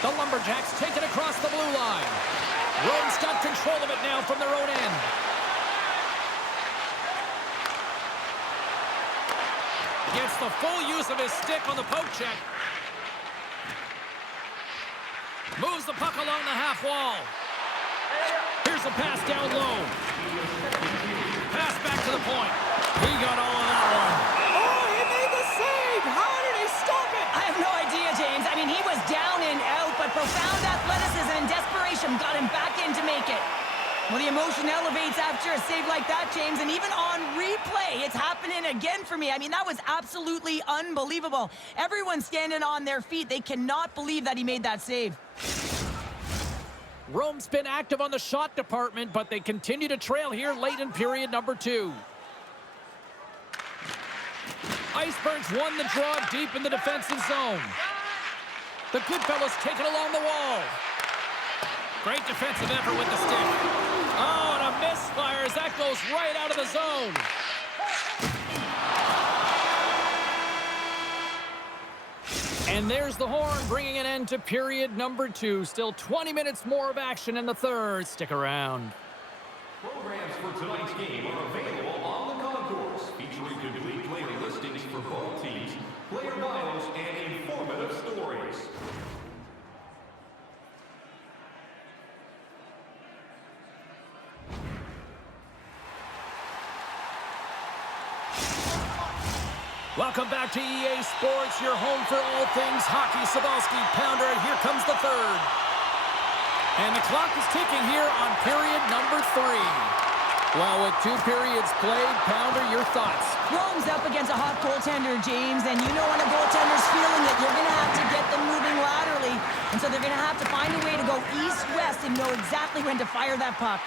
The Lumberjacks take it across the blue line. Rome's got control of it now from their own end. Gets the full use of his stick on the poke check. Moves the puck along the half wall. Here's a pass down low. Pass back to the point. He got all of that one. Oh, he made the save! How did he stop it? I have no idea, James. I mean, he was down and out, but profound athleticism and desperation got him back in to make it. Well, the emotion elevates after a save like that, James, and even on replay, it's happening again for me. I mean, that was absolutely unbelievable. Everyone's standing on their feet. They cannot believe that he made that save. Rome's been active on the shot department, but they continue to trail here late in period number 2. Icebergs won the draw deep in the defensive zone. The Goodfellas take it along the wall. Great defensive effort with the stick. Oh, and a misfire as that goes right out of the zone. And there's the horn, bringing an end to period number 2. Still 20 minutes more of action in the third. Stick around. Programs for tonight's game are available on the concourse, featuring complete player listings for both teams, player bios, and informative stories. Welcome back to EA Sports, your home for all things hockey. Cybulski, Pounder, and here comes the third. And the clock is ticking here on period number 3. Well, with 2 periods played, Pounder, your thoughts? Rome's up against a hot goaltender, James, and you know when a goaltender's feeling it, you're going to have to get them moving laterally. And so they're going to have to find a way to go east-west and know exactly when to fire that puck.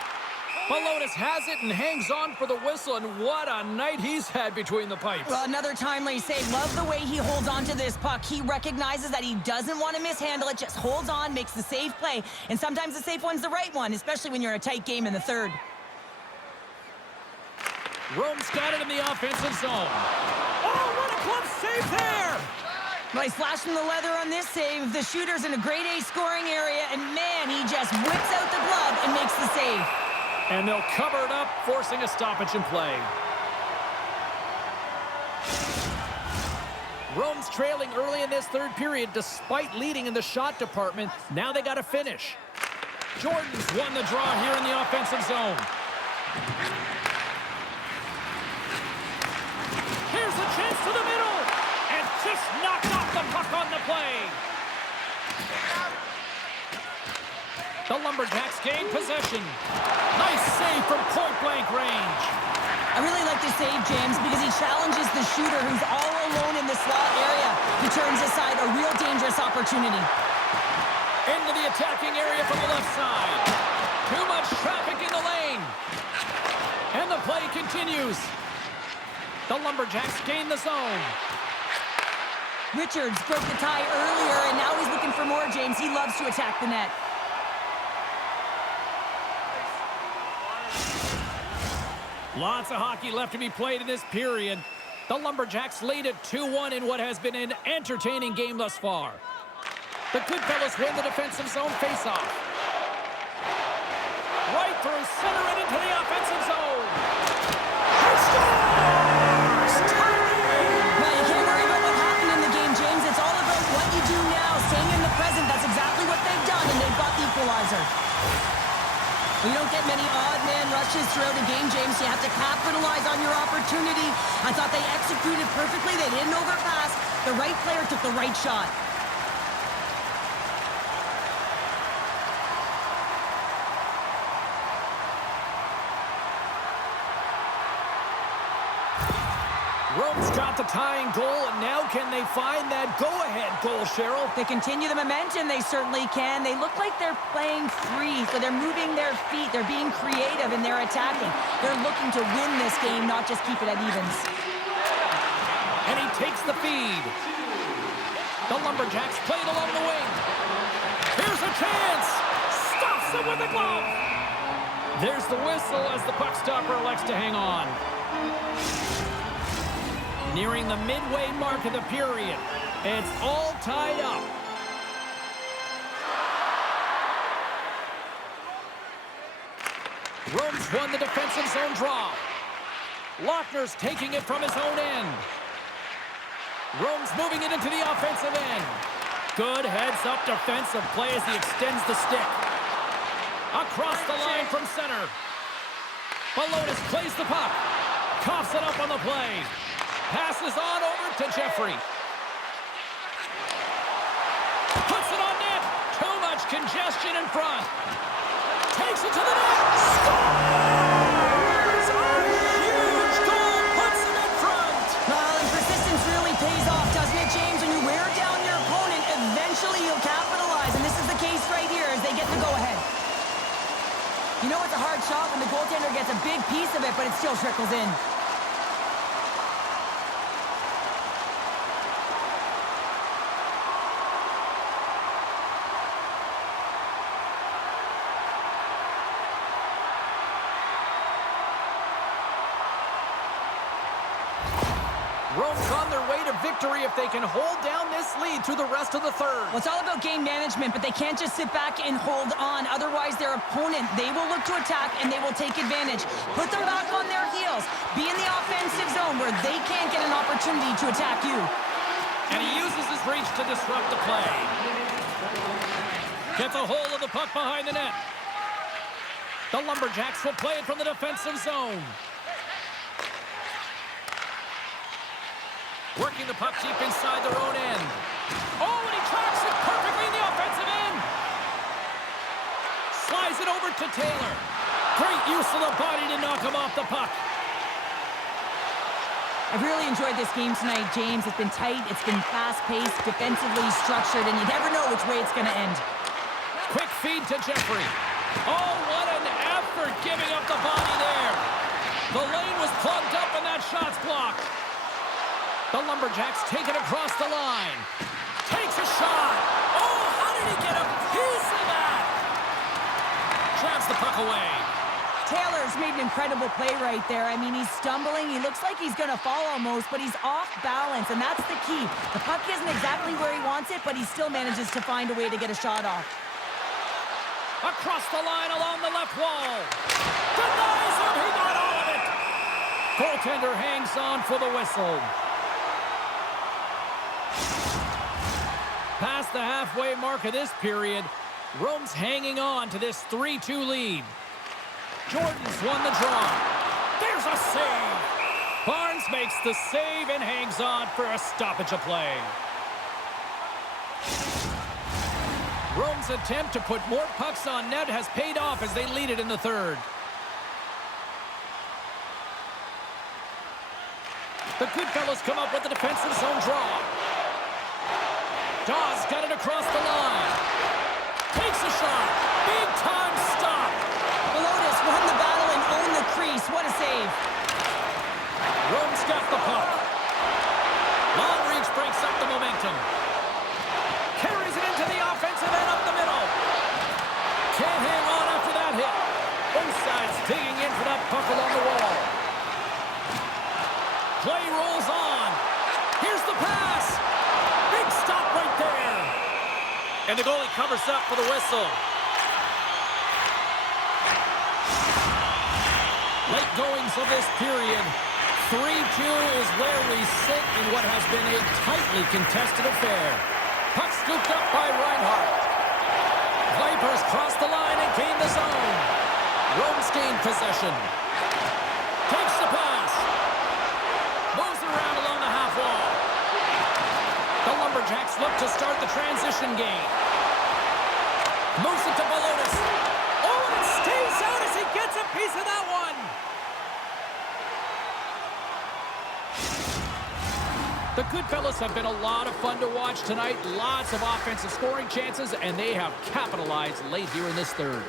Helonis has it and hangs on for the whistle, and what a night he's had between the pipes. Well, another timely save. Love the way he holds on to this puck. He recognizes that he doesn't want to mishandle it, just holds on, makes the safe play, and sometimes the safe one's the right one, especially when you're in a tight game in the third. Rome's got it in the offensive zone. Oh, what a glove save there! Well, he's flashing the leather on this save. The shooter's in a grade A scoring area, and man, he just whips out the glove and makes the save. And they'll cover it up, forcing a stoppage in play. Rome's trailing early in this third period despite leading in the shot department. Now they got to finish. Jordan's won the draw here in the offensive zone. Here's a chance to the middle. And just knocked off the puck on the play. The Lumberjacks gain possession. Nice save from point-blank range. I really like the save, James, because he challenges the shooter who's all alone in the slot area. He turns aside a real dangerous opportunity. Into the attacking area from the left side. Too much traffic in the lane. And the play continues. The Lumberjacks gain the zone. Richards broke the tie earlier, and now he's looking for more, James. He loves to attack the net. Lots of hockey left to be played in this period. The Lumberjacks lead at 2-1 in what has been an entertaining game thus far. The Goodfellas win the defensive zone faceoff. Right through center and into the offensive zone. He scores! Well, you can't worry about what happened in the game, James. It's all about what you do now, staying in the present. That's exactly what they've done, and they've got the equalizer. You don't get many odd man rushes throughout a game, James. You have to capitalize on your opportunity. I thought they executed perfectly. They didn't overpass. The right player took the right shot. Rome's got the tying goal, and now can they find that go-ahead goal, Cheryl? They continue the momentum. They certainly can. They look like they're playing free, so they're moving their feet. They're being creative, and they're attacking. They're looking to win this game, not just keep it at evens. And he takes the feed. The Lumberjacks play it along the wing. Here's a chance. Stops him with the glove. There's the whistle as the puck stopper elects to hang on. Nearing the midway mark of the period. It's all tied up. Rome's won the defensive zone draw. Lochner's taking it from his own end. Rome's moving it into the offensive end. Good heads-up defensive play as he extends the stick. Across the line from center. Balonis plays the puck. Coughs it up on the play. Passes on over to Jeffrey. Puts it on net. Too much congestion in front. Takes it to the net. Scores! A huge goal puts him in front. Well, and persistence really pays off, doesn't it, James? When you wear down your opponent, eventually you'll capitalize. And this is the case right here as they get the go-ahead. You know it's a hard shot when the goaltender gets a big piece of it, but it still trickles in. Rome's on their way to victory if they can hold down this lead through the rest of the third. Well, it's all about game management, but they can't just sit back and hold on. Otherwise, their opponent, they will look to attack, and they will take advantage. Put them back on their heels. Be in the offensive zone where they can't get an opportunity to attack you. And he uses his reach to disrupt the play. Gets a hold of the puck behind the net. The Lumberjacks will play it from the defensive zone. Working the puck deep inside their own end. Oh, and he tracks it perfectly in the offensive end. Slides it over to Taylor. Great use of the body to knock him off the puck. I've really enjoyed this game tonight, James. It's been tight, it's been fast-paced, defensively structured, and you never know which way it's going to end. Quick feed to Jeffrey. Oh, what an effort giving up the body there. The lane was plugged up and that shot's blocked. The Lumberjacks take it across the line. Takes a shot. Oh, how did he get a piece of that? Grabs the puck away. Taylor's made an incredible play right there. I mean, he's stumbling. He looks like he's going to fall almost, but he's off balance, and that's the key. The puck isn't exactly where he wants it, but he still manages to find a way to get a shot off. Across the line along the left wall. Denies him. He got all of it. Goaltender hangs on for the whistle. Past the halfway mark of this period, Rome's hanging on to this 3-2 lead. Jordan's won the draw. There's a save. Barnes makes the save and hangs on for a stoppage of play. Rome's attempt to put more pucks on net has paid off as they lead it in the third. The Goodfellas come up with the defensive zone draw. Dawes got it across the line. Takes a shot. Big time stop. Balonis won the battle and owned the crease. What a save. Rome's got the puck. Long reach breaks up the momentum. Carries it into the offensive end up the middle. Can't hang on after that hit. Both sides digging in for that puck along the wall. Play rolls on. Here's the pass. Big stop right there. And the goalie covers up for the whistle. Late goings of this period. 3-2 is where we sit in what has been a tightly contested affair. Puck scooped up by Reinhart. Vipers cross the line and gain the zone. Rome's gained possession. Takes the pass. Moves it around along the half wall. The Lumberjacks look to start the transition game. Moves it to Balonis. Oh, and it stays out as he gets a piece of that one. The Goodfellas have been a lot of fun to watch tonight. Lots of offensive scoring chances, and they have capitalized late here in this third.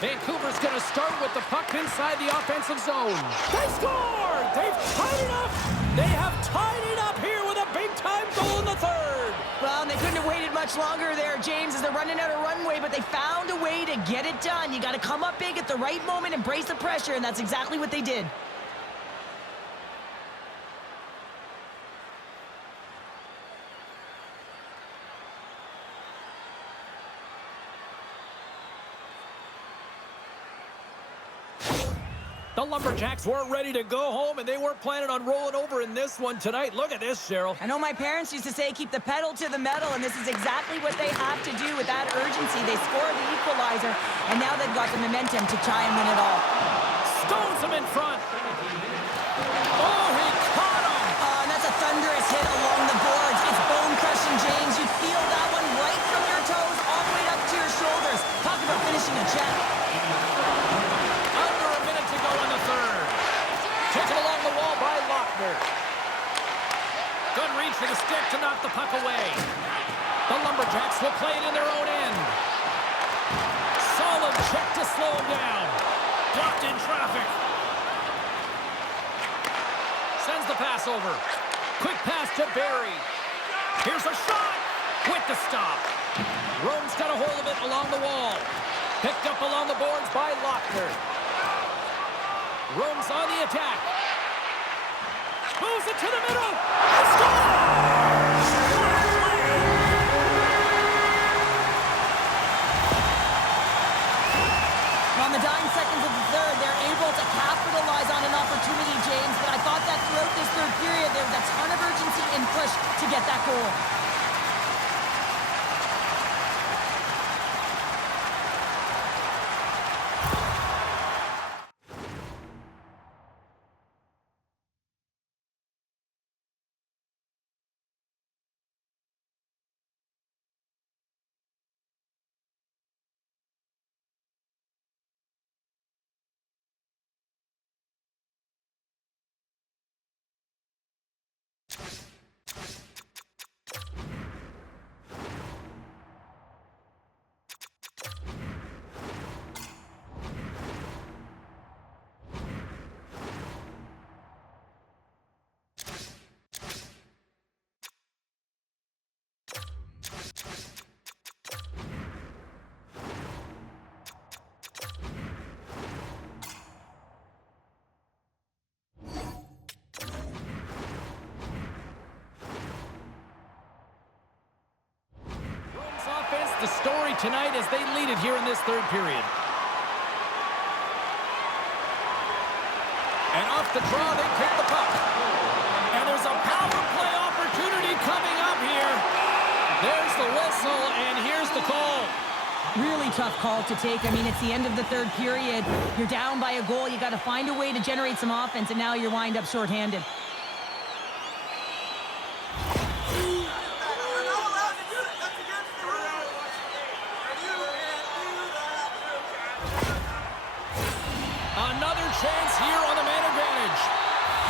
Vancouver's going to start with the puck inside the offensive zone. They score! They've tied it up! They have tied it up here with a big-time goal in the third! Well, they couldn't have waited much longer there, James, as they're running out of runway, but they found a way to get it done. You got to come up big at the right moment and brace the pressure, and that's exactly what they did. The Lumberjacks weren't ready to go home, and they weren't planning on rolling over in this one tonight. Look at this, Cheryl. I know my parents used to say, keep the pedal to the metal, and this is exactly what they have to do with that urgency. They scored the equalizer, and now they've got the momentum to try and win it all. Stones him in front. Oh, he caught him. And that's a thunderous hit along the boards. It's bone-crushing, James. You feel that one right from your toes all the way up to your shoulders. Talk about finishing a check. Under a minute to go in the third. Taken along the wall by Lochner. Good reach for the stick to knock the puck away. The Lumberjacks will play it in their own end. Solid check to slow him down. Blocked in traffic. Sends the pass over. Quick pass to Barry. Here's a shot with the stop. Rome's got a hold of it along the wall. Picked up along the boards by Lochner. Rome's on the attack. Moves it to the middle. On the dying seconds of the third, they're able to capitalize on an opportunity, James, but I thought that throughout this third period, there was a ton of urgency and push to get that goal. The story tonight as they lead it here in this third period. And off the draw, they pick the puck. And there's a power play opportunity coming up here. There's the whistle, and here's the call. Really tough call to take. I mean, it's the end of the third period. You're down by a goal. You got to find a way to generate some offense, and now you're wind up shorthanded. Another chance here on the man advantage.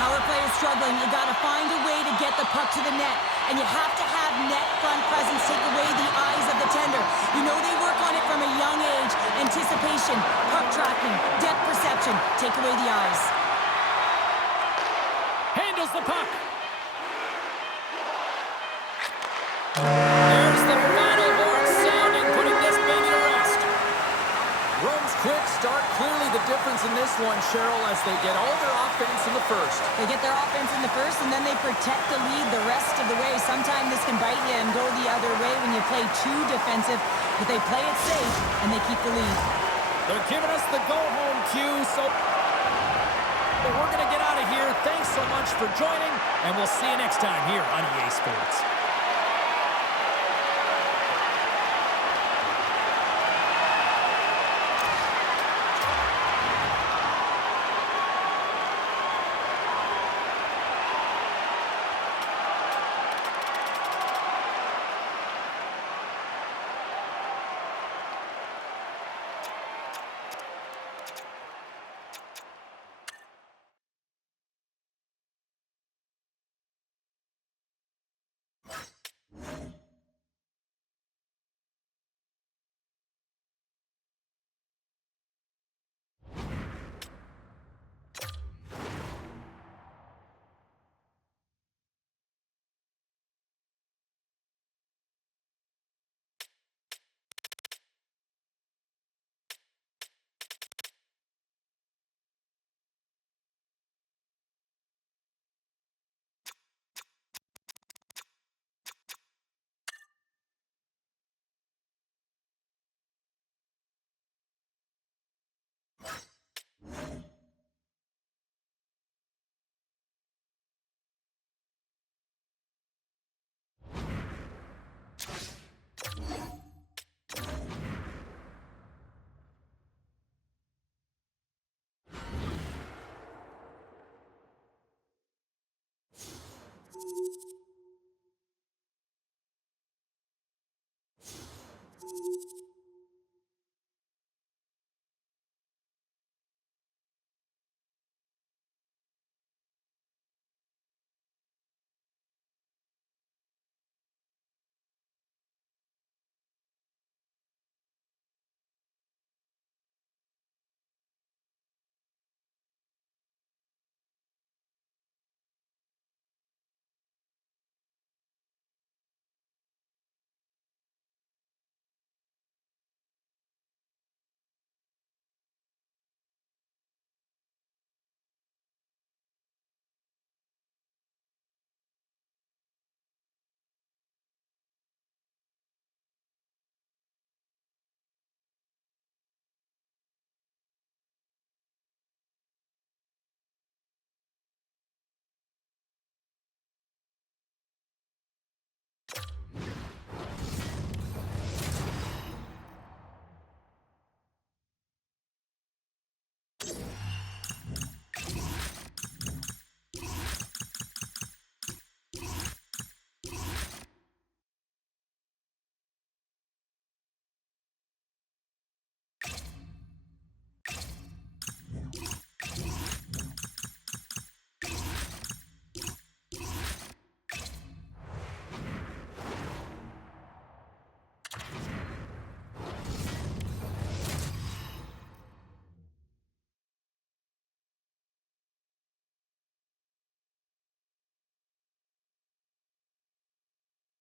Power play is struggling. You got to find a way to get the puck to the net, and you have to have net front presence take away the eyes of the tender. You know they work on it from a young age. Anticipation, puck tracking, depth perception. Take away the eyes. Handles the puck. There's the final horn sounding, putting this baby to rest. Rome's quick start, clearly the difference in this one, Cheryl, as they get all their offense in the first. They get their offense in the first, and then they protect the lead the rest of the way. Sometimes this can bite you and go the other way when you play too defensive, but they play it safe, and they keep the lead. They're giving us the go-home cue, so but we're going to get out of here. Thanks so much for joining, and we'll see you next time here on EA Sports.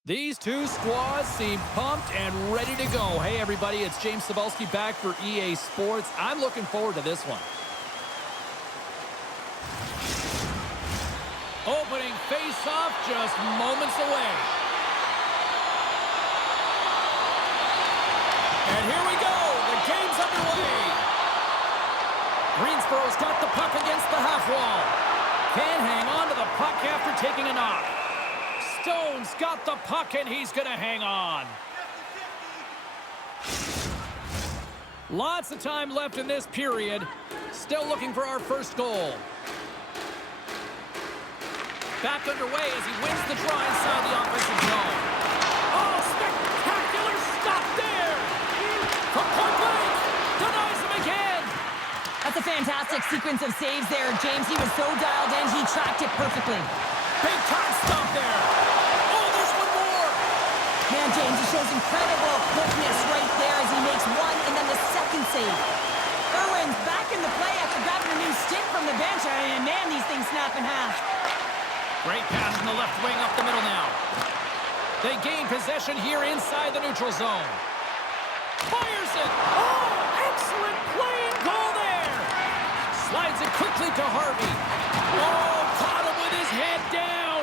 These two squads seem pumped and ready to go. Hey, everybody, it's James Cebulski back for EA Sports. I'm looking forward to this one. Opening face-off just moments away. And here we go. The game's underway. Greensboro's got the puck against the half wall. Can't hang on to the puck after taking a knock. Stone's got the puck, and he's going to hang on. Lots of time left in this period. Still looking for our first goal. Back underway as he wins the draw inside the offensive zone. Oh, spectacular stop there! From point blank, denies him again! That's a fantastic sequence of saves there, James. He was so dialed in, he tracked it perfectly. Big time stop there! Oh, there's one more! Man, James, he shows incredible quickness right there as he makes one and then the second save. Irwin's back in the play after grabbing a new stick from the bench, and man, these things snap in half. Great pass from the left wing up the middle now. They gain possession here inside the neutral zone. Fires it! Oh, excellent play and goal there! Slides it quickly to Harvey. Oh, caught him with his head down.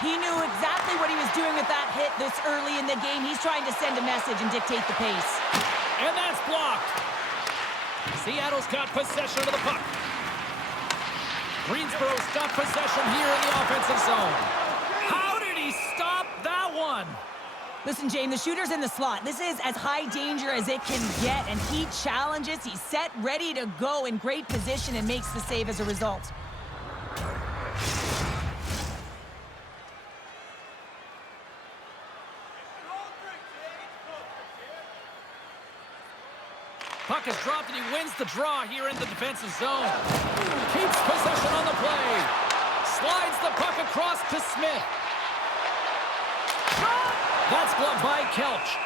He knew exactly what he was doing with that hit this early in the game. He's trying to send a message and dictate the pace. And that's blocked. Seattle's got possession of the puck. Greensboro's got possession here in the offensive zone. How did he stop that one? Listen, James, the shooter's in the slot. This is as high danger as it can get, and he challenges. He's set, ready to go in great position and makes the save as a result. Puck is dropped and he wins the draw here in the defensive zone. Keeps possession on the play. Slides the puck across to Smith. That's gloved by Kelch.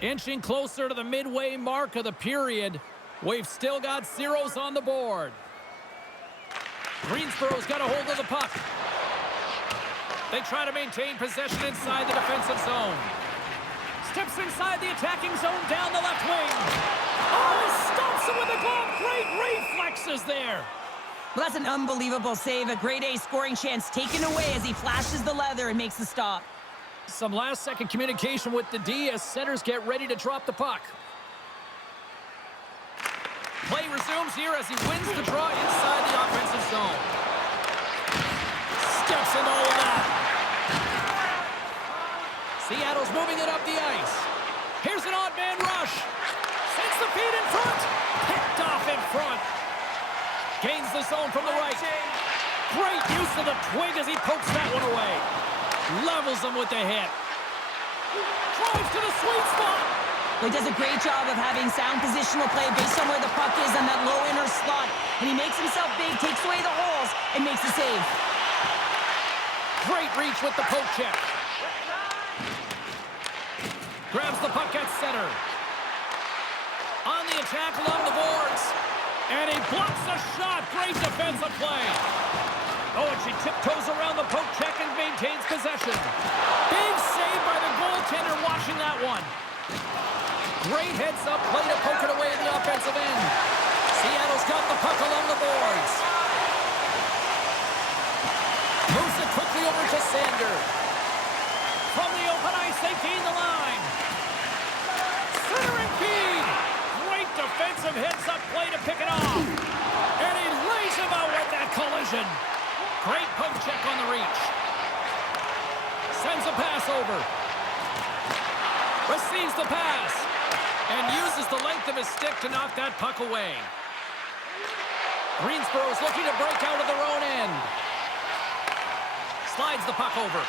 Inching closer to the midway mark of the period. We've still got zeros on the board. Greensboro's got a hold of the puck. They try to maintain possession inside the defensive zone. Steps inside the attacking zone down the left wing. Oh, he stops him with the glove. Great reflexes there. Well, that's an unbelievable save. A grade A scoring chance taken away as he flashes the leather and makes the stop. Some last-second communication with the D as centers get ready to drop the puck. Play resumes here as he wins the draw inside the offensive zone. Steps into all of that. Seattle's moving it up the ice. Here's an odd man rush. Sends the feed in front. Picked off in front. Gains the zone from the right. Great use of the twig as he pokes that one away. Levels him with the hit. Drives to the sweet spot. He does a great job of having sound positional play based on where the puck is on that low inner slot. And he makes himself big, takes away the holes, and makes the save. Great reach with the poke check. Grabs the puck at center. On the attack along the boards. And he blocks the shot. Great defensive play. Oh, and she tiptoes around the poke check and maintains possession. Big save by the goaltender watching that one. Great heads-up play to poke it away in the offensive end. Seattle's got the puck along the boards. Moves it quickly over to Sander. From the open ice, they gain the line. Centering feed. Great defensive heads-up play to pick it off. And he lays him out with that collision. Great poke check on the reach. Sends a pass over. Receives the pass. And uses the length of his stick to knock that puck away. Greensboro's looking to break out of their own end. Slides the puck over.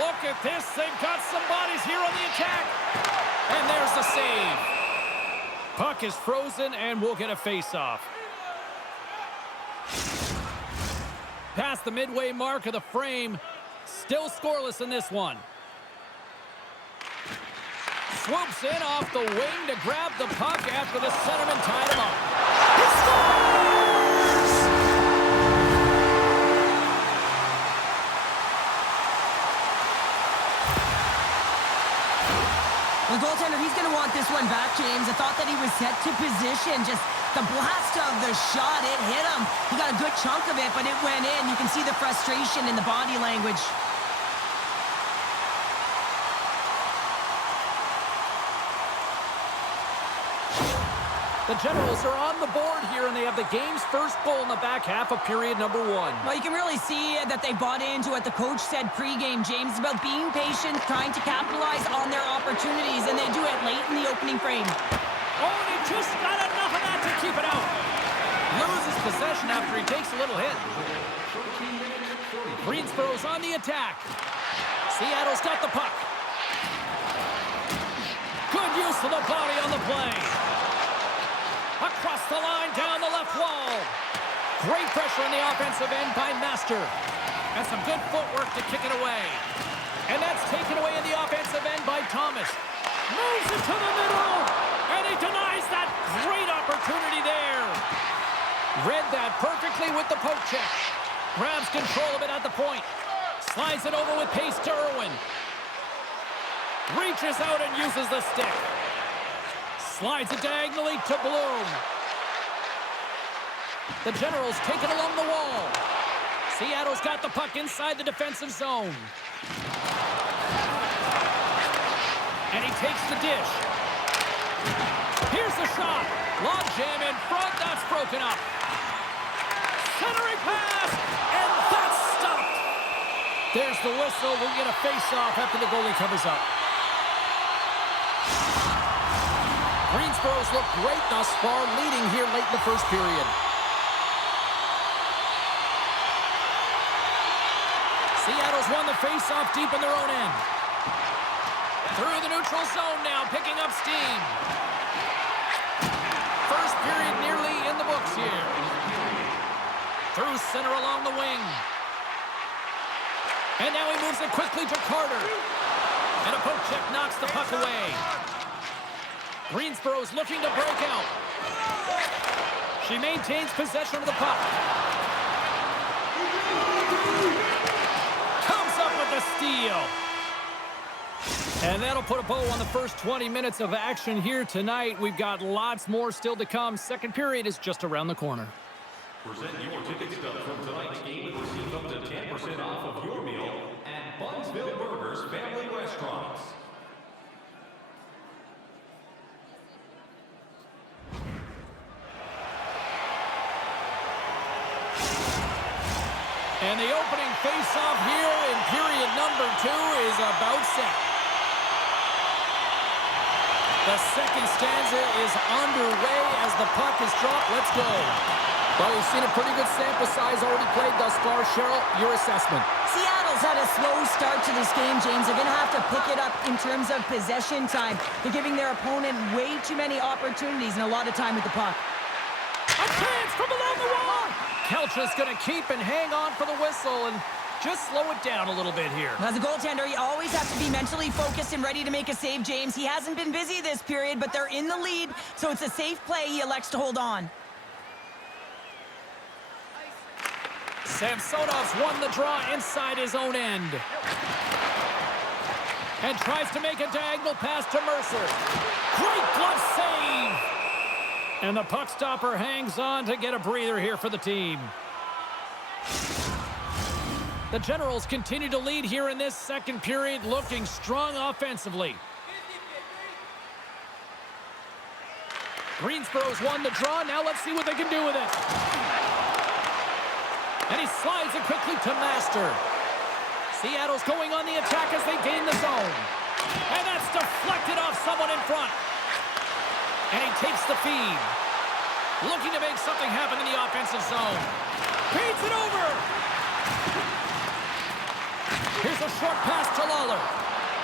Look at this. They've got some bodies here on the attack. And there's the save. Puck is frozen and we'll get a face-off. Past the midway mark of the frame. Still scoreless in this one. swoops in off the wing to grab the puck after the centerman tied him up. He scores! The goaltender, he's going to want this one back, James. I thought that he was set to position. Just the blast of the shot, it hit him. He got a good chunk of it, but it went in. You can see the frustration in the body language. The Generals are on the board here, and they have the game's first goal in the back half of period number 1. Well, you can really see that they bought into what the coach said pregame, James, about being patient, trying to capitalize on their opportunities, and they do it late in the opening frame. Oh, and he just got enough of that to keep it out. Loses possession after he takes a little hit. Greensboro's on the attack. Seattle's got the puck. Good use of the body on the play. Across the line, down the left wall. Great pressure on the offensive end by Master. And some good footwork to kick it away. And that's taken away in the offensive end by Thomas. Moves it to the middle. And he denies that great opportunity there. Read that perfectly with the poke check. Grabs control of it at the point. Slides it over with pace to Irwin. Reaches out and uses the stick. Slides it diagonally to Bloom. The Generals take it along the wall. Seattle's got the puck inside the defensive zone. And he takes the dish. Here's the shot. Lob jam in front. That's broken up. Centering pass. And that's stopped. There's the whistle. We'll get a face-off after the goalie covers up. Greensboro's look great thus far, leading here late in the first period. Seattle's won the face-off deep in their own end. Through the neutral zone now, picking up steam. First period nearly in the books here. Through center along the wing. And now he moves it quickly to Carter. And a poke check knocks the puck away. Greensboro's looking to break out. She maintains possession of the puck. Comes up with the steal. And that'll put a bow on the first 20 minutes of action here tonight. We've got lots more still to come. Second period is just around the corner. Present your ticket stub from tonight's game and receive up to 10% off of your meal at Bunsville Burgers Family Restaurants. And the opening face-off here in period number 2 is about set. The second stanza is underway as the puck is dropped. Let's go. Well, we've seen a pretty good sample size already played thus far. Cheryl, your assessment. Seattle's had a slow start to this game, James. They're going to have to pick it up in terms of possession time. They're giving their opponent way too many opportunities and a lot of time with the puck. A chance from along the wall. Kelch's going to keep and hang on for the whistle and just slow it down a little bit here. As a goaltender, you always have to be mentally focused and ready to make a save, James. He hasn't been busy this period, but they're in the lead, so it's a safe play. He elects to hold on. Samsonov's won the draw inside his own end. And tries to make a diagonal pass to Mercer. Great glove save! And the puck stopper hangs on to get a breather here for the team. The Generals continue to lead here in this second period, looking strong offensively. Greensboro's won the draw. Now let's see what they can do with it. And he slides it quickly to Master. Seattle's going on the attack as they gain the zone. And that's deflected off someone in front. And he takes the feed. Looking to make something happen in the offensive zone. Feeds it over. Here's a short pass to Lawler.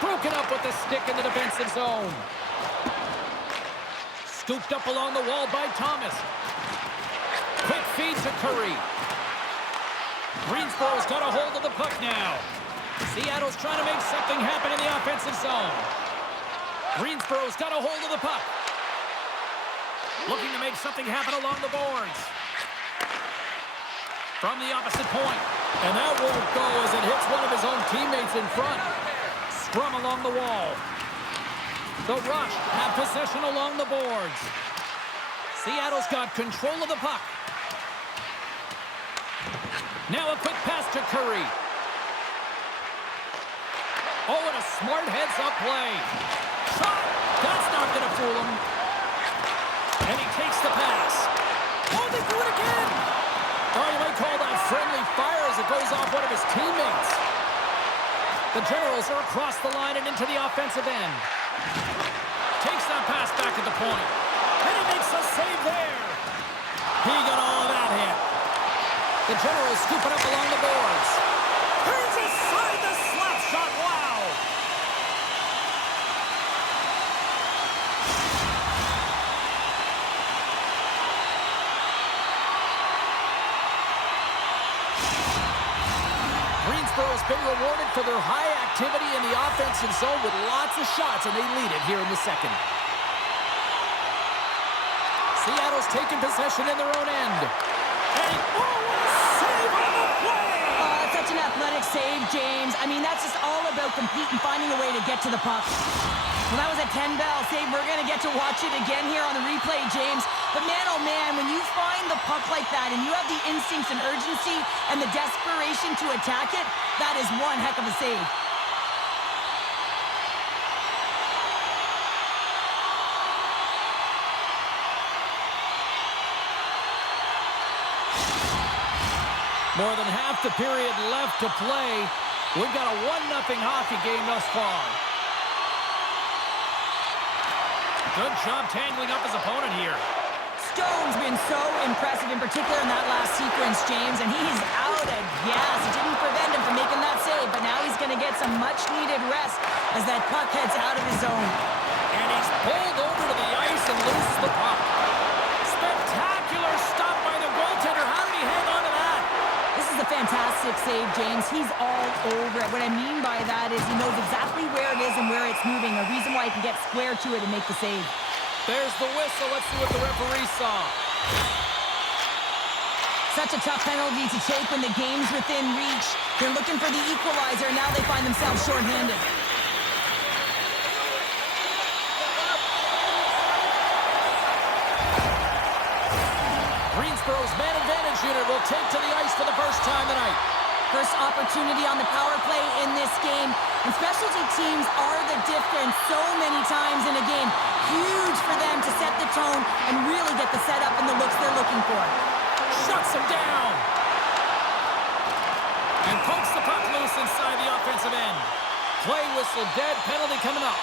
Broken up with the stick in the defensive zone. Scooped up along the wall by Thomas. Quick feed to Curry. Greensboro's got a hold of the puck now. Seattle's trying to make something happen in the offensive zone. Greensboro's got a hold of the puck. Looking to make something happen along the boards. From the opposite point. And that won't go as it hits one of his own teammates in front. Scrum along the wall. The Rush have possession along the boards. Seattle's got control of the puck. Now a quick pass to Curry. Oh, and a smart heads-up play. Shot! That's not going to fool him. And he takes the pass. Oh, they do it again! Oh, you might call that friendly fire as it goes off one of his teammates. The Generals are across the line and into the offensive end. Takes that pass back at the point. And he makes a save there. He got all of that hit. The Generals scoop it up along the boards. Turns aside the slap shot. Wow! Greensboro's been rewarded for their high activity in the offensive zone with lots of shots, and they lead it here in the second. Seattle's taking possession in their own end. And save on the play! Such an athletic save, James. I mean, that's just all about competing, finding a way to get to the puck. Well, that was a 10-bell save. We're going to get to watch it again here on the replay, James. But man, oh man, when you find the puck like that and you have the instincts and urgency and the desperation to attack it, that is one heck of a save. More than half the period left to play. We've got a 1-0 hockey game thus far. Good job tangling up his opponent here. Stone's been so impressive, in particular in that last sequence, James, and he's out of gas. It didn't prevent him from making that save, but now he's going to get some much-needed rest as that puck heads out of his zone. And he's pulled over to the ice and loses the puck. Spectacular stop by the goaltender. How did he hang on to that? This is a fantastic save, James. He's all over it. What I mean by that is he knows exactly where it is and where it's moving, a reason why he can get square to it and make the save. There's the whistle. Let's see what the referee saw. Such a tough penalty to take when the game's within reach. They're looking for the equalizer, and now they find themselves shorthanded. Greensboro's man advantage unit will take to the ice for the first time tonight. First opportunity on the power play in this game. And specialty teams are the difference so many times in a game. Huge for them to set the tone and really get the setup and the looks they're looking for. Shuts him down. And pokes the puck loose inside the offensive end. Play whistle dead. Penalty coming up.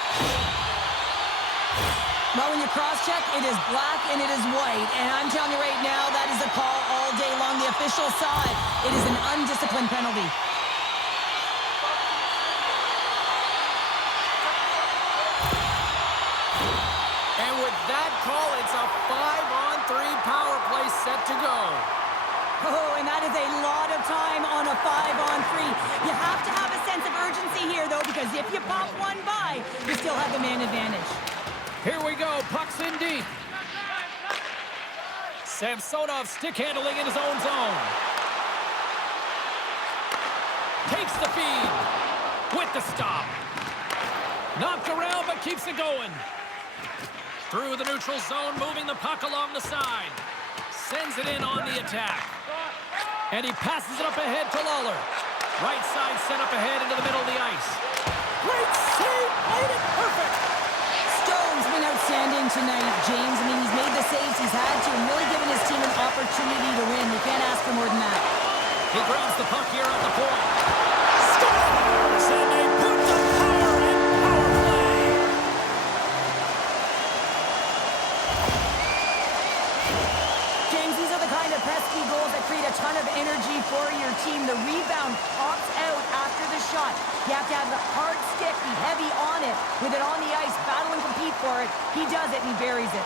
Well, when you cross-check, it is black and it is white. And I'm telling you right now, that is a call all day long. The official saw it. It is an undisciplined penalty. And with that call, it's a 5-on-3 power play set to go. Oh, and that is a lot of time on a 5-on-3. You have to have a sense of urgency here, though, because if you pop one by, you still have the man advantage. Here we go. Puck's in deep. Samsonov stick handling in his own zone. Takes the feed. With the stop. Knocked around, but keeps it going. Through the neutral zone, moving the puck along the side. Sends it in on the attack. And he passes it up ahead to Lawler. Right side set up ahead into the middle of the ice. Great save. Made it perfect. Stone's been outstanding tonight, James. I mean, he's made the saves he's had to and really given his team an opportunity to win. You can't ask for more than that. He grabs the puck here at the point. Scores! And they put the power in power play. James, these are the kind of pesky goals that create a ton of energy for your team. The rebound pops out after the shot. You have to have the hard stick, be heavy on it, with it on the ice, battle and compete for it. He does it and he buries it.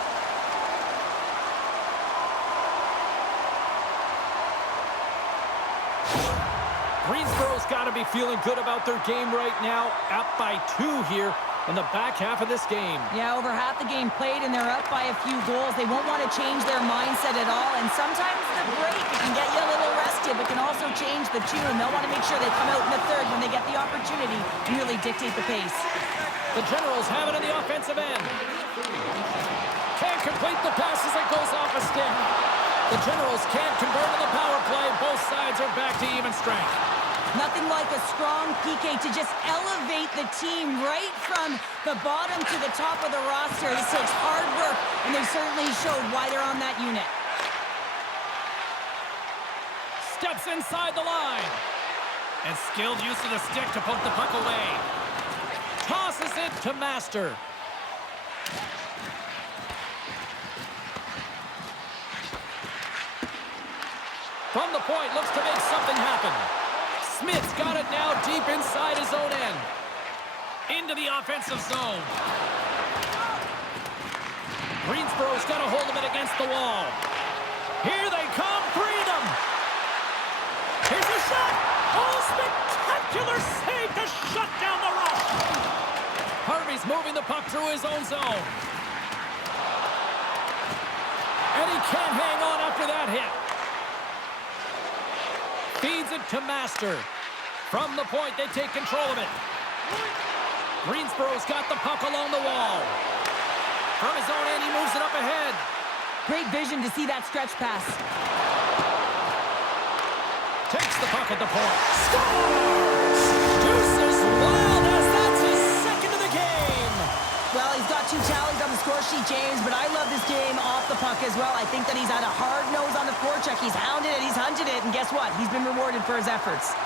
Greensboro's got to be feeling good about their game right now. Up by 2 here. in the back half of this game. Yeah, over half the game played, and they're up by a few goals. They won't want to change their mindset at all, and sometimes the break can get you a little rested, but can also change the tune. They'll want to make sure they come out in the third when they get the opportunity to really dictate the pace. The Generals have it in the offensive end. Can't complete the pass as it goes off a stick. The Generals can't convert on the power play. Both sides are back to even strength. Nothing like a strong PK to just elevate the team right from the bottom to the top of the roster. This takes hard work, and they certainly showed why they're on that unit. Steps inside the line. And skilled use of the stick to poke the puck away. Tosses it to Master. From the point, looks to make something happen. Smith's got it now deep inside his own end. Into the offensive zone. Greensboro's got a hold of it against the wall. Here they come, three of them. Here's a shot. Oh, spectacular save to shut down the rush. Harvey's moving the puck through his own zone. And he can't hang on after that hit. Feeds it to Master. From the point, they take control of it. Greensboro's got the puck along the wall. From his own end, he moves it up ahead. Great vision to see that stretch pass. Takes the puck at the point. Scores! Deuces Wild as that's his second of the game. Well, he's got 2 tallies on the score sheet, James, but I love this game off the puck as well. I think that he's had a hard nose on the forecheck. He's hounded it, he's hunted it, and guess what? He's been rewarded for his efforts.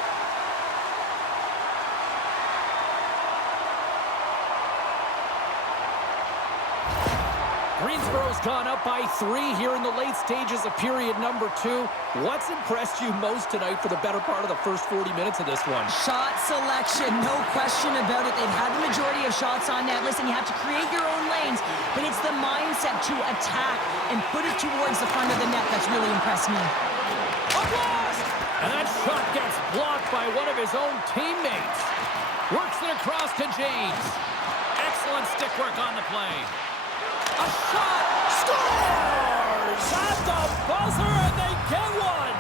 Greensboro's gone up by 3 here in the late stages of period number 2. What's impressed you most tonight for the better part of the first 40 minutes of this one? Shot selection, no question about it. They've had the majority of shots on net. Listen, you have to create your own lanes, but it's the mindset to attack and put it towards the front of the net that's really impressed me. A blast! And that shot gets blocked by one of his own teammates. Works it across to James. Excellent stick work on the play. A shot! Scores! At the buzzer, and they get one!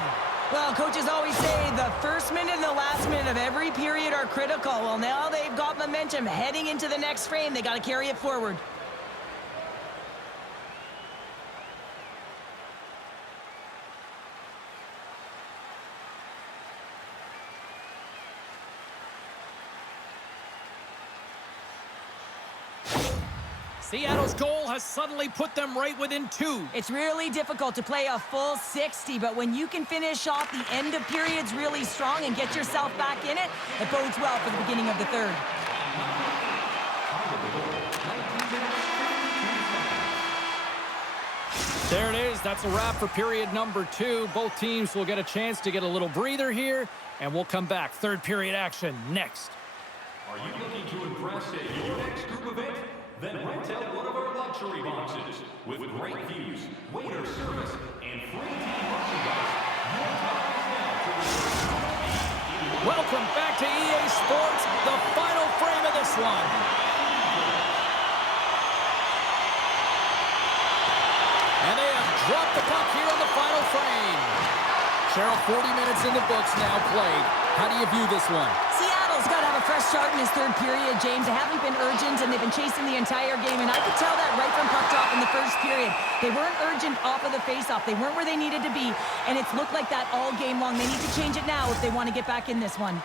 Well, coaches always say the first minute and the last minute of every period are critical. Well, now they've got momentum heading into the next frame. They got to carry it forward. Seattle's goal has suddenly put them right within 2. It's really difficult to play a full 60, but when you can finish off the end of periods really strong and get yourself back in it, it bodes well for the beginning of the third. There it is. That's a wrap for period number 2. Both teams will get a chance to get a little breather here, and we'll come back. Third period action next. Are you looking to impress at your next group event? Then rent out one of our luxury boxes. With great views, waiter service, and free team merchandise, your time is now to reserve. Welcome back to EA Sports, the final frame of this one. And they have dropped the puck here on the final frame. Cheryl, 40 minutes in the books now played. How do you view this one? Seattle's got to have a fresh start in his third period, James. They haven't been urgent, and they've been chasing the entire game, and I could tell that right from puck drop in the first period. They weren't urgent off of the faceoff. They weren't where they needed to be, and it's looked like that all game long. They need to change it now if they want to get back in this one.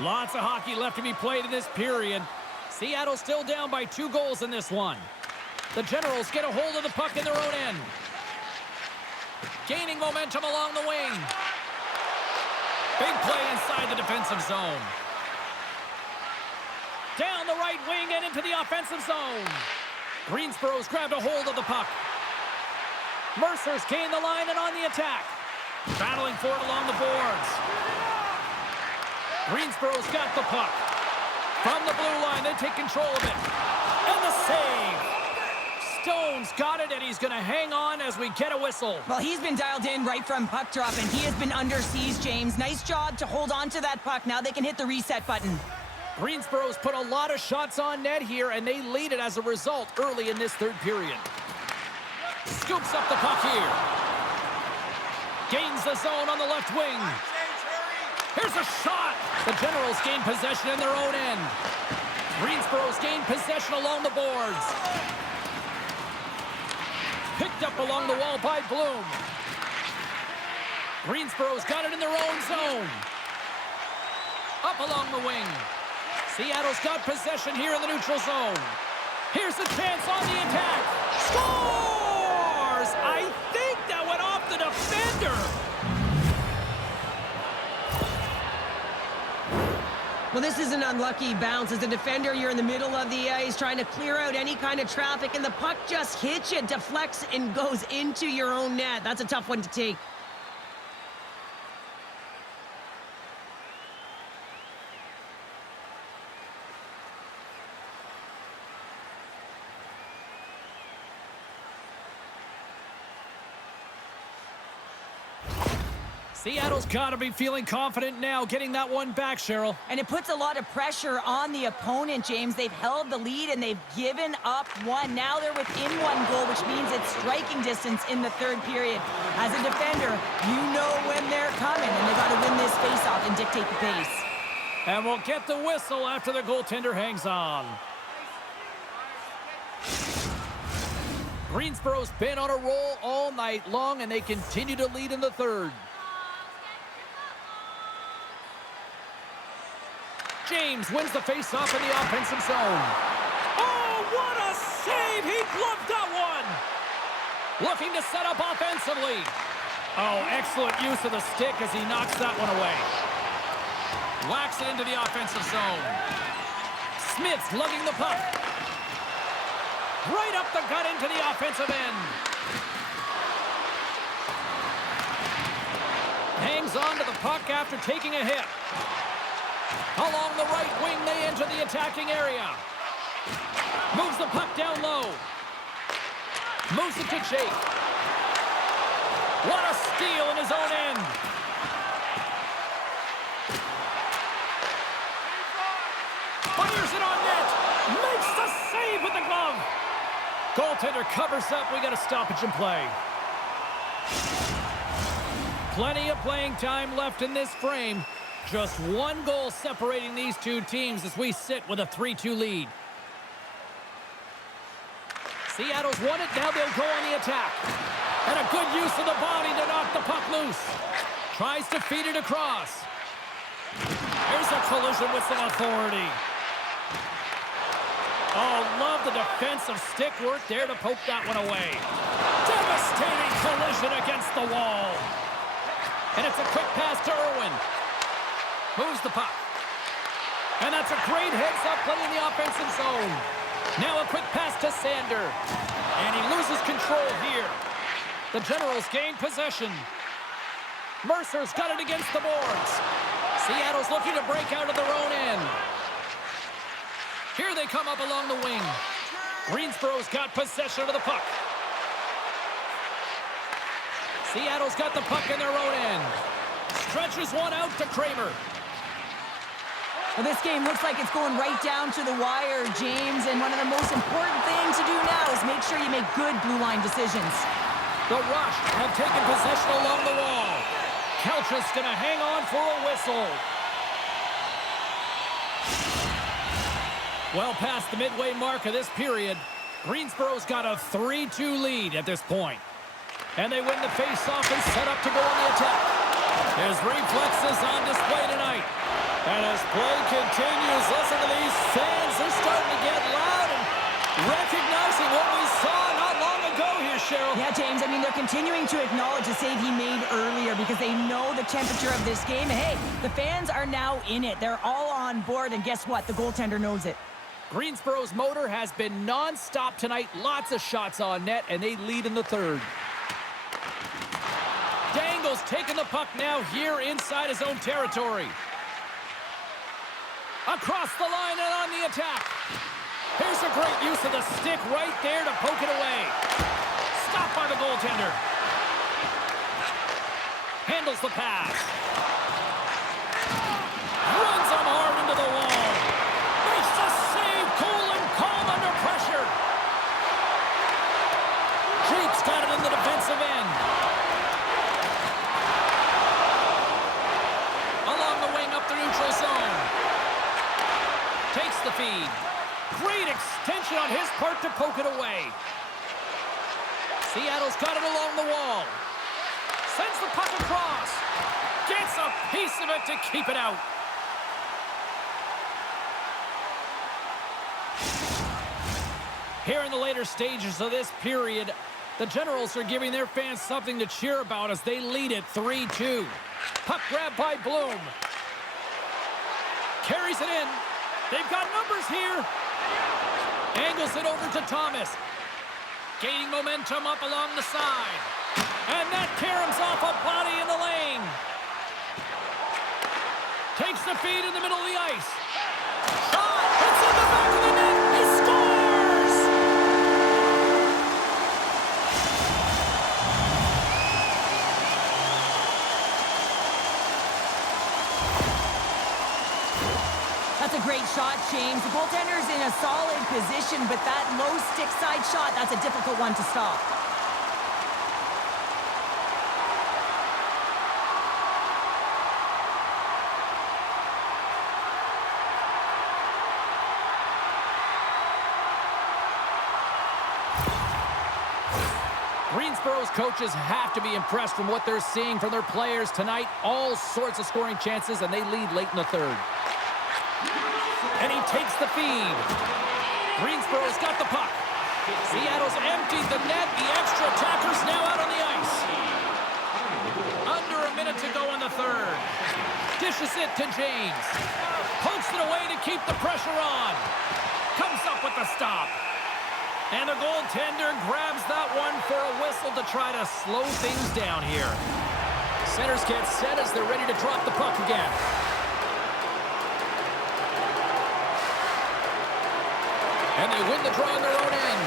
Lots of hockey left to be played in this period. Seattle still down by 2 goals in this one. The Generals get a hold of the puck in their own end. Gaining momentum along the wing. Big play inside the defensive zone. Down the right wing and into the offensive zone. Greensboro's grabbed a hold of the puck. Mercer's gained the line and on the attack. Battling for it along the boards. Greensboro's got the puck. From the blue line, they take control of it. And the save. Stone's got it, and he's going to hang on as we get a whistle. Well, he's been dialed in right from puck drop, and he has been under siege, James. Nice job to hold on to that puck. Now they can hit the reset button. Greensboro's put a lot of shots on net here, and they lead it as a result early in this third period. Scoops up the puck here. Gains the zone on the left wing. Here's a shot. The Generals gain possession in their own end. Greensboro's gained possession along the boards. Picked up along the wall by Bloom. Greensboro's got it in their own zone. Up along the wing. Seattle's got possession here in the neutral zone. Here's the chance on the attack. Scores! I think that went off the defender. Well, this is an unlucky bounce. As a defender, you're in the middle of the ice trying to clear out any kind of traffic, and the puck just hits you, deflects, and goes into your own net. That's a tough one to take. Seattle's got to be feeling confident now, getting that one back, Cheryl. And it puts a lot of pressure on the opponent, James. They've held the lead, and they've given up one. Now they're within one goal, which means it's striking distance in the third period. As a defender, you know when they're coming, and they've got to win this faceoff and dictate the pace. And we'll get the whistle after the goaltender hangs on. Greensboro's been on a roll all night long, and they continue to lead in the third. James wins the face-off in the offensive zone. Oh, what a save! He gloved that one! Looking to set up offensively. Oh, excellent use of the stick as he knocks that one away. Whacks it into the offensive zone. Smith's lugging the puck. Right up the gut into the offensive end. Hangs on to the puck after taking a hit. Along the right wing, they enter the attacking area. Moves the puck down low. Moves it to Jake. What a steal in his own end. Fires it on net. Makes the save with the glove. Goaltender covers up. We got a stoppage in play. Plenty of playing time left in this frame. Just one goal separating these two teams as we sit with a 3-2 lead. Seattle's won it. Now they'll go on the attack. And a good use of the body to knock the puck loose. Tries to feed it across. Here's a collision with some authority. Oh, love the defensive stick work there to poke that one away. Devastating collision against the wall. And it's a quick pass to Irwin. Moves the puck. And that's a great heads-up play in the offensive zone. Now a quick pass to Sander. And he loses control here. The Generals gain possession. Mercer's got it against the boards. Seattle's looking to break out of their own end. Here they come up along the wing. Greensboro's got possession of the puck. Seattle's got the puck in their own end. Stretches one out to Kramer. Well, this game looks like it's going right down to the wire, James, and one of the most important things to do now is make sure you make good blue line decisions. The Rush have taken possession along the wall. Kelch's going to hang on for a whistle. Well past the midway mark of this period, Greensboro's got a 3-2 lead at this point. And they win the face-off and set up to go on the attack. His reflexes on display tonight. And as play continues, listen to these fans. They're starting to get loud and recognizing what we saw not long ago here, Cheryl. Yeah, James, I mean, they're continuing to acknowledge the save he made earlier because they know the temperature of this game. Hey, the fans are now in it. They're all on board, and guess what? The goaltender knows it. Greensboro's motor has been non-stop tonight. Lots of shots on net, and they lead in the third. Dangle's taking the puck now here inside his own territory. Across the line and on the attack. Here's a great use of the stick right there to poke it away. Stopped by the goaltender. Handles the pass. Runs him hard into the wall. action on his part to poke it away. Seattle's got it along the wall. Sends the puck across. Gets a piece of it to keep it out. Here in the later stages of this period, the Generals are giving their fans something to cheer about as they lead it 3-2. Puck grab by Bloom. Carries it in. They've got numbers here. Angles it over to Thomas. Gaining momentum up along the side. And that caroms off a body in the lane. Takes the feed in the middle of the ice. Shot! It's in the back of the net. He scores! That's a great shot, James. The goaltender's in a solid position, but that low stick side shot, that's a difficult one to stop. Greensboro's coaches have to be impressed from what they're seeing from their players tonight. All sorts of scoring chances, and they lead late in the third. And he takes the feed. Greensboro's got the puck. Seattle's emptied the net. The extra attacker's now out on the ice. Under a minute to go in the third. Dishes it to James. Pokes it away to keep the pressure on. Comes up with the stop. And the goaltender grabs that one for a whistle to try to slow things down here. Centers get set as they're ready to drop the puck again. And they win the draw on their own end.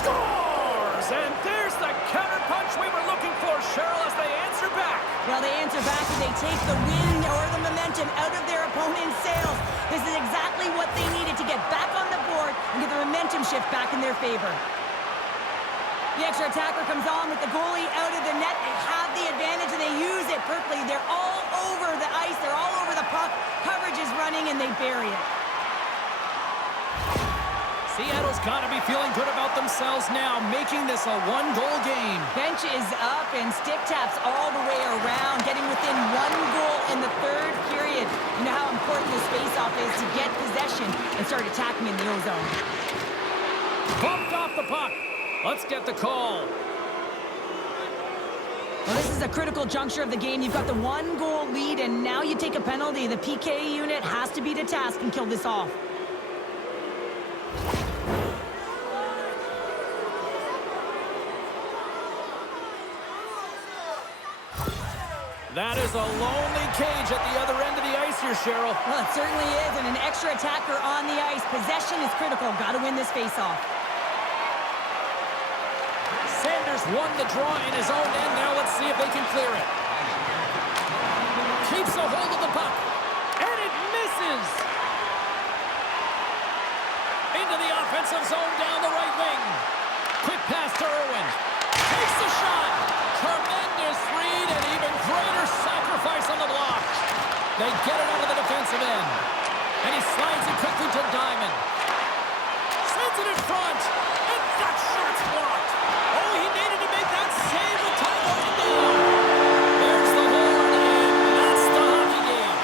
Scores! And there's the counterpunch we were looking for, Cheryl, as they answer back. Well, they answer back and they take the wind or the momentum out of their opponent's sails. This is exactly what they needed to get back on the board and get the momentum shift back in their favor. The extra attacker comes on with the goalie out of the net. They have the advantage and they use it perfectly. They're all over the ice. They're all over the puck. Coverage is running and they bury it. Seattle's got to be feeling good about themselves now, making this a one-goal game. Bench is up and stick taps all the way around, getting within one goal in the third period. You know how important this faceoff is to get possession and start attacking in the O-zone. Bumped off the puck. Let's get the call. Well, this is a critical juncture of the game. You've got the one-goal lead, and now you take a penalty. The PK unit has to be to task and kill this off. That is a lonely cage at the other end of the ice here, Cheryl. Well, it certainly is, and an extra attacker on the ice. Possession is critical. Got to win this faceoff. Sanders won the draw in his own end. Now let's see if they can clear it. Keeps a hold of the puck. And it misses. Into the offensive zone down the right wing. Quick pass to Irwin. Takes the shot. Tremendous read and even greater sacrifice on the block. They get it out of the defensive end. And he slides it quickly to Diamond. Sends it in front. And that shot's blocked. Oh, he needed to make that save with time going down. There's the horn, and that's the hockey game.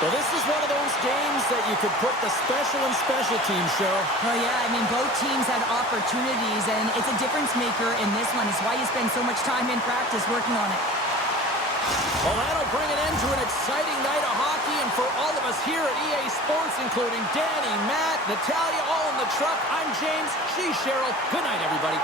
Well, this is one of those games that you could put the special and special teams, Cheryl. Well, yeah, I mean, both teams had opportunities, and it's a difference maker in this one. It's why you spend so much time in practice working on it. Well, that'll bring an end to an exciting night of hockey, and for all of us here at EA Sports, including Danny, Matt, Natalia, all in the truck, I'm James, she's Cheryl. Good night, everybody.